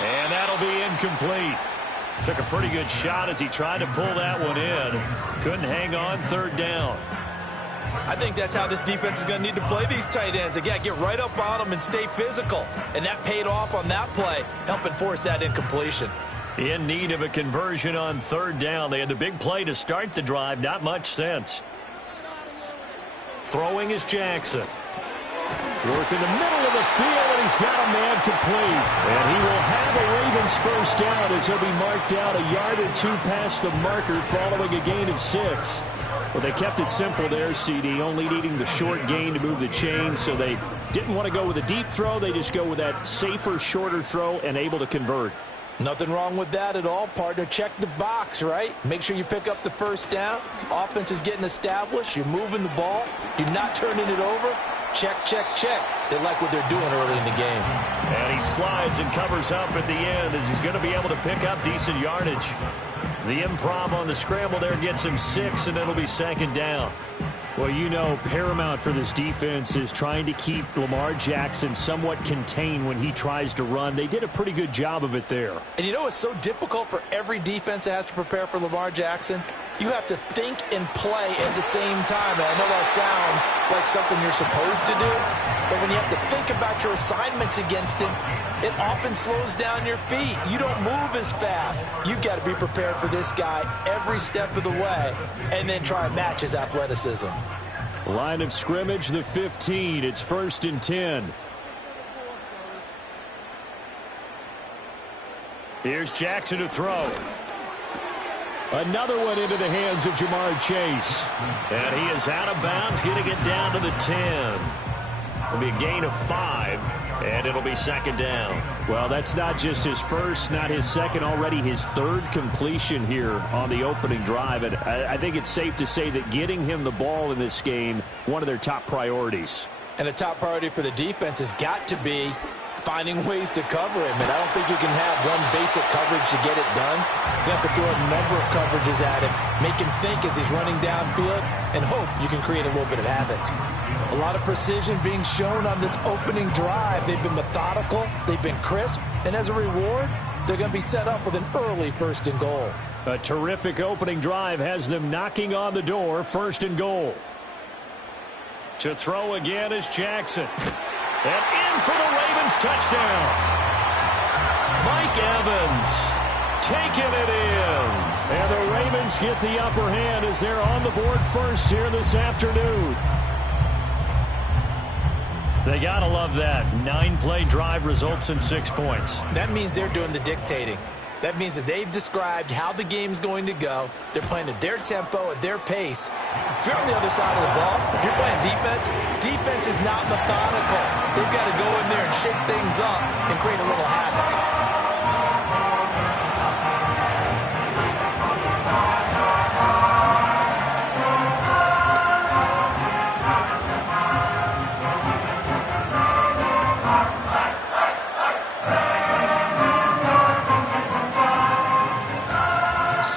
And that'll be incomplete. Took a pretty good shot as he tried to pull that one in. Couldn't hang on, third down. I think that's how this defense is going to need to play these tight ends. Again, get right up on them and stay physical. And that paid off on that play, helping force that incompletion. In need of a conversion on third down. They had the big play to start the drive. Not much sense. Throwing is Jackson. Work in the middle of the field, and he's got a man complete. And he will have a Ravens first down as he'll be marked out a yard or two past the marker following a gain of 6. Well, they kept it simple there, CD, only needing the short gain to move the chain, so they didn't want to go with a deep throw. They just go with that safer, shorter throw and able to convert. Nothing wrong with that at all, partner. Check the box, right? Make sure you pick up the first down. Offense is getting established. You're moving the ball. You're not turning it over. Check, check, check. They like what they're doing early in the game. And he slides and covers up at the end as he's going to be able to pick up decent yardage. The improv on the scramble there gets him 6, and it'll be second down. Well, you know, paramount for this defense is trying to keep Lamar Jackson somewhat contained when he tries to run. They did a pretty good job of it there. And you know it's so difficult for every defense that has to prepare for Lamar Jackson? You have to think and play at the same time. And I know that sounds like something you're supposed to do, but when you have to think about your assignments against him, it often slows down your feet. You don't move as fast. You've got to be prepared for this guy every step of the way and then try and match his athleticism. Line of scrimmage, the 15. It's 1st and 10. Here's Jackson to throw. Another one into the hands of Jamar Chase. And he is out of bounds, getting it down to the 10. It'll be a gain of 5, and it'll be second down. Well, that's not just his first, not his second, already his third completion here on the opening drive. And I think it's safe to say that getting him the ball in this game, one of their top priorities. And the top priority for the defense has got to be finding ways to cover him. And I don't think you can have one basic coverage to get it done. You have to throw a number of coverages at him, make him think as he's running downfield, and hope you can create a little bit of havoc. A lot of precision being shown on this opening drive. They've been methodical, they've been crisp, and as a reward, they're going to be set up with an early 1st and goal. A terrific opening drive has them knocking on the door, 1st and goal. To throw again is Jackson. And in for the Ravens touchdown. Mike Evans taking it in. And the Ravens get the upper hand as they're on the board first here this afternoon. They got to love that. 9-play drive results in 6 points. That means they're doing the dictating. That means that they've described how the game's going to go. They're playing at their tempo, at their pace. If you're on the other side of the ball, if you're playing defense, defense is not methodical. They've got to go in there and shake things up and create a little havoc.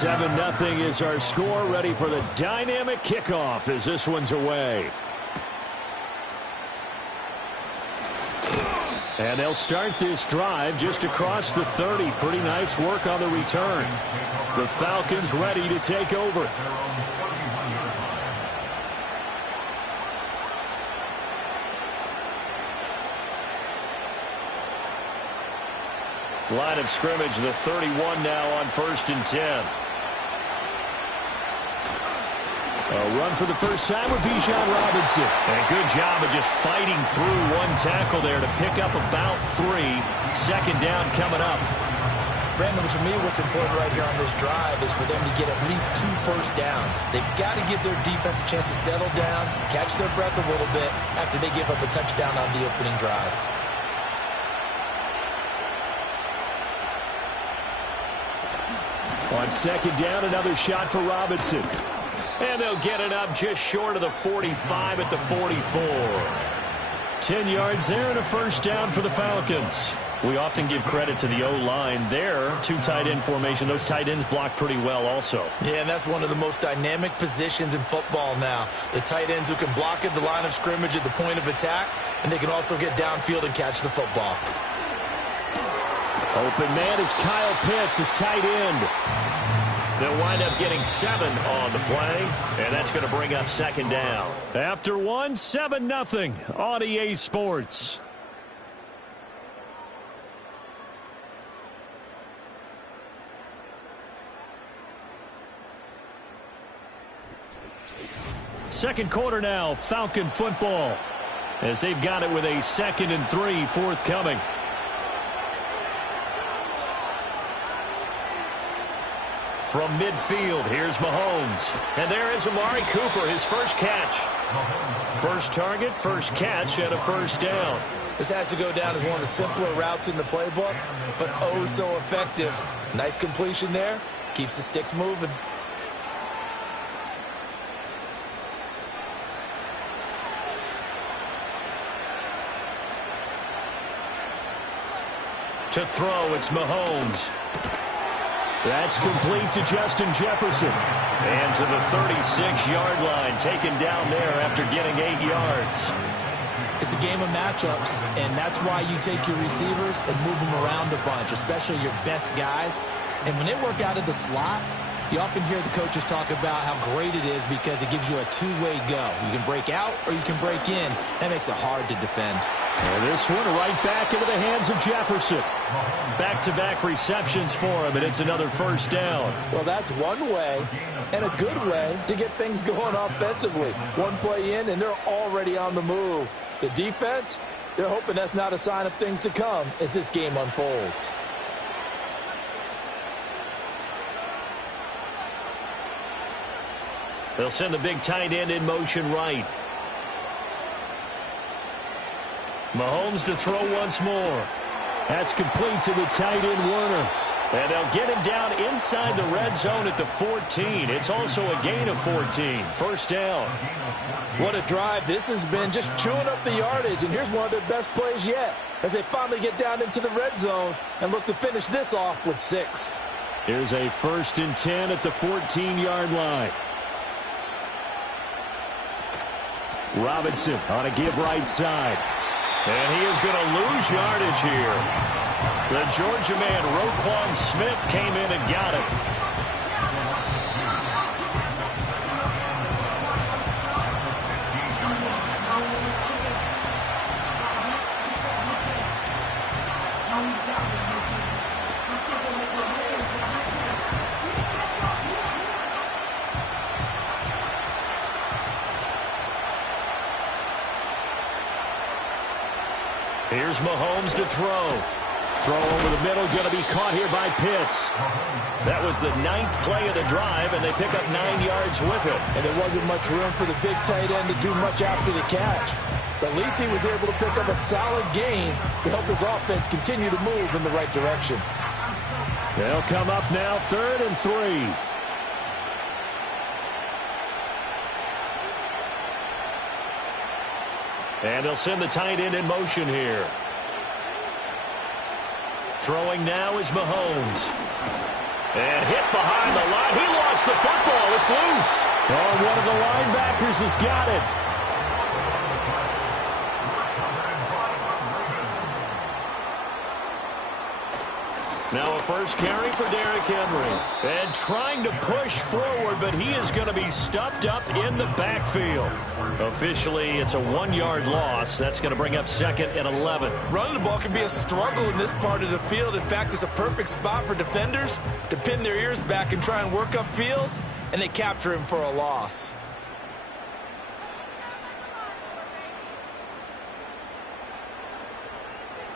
7-0 is our score. Ready for the dynamic kickoff as this one's away. And they'll start this drive just across the 30. Pretty nice work on the return. The Falcons ready to take over. Line of scrimmage, the 31 now on 1st and 10. A run for the first time with Bijan Robinson. And good job of just fighting through one tackle there to pick up about 3. 2nd down coming up. Brandon, to me, what's important right here on this drive is for them to get at least 2 first downs. They've got to give their defense a chance to settle down, catch their breath a little bit after they give up a touchdown on the opening drive. On 2nd down, another shot for Robinson. And they'll get it up just short of the 45 at the 44. 10 yards there and a first down for the Falcons. We often give credit to the O-line there. 2 tight end formation. Those tight ends block pretty well also. Yeah, and that's one of the most dynamic positions in football now. The tight ends who can block at the line of scrimmage at the point of attack, and they can also get downfield and catch the football. Open man is Kyle Pitts, his tight end. They'll wind up getting 7 on the play, and that's going to bring up 2nd down. After 1, 7-0 on EA Sports. Second quarter now, Falcon football, as they've got it with a 2nd and 3 forthcoming. From midfield, here's Mahomes. And there is Amari Cooper, his first catch. First target, first catch, and a first down. This has to go down as one of the simpler routes in the playbook, but oh so effective. Nice completion there. Keeps the sticks moving. To throw, it's Mahomes. That's complete to Justin Jefferson. And to the 36-yard line, taken down there after getting 8 yards. It's a game of matchups, and that's why you take your receivers and move them around a bunch, especially your best guys. And when they work out of the slot, you often hear the coaches talk about how great it is because it gives you a two-way go. You can break out or you can break in. That makes it hard to defend. And this one right back into the hands of Jefferson. Back-to-back receptions for him, and it's another first down. Well, that's one way and a good way to get things going offensively. One play in, and they're already on the move. The defense, they're hoping that's not a sign of things to come as this game unfolds. They'll send the big tight end in motion right. Mahomes to throw once more. That's complete to the tight end, Werner. And they'll get him down inside the red zone at the 14. It's also a gain of 14. First down. What a drive this has been, just chewing up the yardage. And here's one of their best plays yet as they finally get down into the red zone and look to finish this off with 6. Here's a 1st and 10 at the 14-yard line. Robinson on a give right side. And he is going to lose yardage here. The Georgia man, Roquan Smith, came in and got it. Here's Mahomes to throw. Throw over the middle, going to be caught here by Pitts. That was the 9th play of the drive, and they pick up 9 yards with it. And there wasn't much room for the big tight end to do much after the catch. But at least he was able to pick up a solid gain to help his offense continue to move in the right direction. They'll come up now, 3rd and 3. And they'll send the tight end in motion here. Throwing now is Mahomes. And hit behind the line. He lost the football. It's loose. Oh, one of the linebackers has got it. Now a first carry for Derrick Henry. And trying to push forward, but he is going to be stuffed up in the backfield. Officially, it's a 1-yard loss. That's going to bring up 2nd and 11. Running the ball can be a struggle in this part of the field. In fact, it's a perfect spot for defenders to pin their ears back and try and work upfield, and they capture him for a loss.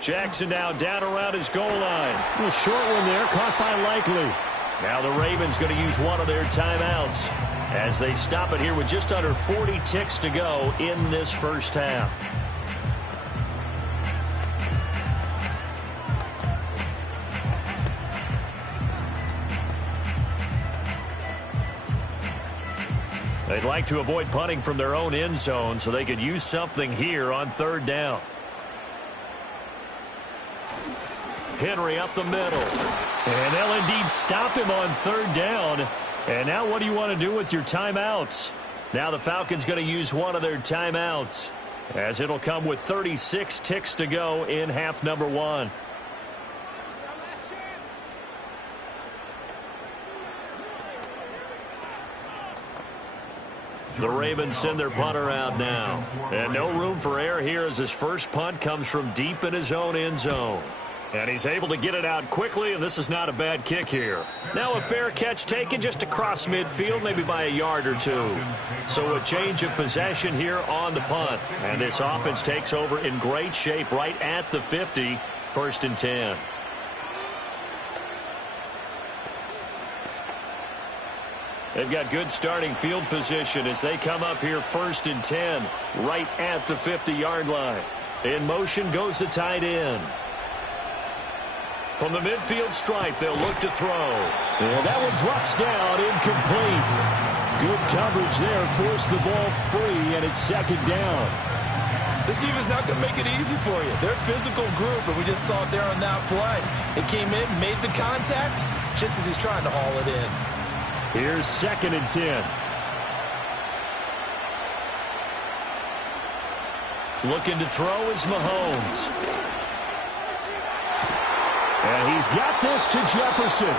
Jackson now down around his goal line. A short one there, caught by Likely. Now the Ravens going to use one of their timeouts as they stop it here with just under 40 ticks to go in this first half. They'd like to avoid punting from their own end zone so they could use something here on 3rd down. Henry up the middle. And they'll indeed stop him on 3rd down. And now what do you want to do with your timeouts? Now the Falcons going to use one of their timeouts, as it'll come with 36 ticks to go in half number 1. The Ravens send their punter out now. And no room for error here as his first punt comes from deep in his own end zone. And he's able to get it out quickly, and this is not a bad kick here. Now a fair catch taken just across midfield, maybe by a yard or two. So a change of possession here on the punt. And this offense takes over in great shape right at the 50, 1st and 10. They've got good starting field position as they come up here 1st and 10, right at the 50-yard line. In motion goes the tight end. From the midfield stripe, they'll look to throw. And that one drops down, incomplete. Good coverage there, forced the ball free, and it's 2nd down. This defense not going to make it easy for you. They're a physical group, and we just saw it there on that play. It came in, made the contact, just as he's trying to haul it in. Here's 2nd and 10. Looking to throw is Mahomes. And he's got this to Jefferson.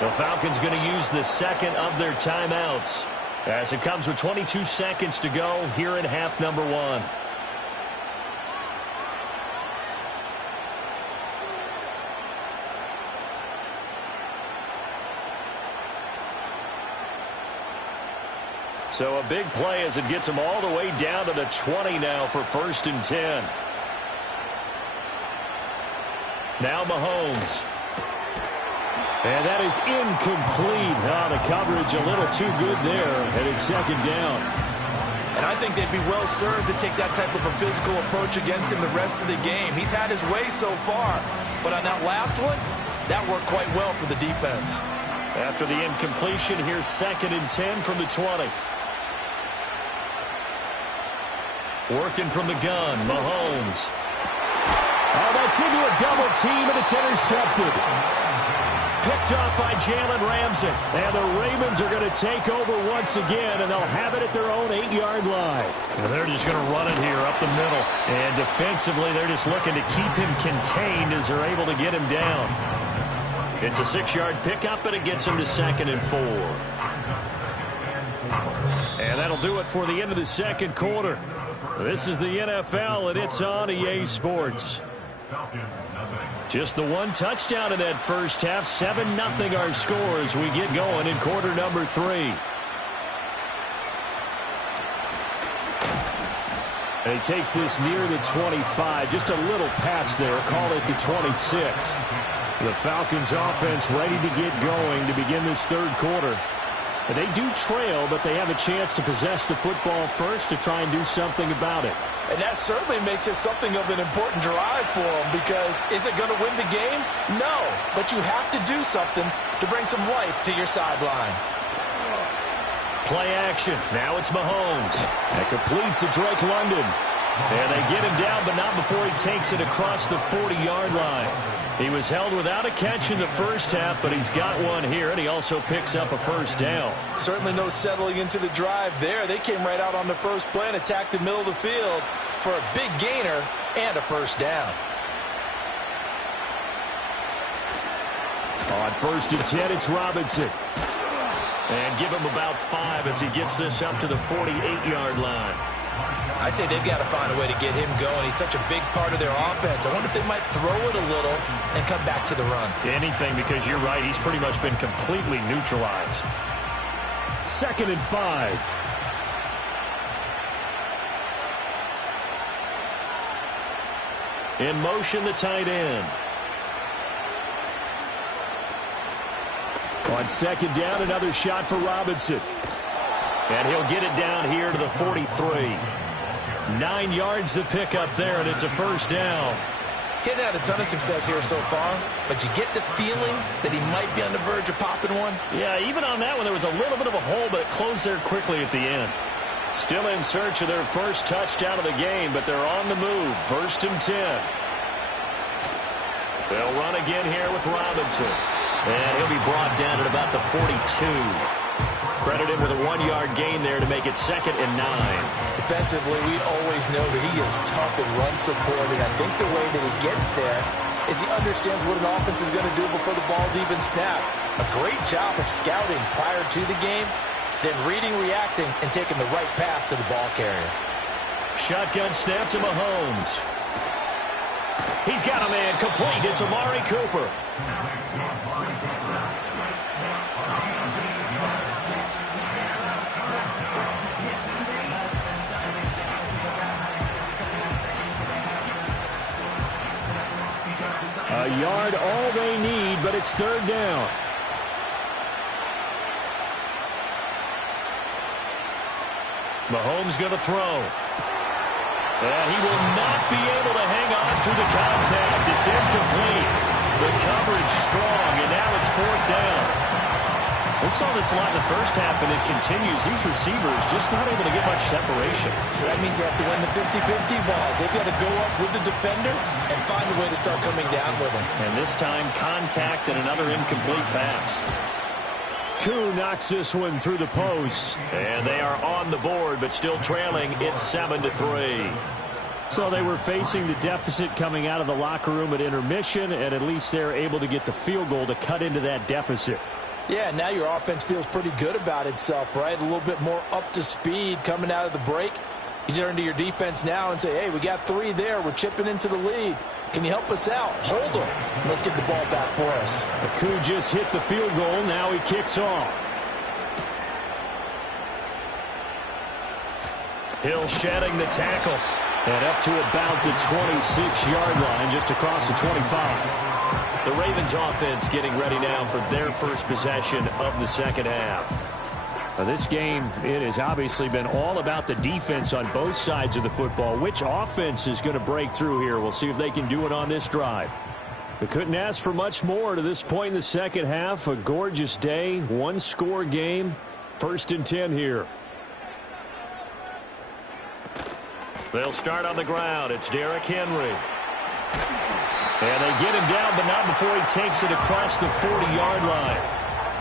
The Falcons going to use the 2nd of their timeouts as it comes with 22 seconds to go here in half number 1. So a big play as it gets them all the way down to the 20 now for 1st and 10. Now Mahomes. And that is incomplete. Oh, the coverage a little too good there, and it's 2nd down. And I think they'd be well served to take that type of a physical approach against him the rest of the game. He's had his way so far, but on that last one, that worked quite well for the defense. After the incompletion, here's 2nd and 10 from the 20. Working from the gun, Mahomes. Oh, that's into a double team, and it's intercepted. Picked off by Jalen Ramsey. And the Ravens are going to take over once again, and they'll have it at their own 8-yard line. And they're just going to run it here up the middle. And defensively, they're just looking to keep him contained as they're able to get him down. It's a 6-yard pickup, and it gets him to 2nd and 4. And that'll do it for the end of the 2nd quarter. This is the NFL, and it's on EA Sports. Just the one touchdown in that first half. 7-0 our score as we get going in quarter number 3. And he takes this near the 25. Just a little pass there. Call it the 26. The Falcons offense ready to get going to begin this 3rd quarter. They do trail, but they have a chance to possess the football first to try and do something about it. And that certainly makes it something of an important drive for them, because is it going to win the game? No, but you have to do something to bring some life to your sideline. Play action. Now it's Mahomes. And complete to Drake London. And they get him down, but not before he takes it across the 40-yard line. He was held without a catch in the first half, but he's got one here, and he also picks up a first down. Certainly no settling into the drive there. They came right out on the first play and attacked the middle of the field for a big gainer and a first down. On 1st and 10, it's Robinson. And give him about 5 as he gets this up to the 48-yard line. I'd say they've got to find a way to get him going. He's such a big part of their offense. I wonder if they might throw it a little and come back to the run. Anything, because you're right. He's pretty much been completely neutralized. 2nd and 5. In motion, the tight end. On 2nd down, another shot for Robinson. And he'll get it down here to the 43. 9 yards to pick up there, and it's a first down. He's had a ton of success here so far, but you get the feeling that he might be on the verge of popping one. Yeah, even on that one, there was a little bit of a hole, but it closed there quickly at the end. Still in search of their first touchdown of the game, but they're on the move. 1st and 10. They'll run again here with Robinson. And he'll be brought down at about the 42. Credited with a 1-yard gain there to make it 2nd and 9. Defensively, we always know that he is tough and run support, and I think the way that he gets there is he understands what an offense is going to do before the ball's even snapped. A great job of scouting prior to the game, then reading, reacting, and taking the right path to the ball carrier. Shotgun snap to Mahomes. He's got a man complete. It's Amari Cooper. A yard all they need, but it's 3rd down. Mahomes going to throw. And he will not be able to hang on through the contact. It's incomplete. The coverage strong, and now it's 4th down. We saw this a lot in the first half, and it continues. These receivers just not able to get much separation. So that means they have to win the 50-50 balls. They've got to go up with the defender and find a way to start coming down with him. And this time, contact and another incomplete pass. Koo knocks this one through the post. And they are on the board, but still trailing. It's 7-3. So they were facing the deficit coming out of the locker room at intermission, and at least they're able to get the field goal to cut into that deficit. Yeah, now your offense feels pretty good about itself, right? A little bit more up to speed coming out of the break. You turn to your defense now and say, hey, we got 3 there. We're chipping into the lead. Can you help us out? Hold them. Let's get the ball back for us. Koo just hit the field goal. Now he kicks off. Hill shedding the tackle. And up to about the 26-yard line, just across the 25. The Ravens offense getting ready now for their first possession of the second half. Now this game, it has obviously been all about the defense on both sides of the football. Which offense is going to break through here? We'll see if they can do it on this drive. They couldn't ask for much more to this point in the second half. A gorgeous day, 1-score game. 1st and 10 here. They'll start on the ground. It's Derrick Henry. And they get him down, but not before he takes it across the 40-yard line.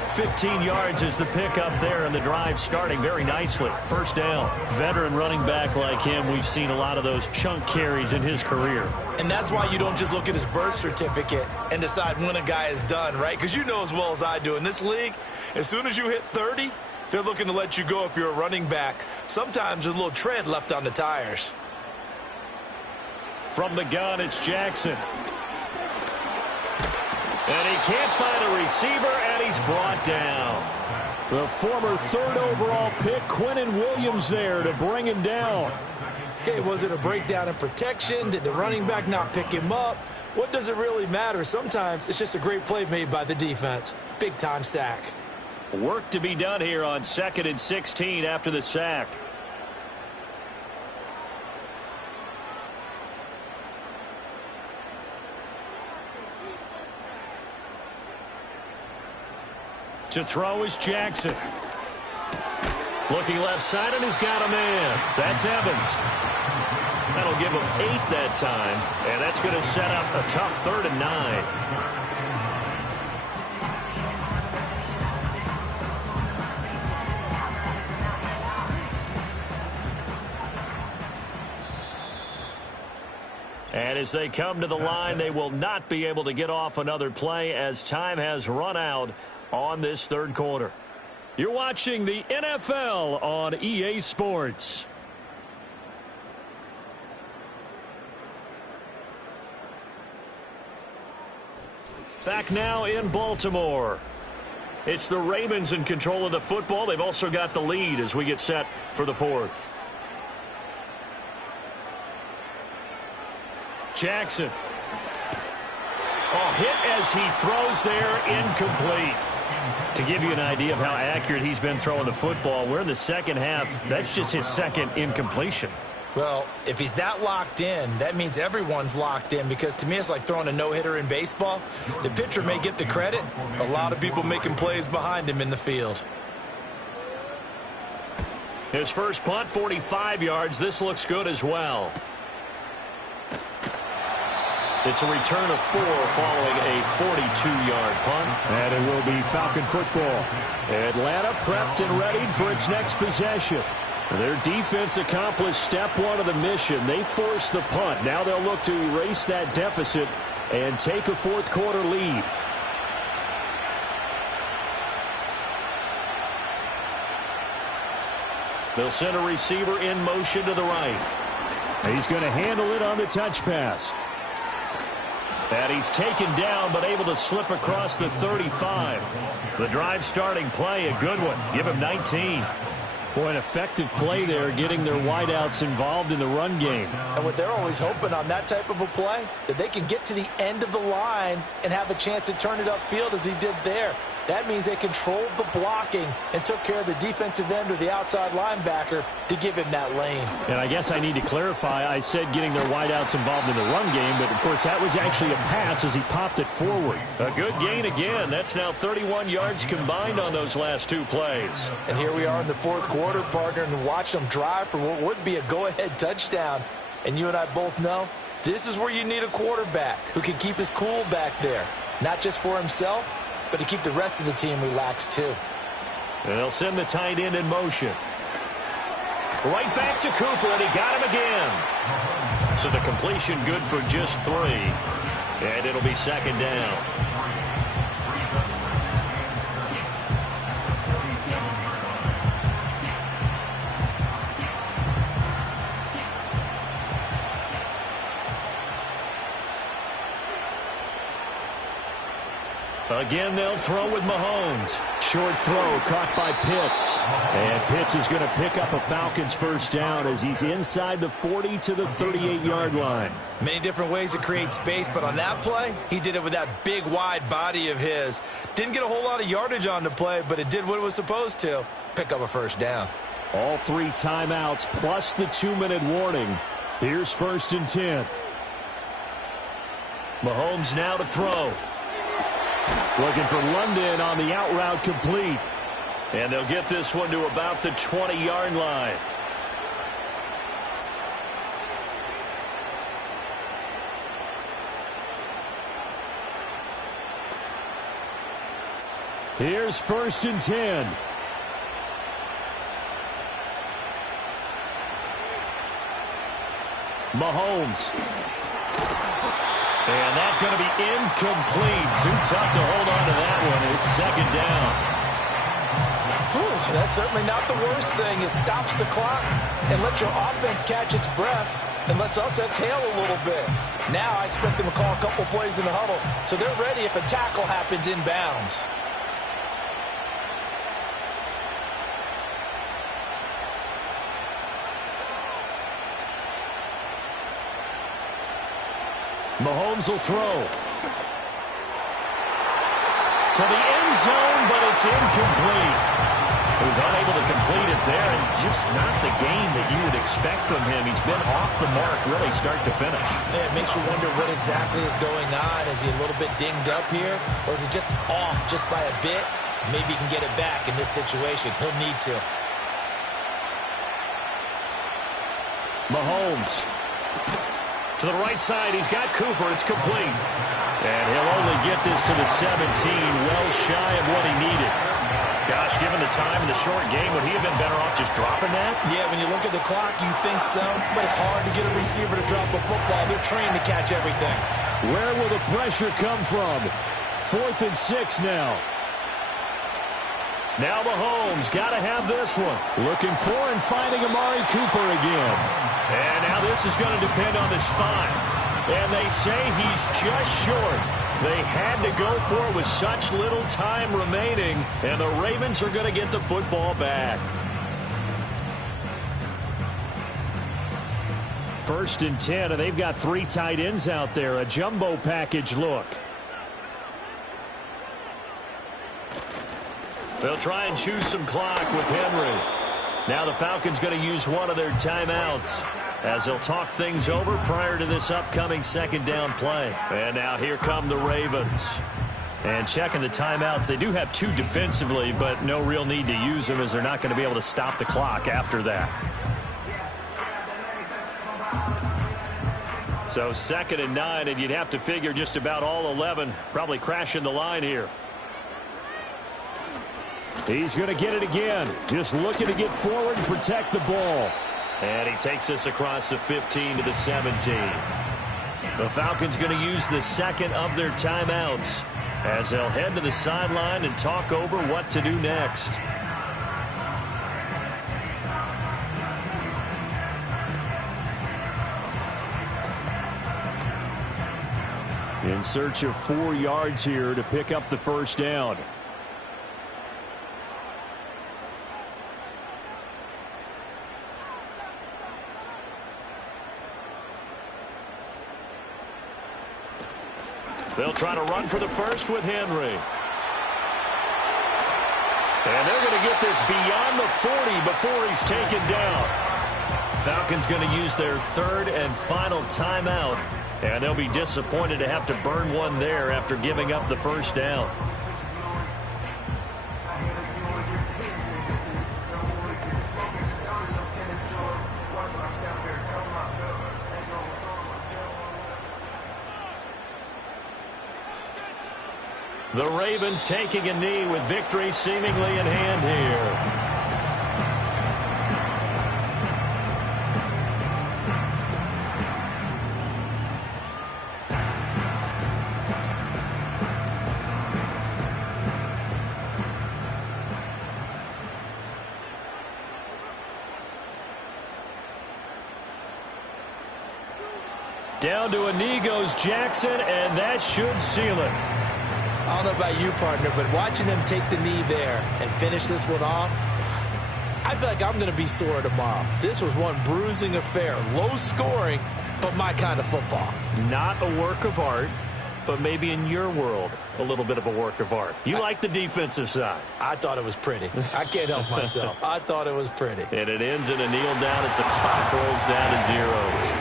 15 yards is the pickup there, and the drive starting very nicely. 1st down. Veteran running back like him, we've seen a lot of those chunk carries in his career. And that's why you don't just look at his birth certificate and decide when a guy is done, right? Because you know as well as I do, in this league, as soon as you hit 30, they're looking to let you go if you're a running back. Sometimes there's a little tread left on the tires. From the gun, it's Jackson. And he can't find a receiver, and he's brought down. The former 3rd overall pick, Quinnen Williams, there to bring him down. Okay, was it a breakdown in protection? Did the running back not pick him up? What does it really matter? Sometimes it's just a great play made by the defense. Big-time sack. Work to be done here on 2nd and 16 after the sack. To throw is Jackson. Looking left side, and he's got a man. That's Evans. That'll give them 8 that time, and that's going to set up a tough 3rd and 9. And as they come to the line, they will not be able to get off another play as time has run out on this 3rd quarter. You're watching the NFL on EA Sports. Back now in Baltimore. It's the Ravens in control of the football. They've also got the lead as we get set for the 4th. Jackson. Oh, hit as he throws there, incomplete. To give you an idea of how accurate he's been throwing the football, we're in the second half. That's just his 2nd incompletion. Well, if he's that locked in, that means everyone's locked in, because to me it's like throwing a no-hitter in baseball. The pitcher may get the credit. A lot of people making plays behind him in the field. His first punt, 45 yards. This looks good as well. It's a return of 4 following a 42-yard punt. And it will be Falcon football. Atlanta prepped and readied for its next possession. Their defense accomplished step 1 of the mission. They forced the punt. Now they'll look to erase that deficit and take a 4th quarter lead. They'll send a receiver in motion to the right. He's going to handle it on the touch pass. And he's taken down but able to slip across the 35. The drive starting play, a good one. Give him 19. Boy, an effective play there, getting their wideouts involved in the run game. And what they're always hoping on that type of a play, that they can get to the end of the line and have a chance to turn it upfield as he did there. That means they controlled the blocking and took care of the defensive end or the outside linebacker to give him that lane. And I guess I need to clarify, I said getting their wideouts involved in the run game, but of course that was actually a pass as he popped it forward. A good gain again. That's now 31 yards combined on those last 2 plays. And here we are in the 4th quarter, partner, and watch them drive for what would be a go-ahead touchdown. And you and I both know this is where you need a quarterback who can keep his cool back there, not just for himself, but to keep the rest of the team relaxed too. And they'll send the tight end in motion. Right back to Cooper, and he got him again. So the completion good for just 3. And it'll be 2nd down. Again, they'll throw with Mahomes. Short throw caught by Pitts. And Pitts is going to pick up a Falcons 1st down as he's inside the 40 to the 38-yard line. Many different ways to create space, but on that play, he did it with that big, wide body of his. Didn't get a whole lot of yardage on the play, but it did what it was supposed to. Pick up a 1st down. All 3 timeouts plus the 2-minute warning. Here's 1st and 10. Mahomes now to throw. Looking for London on the out route complete. And they'll get this one to about the 20-yard line. Here's 1st and 10. Mahomes. And that's going to be incomplete. Too tough to hold on to that one. It's 2nd down. Whew, that's certainly not the worst thing. It stops the clock and lets your offense catch its breath and lets us exhale a little bit. Now I expect them to call a couple plays in the huddle, so they're ready if a tackle happens inbounds. Mahomes will throw. To the end zone, but it's incomplete. He was unable to complete it there, and just not the game that you would expect from him. He's been off the mark really start to finish. Yeah, it makes you wonder what exactly is going on. Is he a little bit dinged up here, or is he just off just by a bit? Maybe he can get it back in this situation. He'll need to. Mahomes. To the right side, he's got Cooper. It's complete. And he'll only get this to the 17, well shy of what he needed. Gosh, given the time in the short game, would he have been better off just dropping that? Yeah, when you look at the clock, you think so. But it's hard to get a receiver to drop a football. They're trained to catch everything. Where will the pressure come from? 4th and 6 now. Now Mahomes got to have this one. Looking for and finding Amari Cooper again. And now this is going to depend on the spot. And they say he's just short. They had to go for it with such little time remaining. And the Ravens are going to get the football back. 1st and 10, and they've got 3 tight ends out there. A jumbo package look. They'll try and choose some clock with Henry. Now the Falcons going to use one of their timeouts as they'll talk things over prior to this upcoming 2nd down play. And now here come the Ravens. And checking the timeouts, they do have 2 defensively, but no real need to use them as they're not going to be able to stop the clock after that. So 2nd and 9, and you'd have to figure just about all 11 probably crashing the line here. He's going to get it again. Just looking to get forward and protect the ball. And he takes us across the 15 to the 17. The Falcons going to use the 2nd of their timeouts as they'll head to the sideline and talk over what to do next. In search of 4 yards here to pick up the 1st down. They'll try to run for the 1st with Henry. And they're going to get this beyond the 40 before he's taken down. Falcons going to use their 3rd and final timeout. And they'll be disappointed to have to burn one there after giving up the 1st down. The Ravens taking a knee with victory seemingly in hand here. Down to a knee goes Jackson, and that should seal it. I don't know about you, partner, but watching them take the knee there and finish this one off, I feel like I'm going to be sore tomorrow. This was one bruising affair. Low scoring, but my kind of football. Not a work of art, but maybe in your world, a little bit of a work of art. You like the defensive side. I thought it was pretty. I can't help myself. I thought it was pretty. And it ends in a kneel down as the clock rolls down to zeros.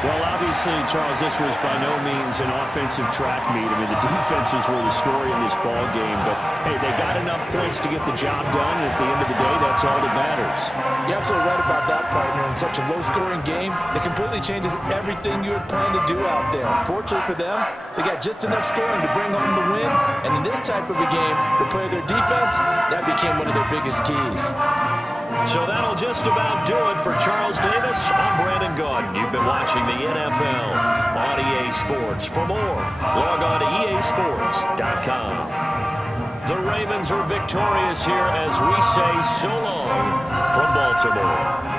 Well, obviously, Charles, this was by no means an offensive track meet. I mean, the defenses were the story in this ball game. But, hey, they got enough points to get the job done. And at the end of the day, that's all that matters. You're absolutely right about that, partner. In such a low-scoring game, it completely changes everything you had planned to do out there. Fortunately for them, they got just enough scoring to bring home the win. And in this type of a game, to play their defense, that became one of their biggest keys. So that'll just about do it for Charles Davis. I'm Brandon Gaudin. You've been watching the NFL on EA Sports. For more, log on to easports.com. The Ravens are victorious here as we say so long from Baltimore.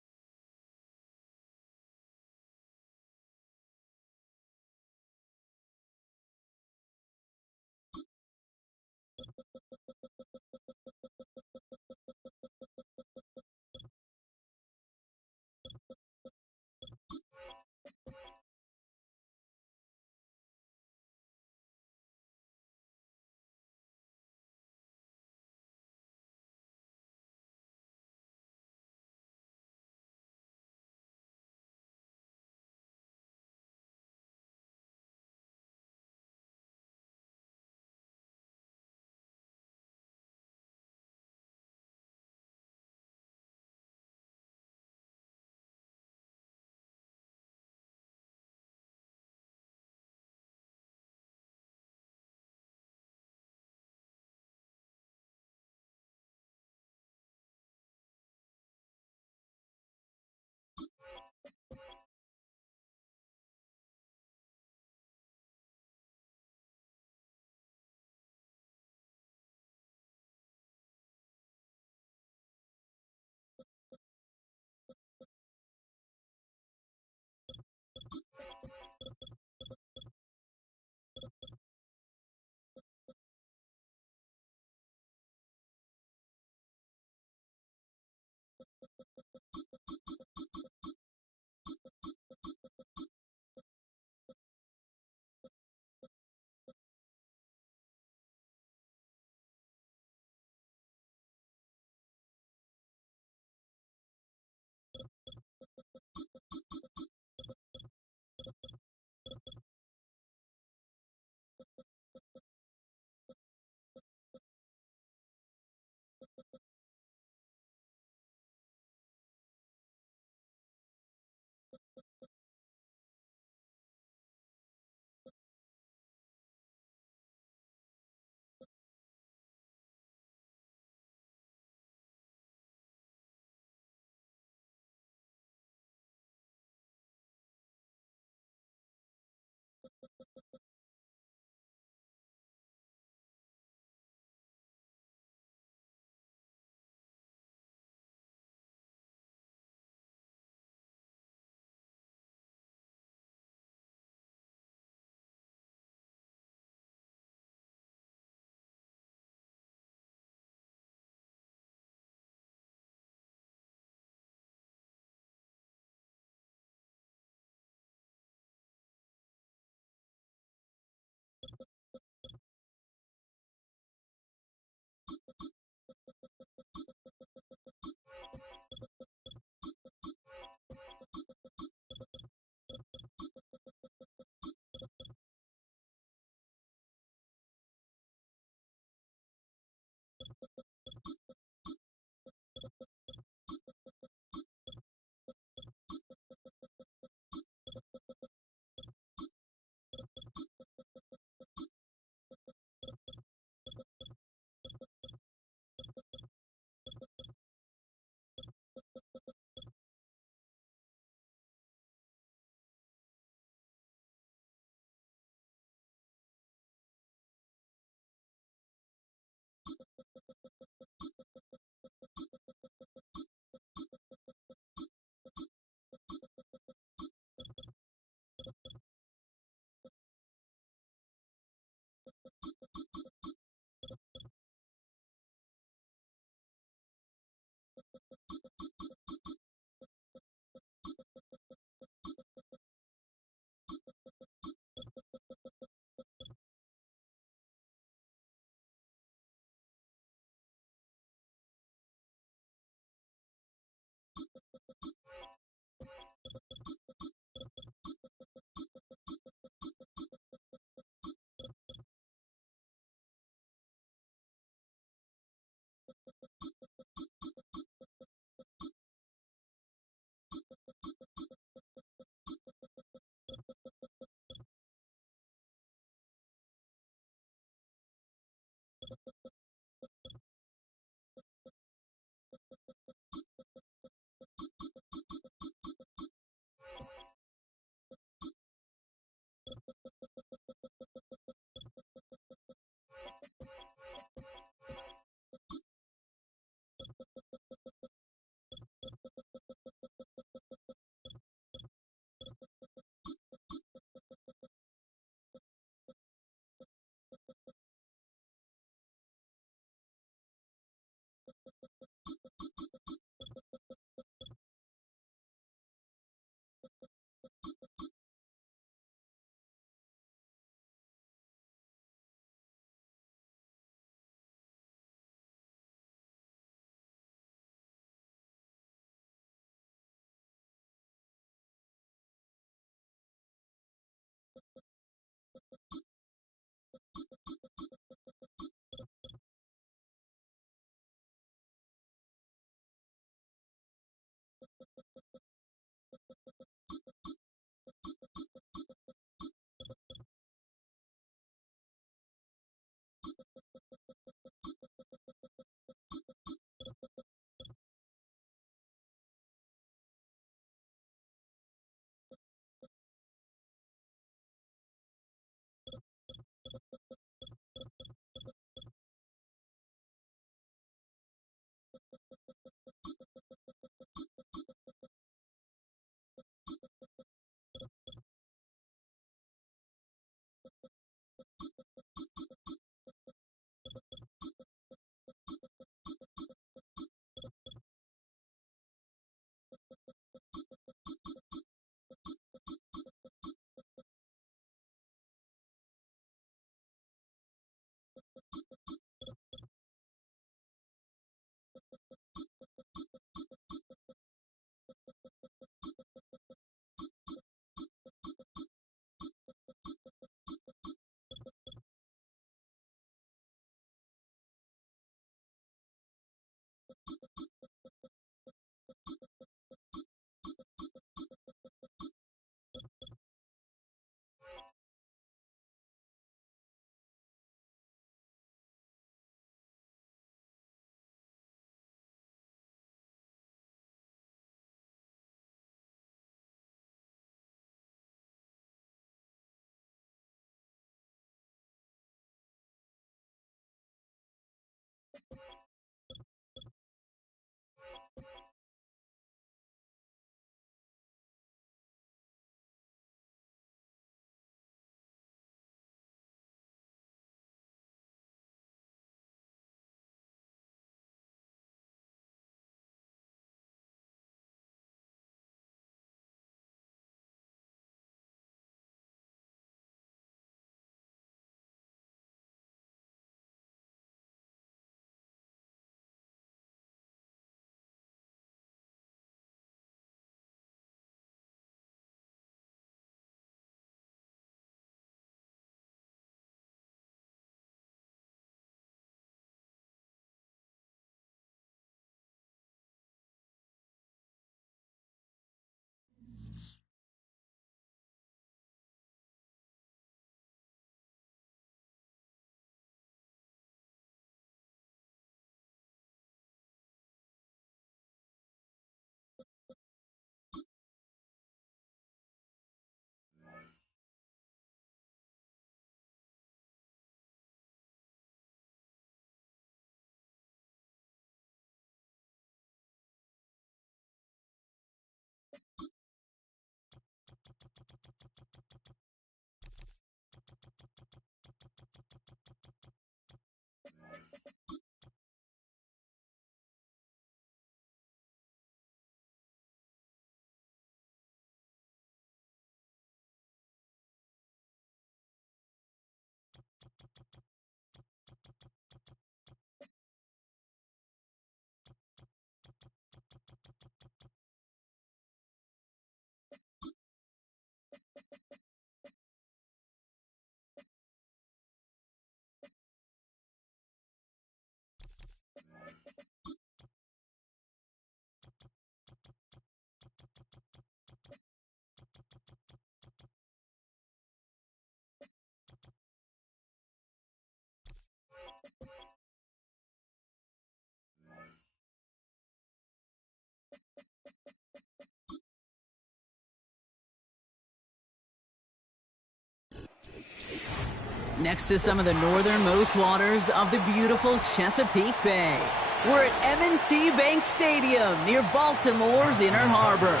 next to some of the northernmost waters of the beautiful Chesapeake Bay. We're at M&T Bank Stadium near Baltimore's Inner Harbor.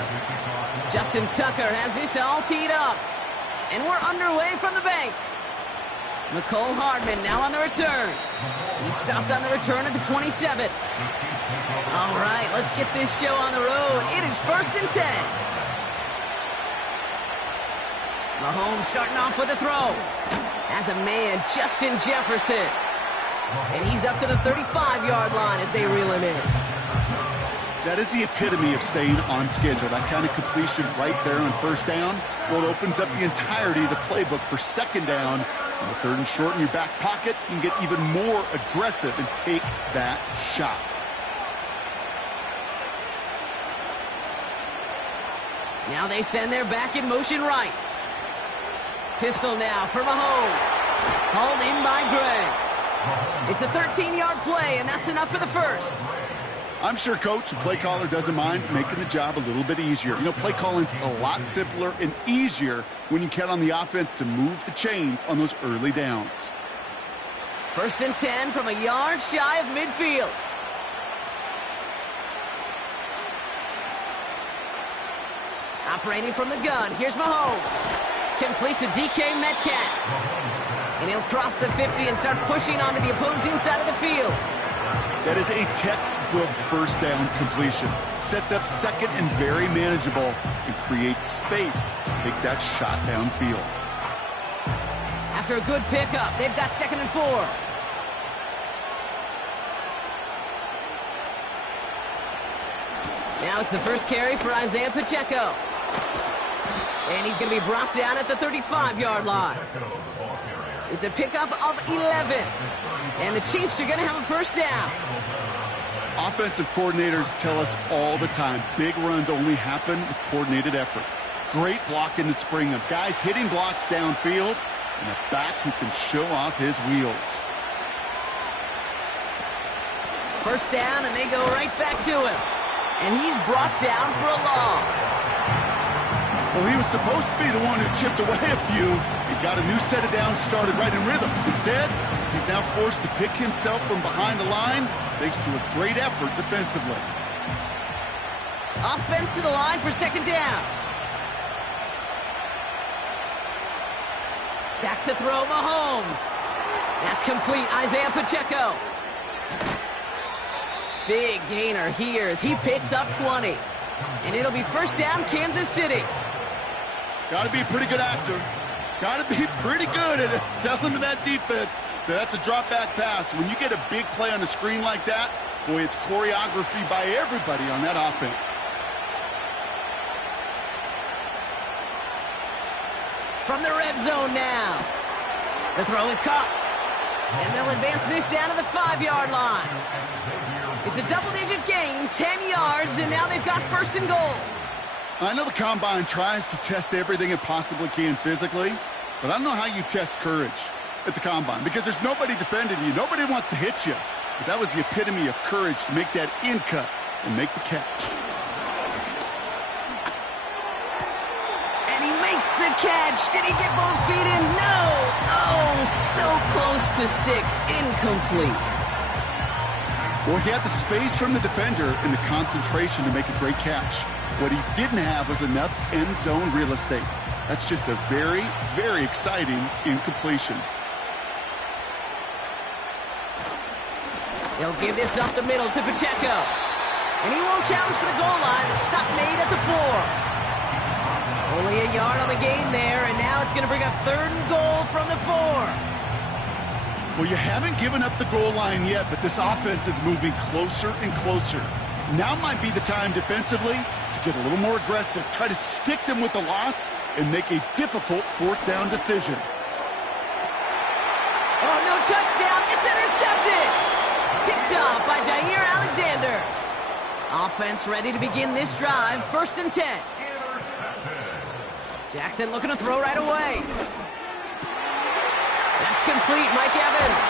Justin Tucker has this all teed up, and we're underway from the bank. McCole Hardman now on the return. He stopped on the return at the 27. All right, let's get this show on the road. It is 1st and 10. Mahomes starting off with a throw. Has a man, Justin Jefferson. And he's up to the 35-yard line as they reel him in. That is the epitome of staying on schedule. That kind of completion right there on 1st down. Well, it opens up the entirety of the playbook for 2nd down. On the 3rd and short in your back pocket, you can get even more aggressive and take that shot. Now they send their back in motion right. Pistol now for Mahomes. Hauled in by Gray. It's a 13-yard play, and that's enough for the first. I'm sure coach and play caller doesn't mind making the job a little bit easier. You know, play calling's a lot simpler and easier when you count on the offense to move the chains on those early downs. 1st and 10 from a yard shy of midfield. Operating from the gun, here's Mahomes. Complete to DK Metcalf. And he'll cross the 50 and start pushing onto the opposing side of the field. That is a textbook 1st down completion. Sets up 2nd and very manageable and creates space to take that shot downfield. After a good pickup, they've got 2nd and 4. Now it's the first carry for Isaiah Pacheco. And he's going to be brought down at the 35-yard line. It's a pickup of 11. And the Chiefs are going to have a 1st down. Offensive coordinators tell us all the time, big runs only happen with coordinated efforts. Great block in the spring of guys hitting blocks downfield and a back who can show off his wheels. 1st down, and they go right back to him. And he's brought down for a loss. Well, he was supposed to be the one who chipped away a few. He got a new set of downs started right in rhythm. Instead, he's now forced to pick himself from behind the line thanks to a great effort defensively. Offense to the line for 2nd down. Back to throw Mahomes. That's complete. Isaiah Pacheco. Big gainer here as he picks up 20. And it'll be 1st down, Kansas City. Got to be a pretty good actor. Got to be pretty good at selling to that defense. That's a drop-back pass. When you get a big play on the screen like that, boy, it's choreography by everybody on that offense. From the red zone now. The throw is caught. And they'll advance this down to the 5-yard line. It's a double-digit gain, 10 yards, and now they've got 1st and goal. I know the Combine tries to test everything it possibly can physically, but I don't know how you test courage at the Combine because there's nobody defending you. Nobody wants to hit you. But that was the epitome of courage to make that in cut and make the catch. And he makes the catch. Did he get both feet in? No. Oh, so close to 6. Incomplete. Well, he had the space from the defender and the concentration to make a great catch. What he didn't have was enough end zone real estate. That's just a very, very exciting incompletion. They'll give this up the middle to Pacheco. And he won't challenge for the goal line. The stop made at the 4. Only a yard on the gain there, and now it's going to bring up 3rd and goal from the 4. Well, you haven't given up the goal line yet, but this offense is moving closer and closer. Now might be the time defensively to get a little more aggressive, try to stick them with the loss, and make a difficult 4th down decision. Oh, no touchdown. It's intercepted. Picked off by Jair Alexander. Offense ready to begin this drive. 1st and 10. Jackson looking to throw right away. That's complete, Mike Evans.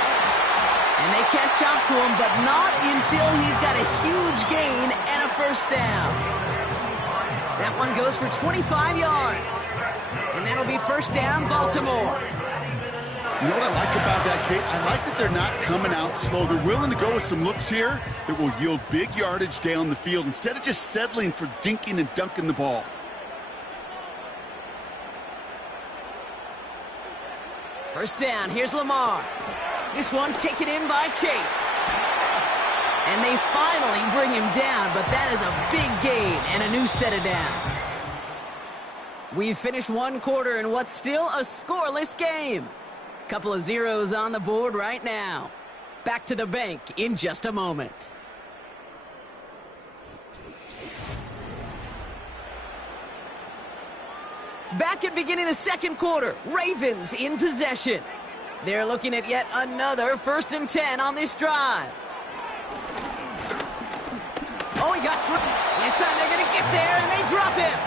And they catch up to him, but not until he's got a huge gain and a 1st down. That one goes for 25 yards. And that'll be 1st down, Baltimore. You know what I like about that, Kate? I like that they're not coming out slow. They're willing to go with some looks here that will yield big yardage down the field instead of just settling for dinking and dunking the ball. First down, here's Lamar. This one taken in by Chase. And they finally bring him down, but that is a big gain and a new set of downs. We've finished one quarter in what's still a scoreless game. Couple of zeros on the board right now. Back to the bank in just a moment. Back at beginning of the second quarter, Ravens in possession. They're looking at yet another 1st and 10 on this drive. Oh, he got through. This time they're going to get there, and they drop him.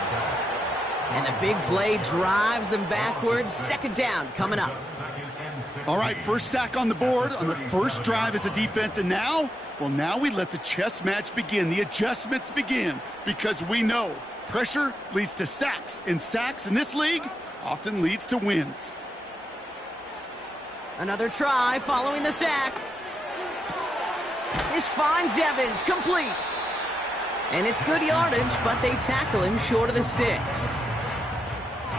And the big play drives them backwards. Second down coming up. All right, first sack on the board on the first drive as a defense. And now, well, now we let the chess match begin. The adjustments begin because we know pressure leads to sacks. And sacks in this league often leads to wins. Another try following the sack. This finds Evans complete. And it's good yardage, but they tackle him short of the sticks.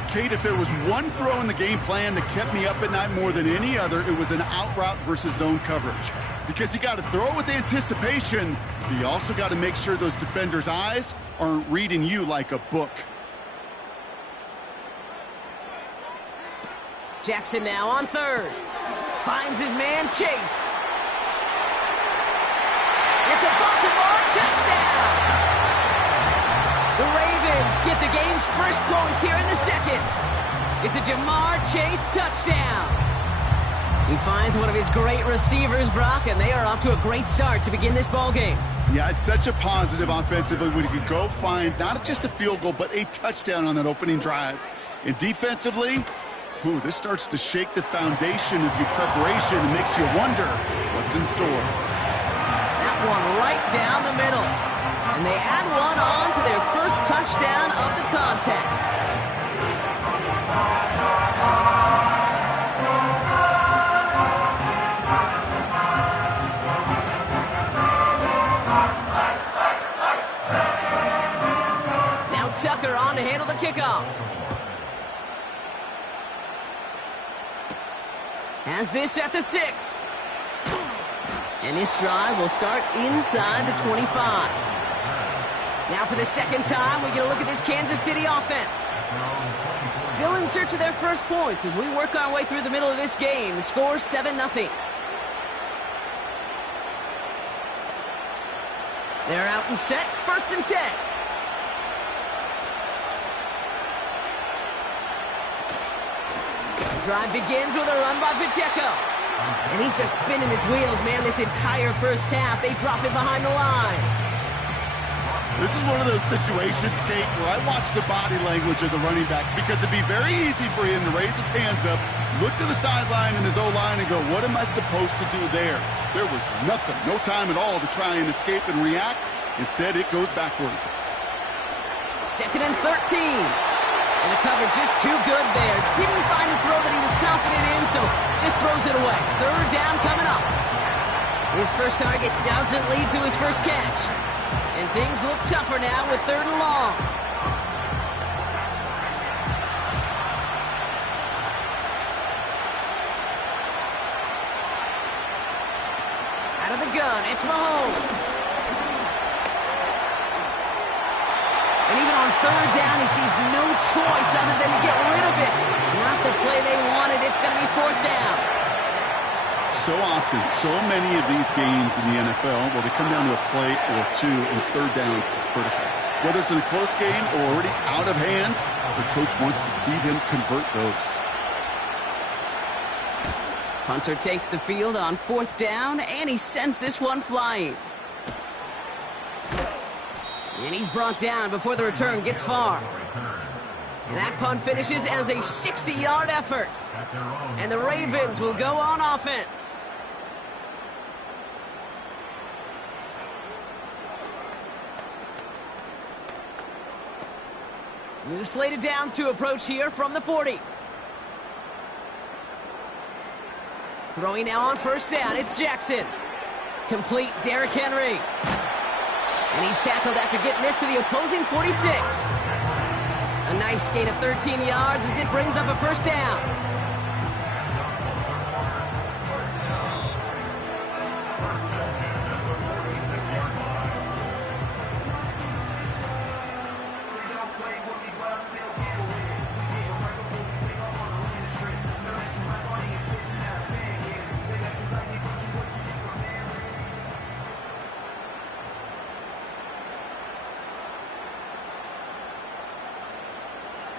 Kate, if there was one throw in the game plan that kept me up at night more than any other, it was an out route versus zone coverage. Because you got to throw it with anticipation, but you also got to make sure those defenders' eyes aren't reading you like a book. Jackson now on third. Finds his man Chase. It's a Baltimore touchdown! The Ravens get the game's first points here in the second. It's a Jamar Chase touchdown. He finds one of his great receivers, Brock, and they are off to a great start to begin this ball game. Yeah, it's such a positive offensively when you could go find not just a field goal, but a touchdown on that opening drive. And defensively, this starts to shake the foundation of your preparation and makes you wonder what's in store. That one right down the middle. And they add one on to their first touchdown of the contest. Now Tucker on to handle the kickoff. Has this at the 6. And this drive will start inside the 25. Now for the second time, we get a look at this Kansas City offense. Still in search of their first points as we work our way through the middle of this game. The score 7-0. They're out and set, 1st and 10. The drive begins with a run by Pacheco. And he's just spinning his wheels, man, this entire first half. They drop it behind the line. This is one of those situations, Kate, where I watch the body language of the running back because it'd be very easy for him to raise his hands up, look to the sideline and his O-line and go, what am I supposed to do there? There was nothing, no time at all to try and escape and react. Instead, it goes backwards. 2nd and 13. And the cover just too good there. Didn't find a throw that he was confident in, so just throws it away. 3rd down coming up. His first target doesn't lead to his first catch. And things look tougher now with 3rd and long. Out of the gun, it's Mahomes. And even on 3rd down, he sees no choice other than to get rid of it. Not the play they wanted. It's going to be 4th down. So often, so many of these games in the NFL, well, they come down to a play or two, and 3rd downs are critical. Whether it's in a close game or already out of hands, the coach wants to see them convert those. Hunter takes the field on 4th down, and he sends this one flying. And he's brought down before the return gets far. That punt finishes as a 60-yard effort. And the Ravens will go on offense. New slated downs to approach here from the 40. Throwing now on first down. It's Jackson. Complete Derrick Henry. And he's tackled after getting this to the opposing 46. A nice gain of 13 yards as it brings up a first down.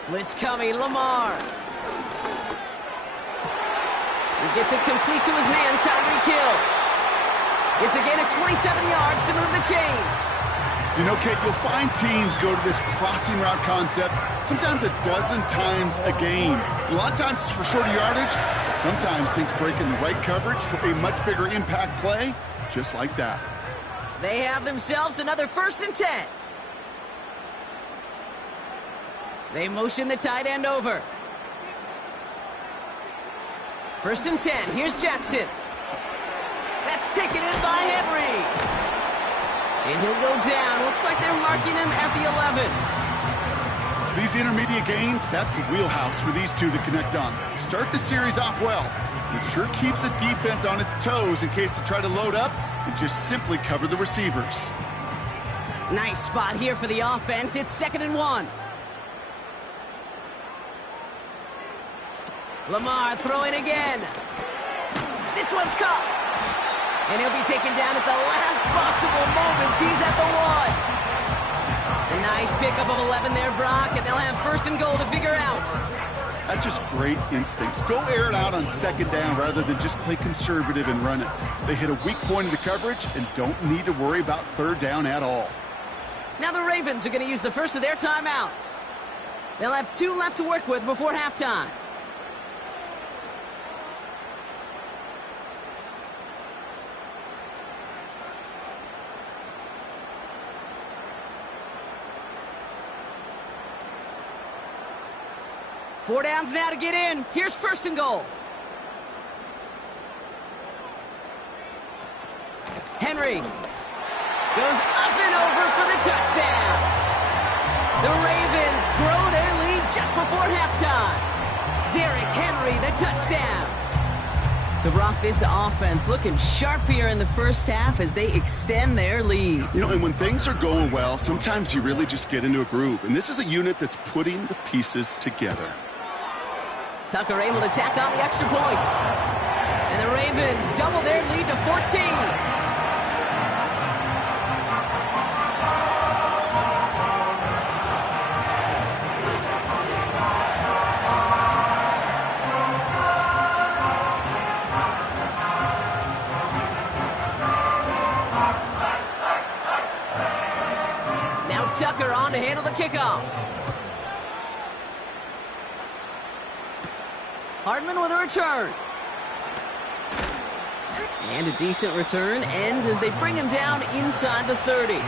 Blitz coming, Lamar. He gets it complete to his man, Tyreek Hill. It's a gain of 27 yards to move the chains. You know, Kate, you'll find teams go to this crossing route concept sometimes a dozen times a game. A lot of times it's for shorter yardage, but sometimes things break in the right coverage for a much bigger impact play, just like that. They have themselves another 1st and 10. They motion the tight end over. 1st and 10. Here's Jackson. That's taken in by Henry. And he'll go down. Looks like they're marking him at the 11. These intermediate gains, that's the wheelhouse for these two to connect on. Start the series off well. It sure keeps the defense on its toes in case they try to load up and just simply cover the receivers. Nice spot here for the offense. It's 2nd and 1. Lamar throwing again. This one's caught. And he'll be taken down at the last possible moment. He's at the 1. A nice pickup of 11 there, Brock, and they'll have 1st and goal to figure out. That's just great instincts. Go air it out on 2nd down rather than just play conservative and run it. They hit a weak point in the coverage and don't need to worry about 3rd down at all. Now the Ravens are going to use the first of their timeouts. They'll have 2 left to work with before halftime. Four downs now to get in. Here's 1st and goal. Henry goes up and over for the touchdown. The Ravens grow their lead just before halftime. Derrick Henry, the touchdown. So, Brock, this offense looking sharp here in the first half as they extend their lead. You know, and when things are going well, sometimes you really just get into a groove. And this is a unit that's putting the pieces together. Tucker able to tack on the extra point. And the Ravens double their lead to 14. Now Tucker on to handle the kickoff. Hardman with a return. And a decent return ends as they bring him down inside the 30.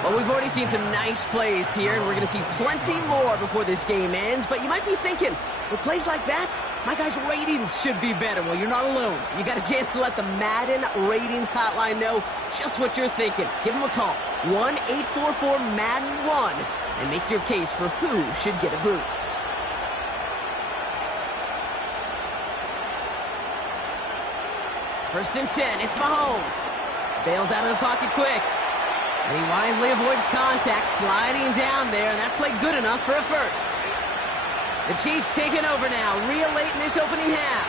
Well, we've already seen some nice plays here, and we're going to see plenty more before this game ends. But you might be thinking, with plays like that, my guys' ratings should be better. Well, you're not alone. You got a chance to let the Madden Ratings Hotline know just what you're thinking. Give them a call, 1-844-MADDEN-1, and make your case for who should get a boost. First and 10, it's Mahomes. Bails out of the pocket quick. And he wisely avoids contact, sliding down there, and that played good enough for a first. The Chiefs taking over now, real late in this opening half.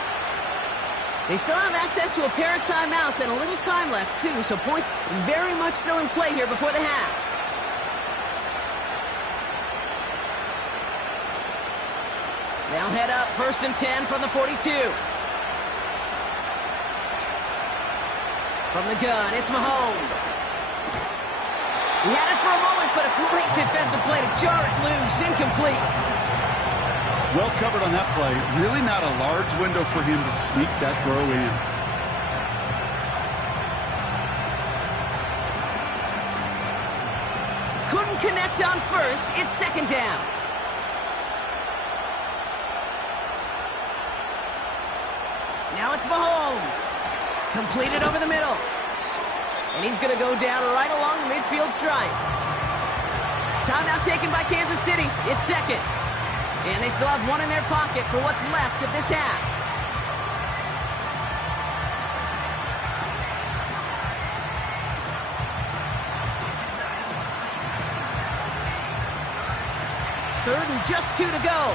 They still have access to a pair of timeouts and a little time left, too, so points very much still in play here before the half. They'll head up, 1st and 10 from the 42. From the gun, it's Mahomes. He had it for a moment, but a great defensive play to jar it loose. Incomplete. Well covered on that play. Really not a large window for him to sneak that throw in. Couldn't connect on first. It's 2nd down. Now it's Mahomes. Completed over the middle. And he's going to go down right along the midfield stripe. Timeout taken by Kansas City. It's second. And they still have one in their pocket for what's left of this half. Third and just 2 to go.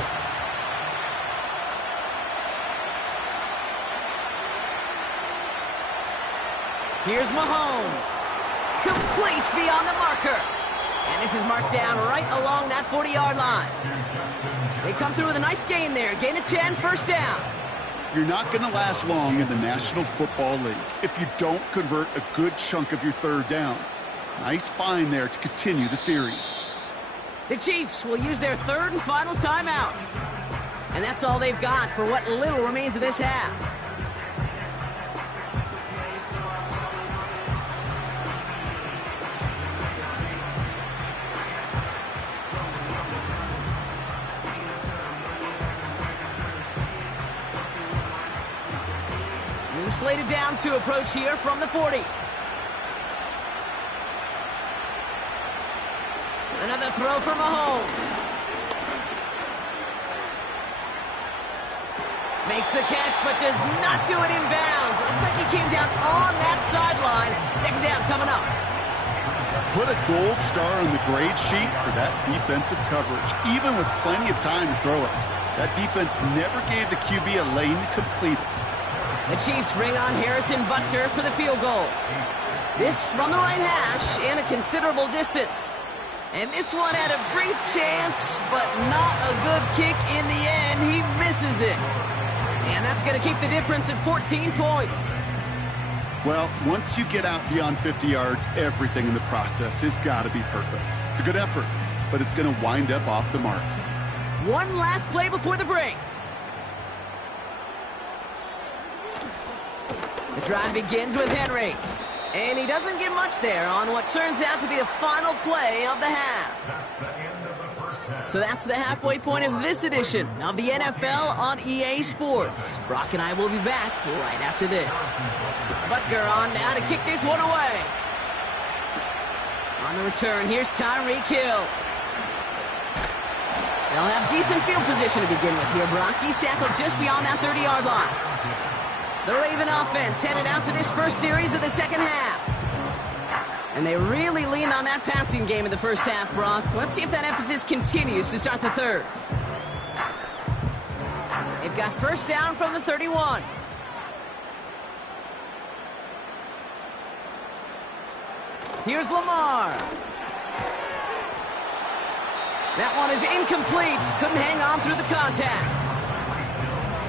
Here's Mahomes. Complete beyond the marker. And this is marked down right along that 40-yard line. They come through with a nice gain there. Gain of 10, first down. You're not going to last long in the National Football League if you don't convert a good chunk of your third downs. Nice find there to continue the series. The Chiefs will use their third and final timeout. And that's all they've got for what little remains of this half. New slated downs to approach here from the 40. Another throw for Mahomes. Makes the catch, but does not do it in bounds. Looks like he came down on that sideline. Second down coming up. Put a gold star on the grade sheet for that defensive coverage, even with plenty of time to throw it. That defense never gave the QB a lane to complete it. The Chiefs bring on Harrison Butker for the field goal. This from the right hash and a considerable distance. And this one had a brief chance, but not a good kick in the end. He misses it. And that's going to keep the difference at 14 points. Well, once you get out beyond 50 yards, everything in the process has got to be perfect. It's a good effort, but it's going to wind up off the mark. One last play before the break. The drive begins with Henry. And he doesn't get much there on what turns out to be the final play of the half. So that's the halfway point of this edition of the NFL on EA Sports. Brock and I will be back right after this. Butker on now to kick this one away. On the return, here's Tyreek Hill. They'll have decent field position to begin with here. Brock, he's tackled just beyond that 30-yard line. The Raven offense headed out for this first series of the second half. And they really leaned on that passing game in the first half, Brock. Let's see if that emphasis continues to start the third. They've got first down from the 31. Here's Lamar. That one is incomplete. Couldn't hang on through the contact.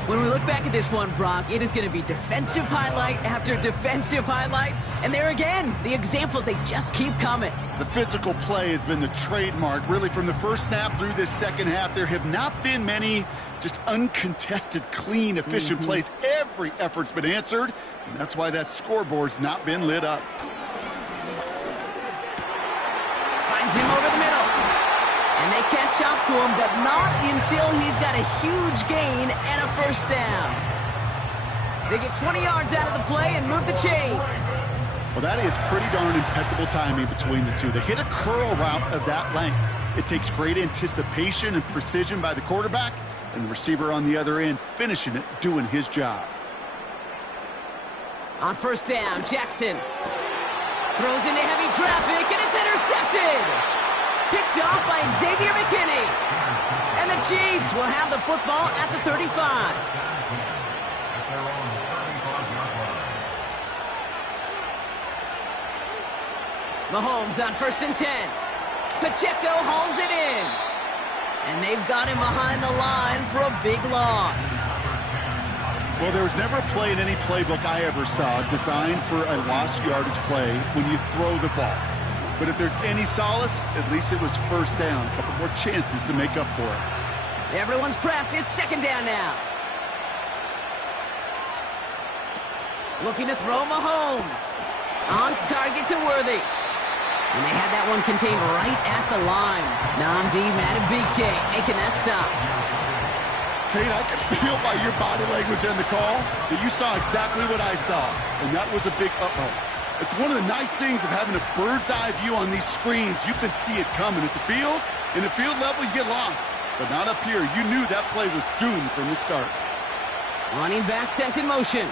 When we look back at this one, Brock, it is going to be defensive highlight after defensive highlight. And there again, the examples, they just keep coming. The physical play has been the trademark, really, from the first snap through this second half. There have not been many just uncontested, clean, efficient plays. Every effort's been answered, and that's why that scoreboard's not been lit up. Finds him over the middle. And they catch up to him, but not until he's got a huge gain and a first down. They get 20 yards out of the play and move the chains. Well, that is pretty darn impeccable timing between the two. They hit a curl route of that length. It takes great anticipation and precision by the quarterback, and the receiver on the other end finishing it, doing his job. On first down, Jackson throws into heavy traffic, and it's intercepted. Picked off by Xavier McKinney. And the Chiefs will have the football at the 35. Mahomes on first and 10. Pacheco hauls it in. And they've got him behind the line for a big loss. Well, there was never a play in any playbook I ever saw designed for a lost yardage play when you throw the ball. But if there's any solace, at least it was first down. A couple more chances to make up for it. Everyone's prepped. It's second down now. Looking to throw Mahomes. On target to Worthy. And they had that one contained right at the line. Nnamdi Madubuike making that stop. Kate, I could feel by your body language and the call that you saw exactly what I saw, and that was a big uh-oh. It's one of the nice things of having a bird's-eye view on these screens. You can see it coming at the field. In the field level, you get lost, but not up here. You knew that play was doomed from the start. Running back sent in motion.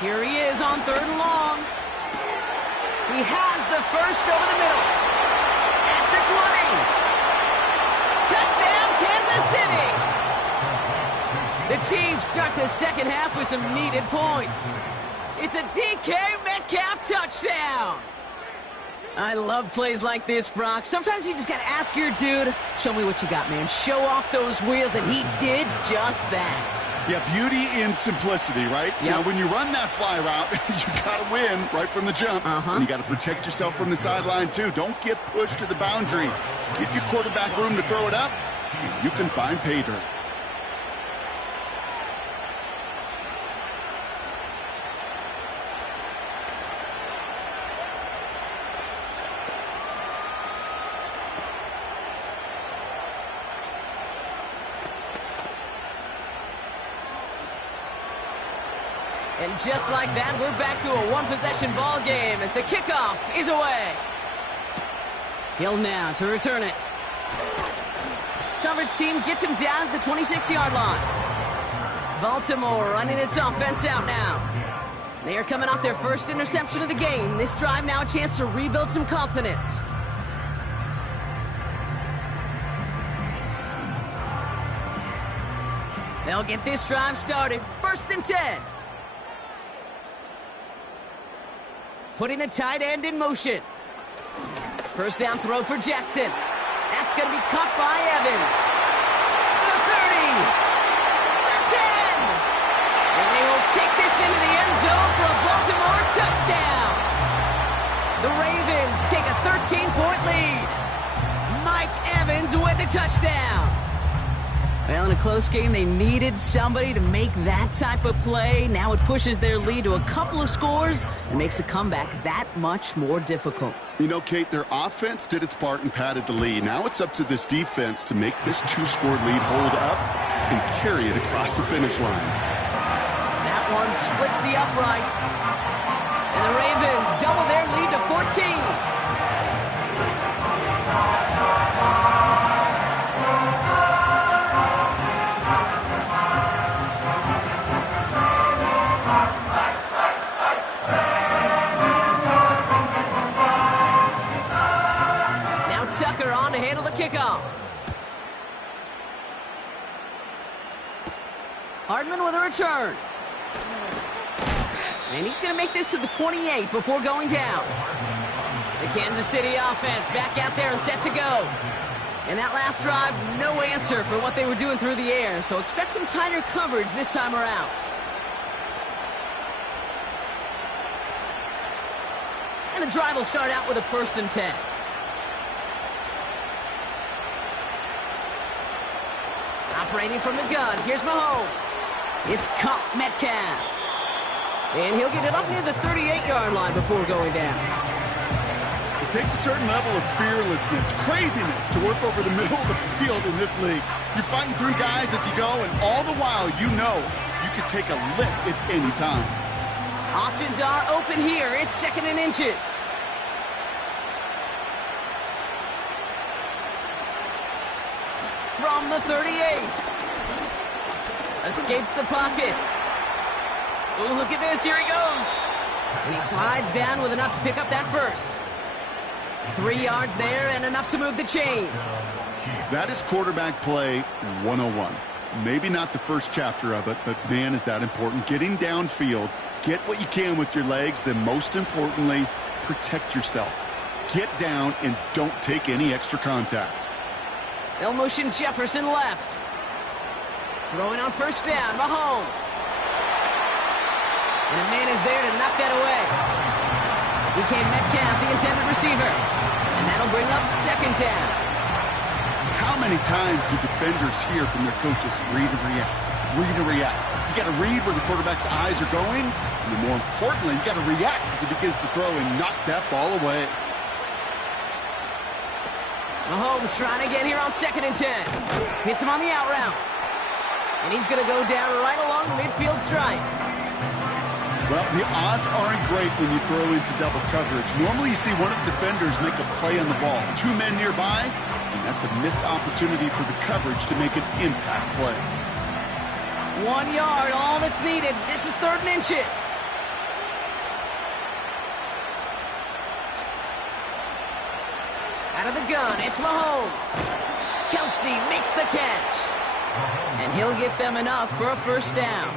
Here he is on 3rd and long. He has the first over the middle. At the 20. Touchdown, Kansas City. The Chiefs start the second half with some needed points. It's a DK Metcalf touchdown. I love plays like this, Brock. Sometimes you just got to ask your dude, show me what you got, man. Show off those wheels, and he did just that. Yeah, beauty in simplicity, right? Yep. You know, when you run that fly route, you got to win right from the jump. And you got to protect yourself from the sideline, too. Don't get pushed to the boundary. Give your quarterback room to throw it up, and you can find pay dirt. And just like that, we're back to a one-possession ball game as the kickoff is away. Hill now to return it. Coverage team gets him down at the 26-yard line. Baltimore running its offense out now. They are coming off their first interception of the game. This drive now a chance to rebuild some confidence. They'll get this drive started. 1st and 10. Putting the tight end in motion. First down throw for Jackson. That's going to be caught by Evans. The 30. The 10. And they will take this into the end zone for a Baltimore touchdown. The Ravens take a 13-point lead. Mike Evans with the touchdown. Well, in a close game, they needed somebody to make that type of play. Now it pushes their lead to a couple of scores and makes a comeback that much more difficult. You know, Kate, their offense did its part and padded the lead. Now it's up to this defense to make this 2-score lead hold up and carry it across the finish line. That one splits the uprights. And the Ravens double their lead to 14. Tucker on to handle the kickoff. Hardman with a return. And he's going to make this to the 28 before going down. The Kansas City offense back out there and set to go. And that last drive, no answer for what they were doing through the air. So expect some tighter coverage this time around. And the drive will start out with a 1st and 10. Operating from the gun, here's Mahomes. It's caught Metcalf. And he'll get it up near the 38-yard line before going down. It takes a certain level of fearlessness, craziness to work over the middle of the field in this league. You're fighting through guys as you go, and all the while you know you can take a lick at any time. Options are open here. It's 2nd and inches. From the 38. Escapes the pocket. Oh, look at this. Here he goes. And he slides down with enough to pick up that first. 3 yards there and enough to move the chains. That is quarterback play 101. Maybe not the first chapter of it, but man, is that important. Getting downfield, get what you can with your legs, then most importantly, protect yourself. Get down and don't take any extra contact. They'll motion Jefferson left. Throwing on 1st down, Mahomes. And a man is there to knock that away. DK Metcalf, the intended receiver. And that'll bring up 2nd down. How many times do defenders hear from their coaches, read and react, read and react? You got to read where the quarterback's eyes are going, and then more importantly, you got to react as he begins to throw and knock that ball away. Mahomes trying to get here on 2nd and 10. Hits him on the out route. And he's going to go down right along the midfield stripe. Well, the odds aren't great when you throw into double coverage. Normally you see one of the defenders make a play on the ball. 2 men nearby, and that's a missed opportunity for the coverage to make an impact play. 1 yard, all that's needed. This is 3rd and inches. Out of the gun, it's Mahomes. Kelsey makes the catch. And he'll get them enough for a 1st down.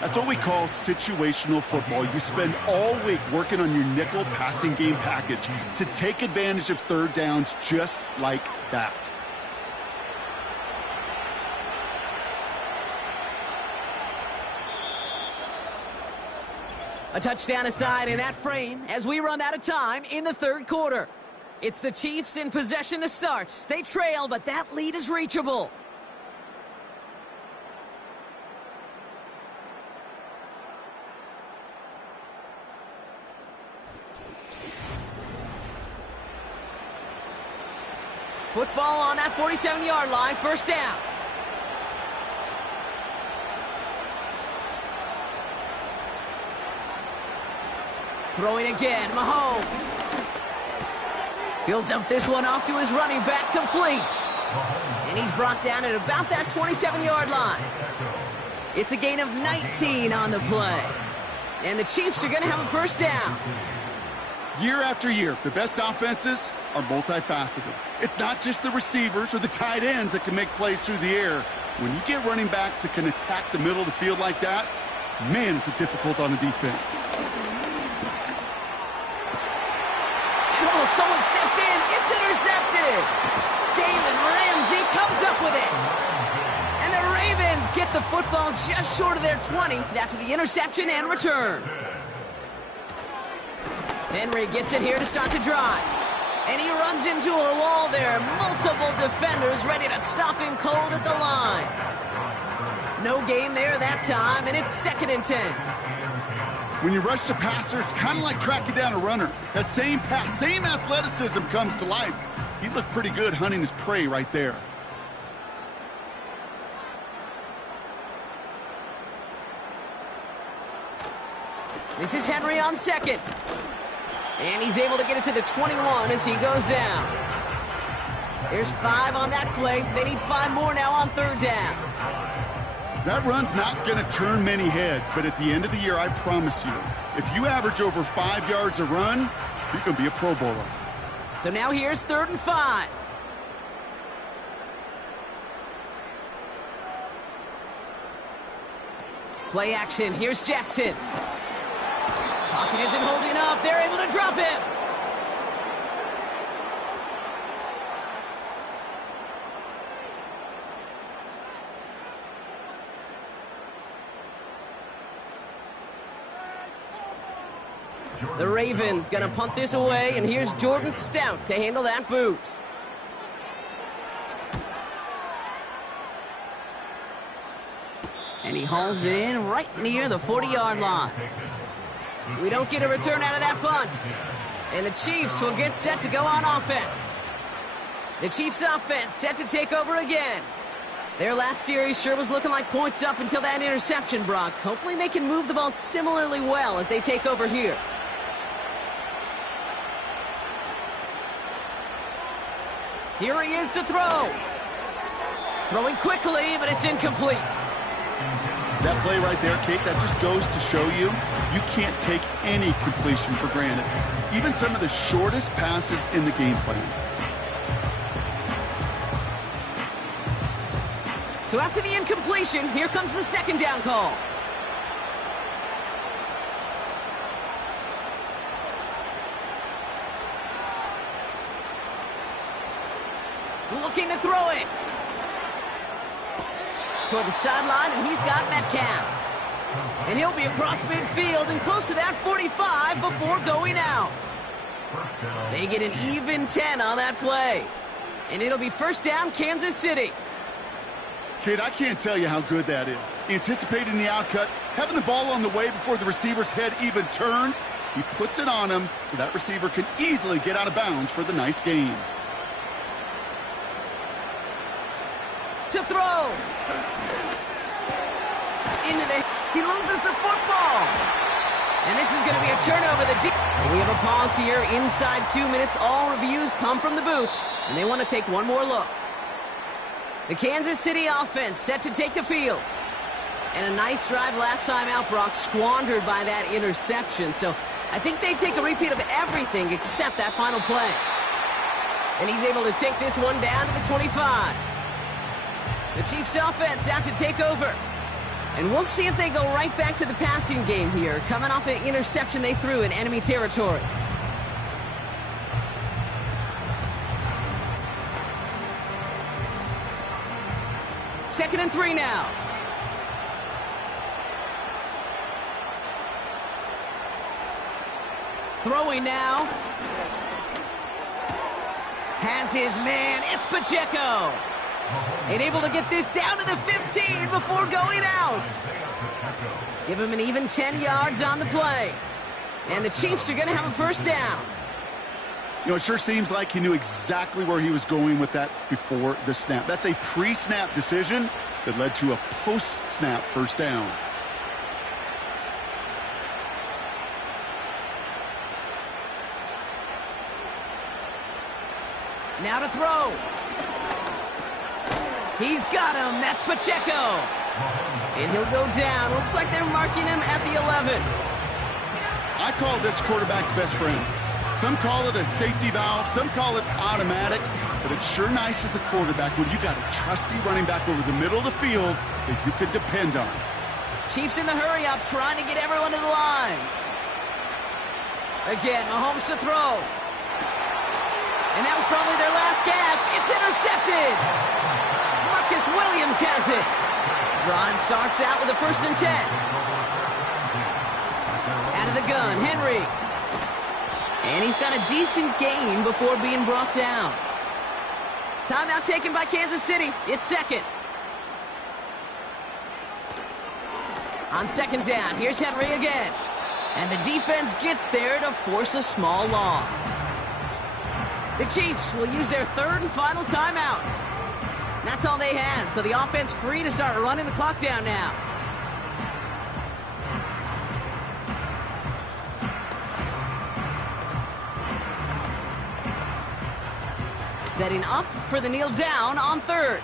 That's what we call situational football. You spend all week working on your nickel passing game package to take advantage of 3rd downs just like that. A touchdown aside in that frame as we run out of time in the 3rd quarter. It's the Chiefs in possession to start. They trail, but that lead is reachable. Football on that 47-yard line, 1st down. Throwing again, Mahomes. He'll dump this one off to his running back, complete. And he's brought down at about that 27-yard line. It's a gain of 19 on the play. And the Chiefs are going to have a 1st down. Year after year, the best offenses are multifaceted. It's not just the receivers or the tight ends that can make plays through the air. When you get running backs that can attack the middle of the field like that, man, is it difficult on the defense. Someone stepped in. It's intercepted. Jalen Ramsey comes up with it. And the Ravens get the football just short of their 20 after the interception and return. Henry gets it here to start the drive. And he runs into a wall there. Multiple defenders ready to stop him cold at the line. No gain there that time, and it's 2nd and 10. When you rush the passer, it's kind of like tracking down a runner. That same pass, same athleticism comes to life. He looked pretty good hunting his prey right there. This is Henry on 2nd. And he's able to get it to the 21 as he goes down. There's 5 on that play. They need 5 more now on 3rd down. That run's not going to turn many heads, but at the end of the year, I promise you, if you average over 5 yards a run, you're going to be a Pro Bowler. So now here's 3rd and 5. Play action. Here's Jackson. Pocket isn't holding up. They're able to drop him. The Ravens going to punt this away, and here's Jordan Stout to handle that boot. And he hauls it in right near the 40-yard line. We don't get a return out of that punt. And the Chiefs will get set to go on offense. The Chiefs offense set to take over again. Their last series sure was looking like points up until that interception, Brock. Hopefully they can move the ball similarly well as they take over here. Here he is to throw. Throwing quickly, but it's incomplete. That play right there, Kate, that just goes to show you can't take any completion for granted. Even some of the shortest passes in the game plan. So after the incompletion, here comes the 2nd down call. Looking to throw it. Toward the sideline, and he's got Metcalf. And he'll be across midfield and close to that 45 before going out. They get an even 10 on that play. And it'll be 1st down, Kansas City. Kid, I can't tell you how good that is. Anticipating the outcut, having the ball on the way before the receiver's head even turns. He puts it on him so that receiver can easily get out of bounds for the nice gain. to throw. He loses the football. And this is going to be a turnover. So we have a pause here inside 2 minutes. All reviews come from the booth, and they want to take one more look. The Kansas City offense set to take the field. And a nice drive last time out, Brock, squandered by that interception. So I think they take a repeat of everything except that final play. And he's able to take this one down to the 25. The Chiefs offense out to take over. And we'll see if they go right back to the passing game here, coming off an interception they threw in enemy territory. Second and 3 now. Throwing now. Has his man. It's Pacheco. And able to get this down to the 15 before going out. Give him an even 10 yards on the play. And the Chiefs are going to have a first down. You know, it sure seems like he knew exactly where he was going with that before the snap. That's a pre-snap decision that led to a post-snap first down. Now to throw. He's got him. That's Pacheco. And he'll go down. Looks like they're marking him at the 11. I call this quarterback's best friend. Some call it a safety valve. Some call it automatic. But it's sure nice as a quarterback when you got a trusty running back over the middle of the field that you could depend on. Chiefs in the hurry-up, trying to get everyone to the line. Again, Mahomes to throw. And that was probably their last gasp. It's intercepted. Marcus Williams has it. Drive starts out with a 1st and 10. Out of the gun, Henry. And he's got a decent gain before being brought down. Timeout taken by Kansas City. It's second. On 2nd down, here's Henry again. And the defense gets there to force a small loss. The Chiefs will use their 3rd and final timeout. That's all they had, so the offense free to start running the clock down now. Setting up for the kneel down on 3rd.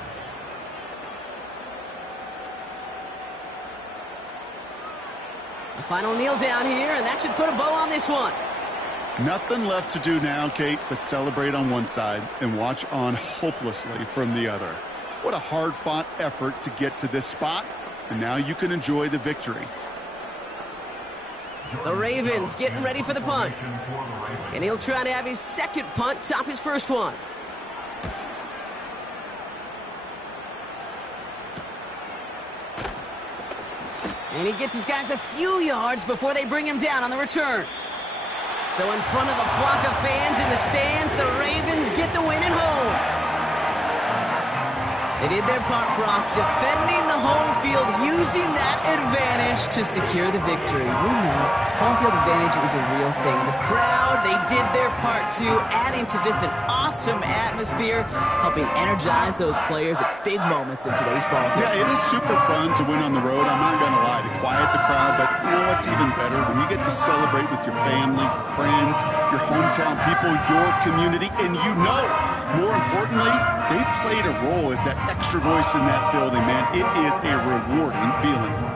A final kneel down here, and that should put a bow on this one. Nothing left to do now, Kate, but celebrate on one side and watch on hopelessly from the other. What a hard-fought effort to get to this spot, and now you can enjoy the victory. The Ravens getting ready for the punt. And he'll try to have his 2nd punt top his 1st one. And he gets his guys a few yards before they bring him down on the return. So in front of a flock of fans in the stands, the Ravens get the win at home. They did their part, Brock, defending the home field, using that advantage to secure the victory. We know home field advantage is a real thing. And the crowd, they did their part too, adding to just an awesome atmosphere, helping energize those players at big moments in today's ball game. Yeah, it is super fun to win on the road. I'm not going to lie, to quiet the crowd, but you know what's even better? When you get to celebrate with your family, your friends, your hometown people, your community, and you know, more importantly, they played a role as that extra voice in that building, man. It is a rewarding feeling.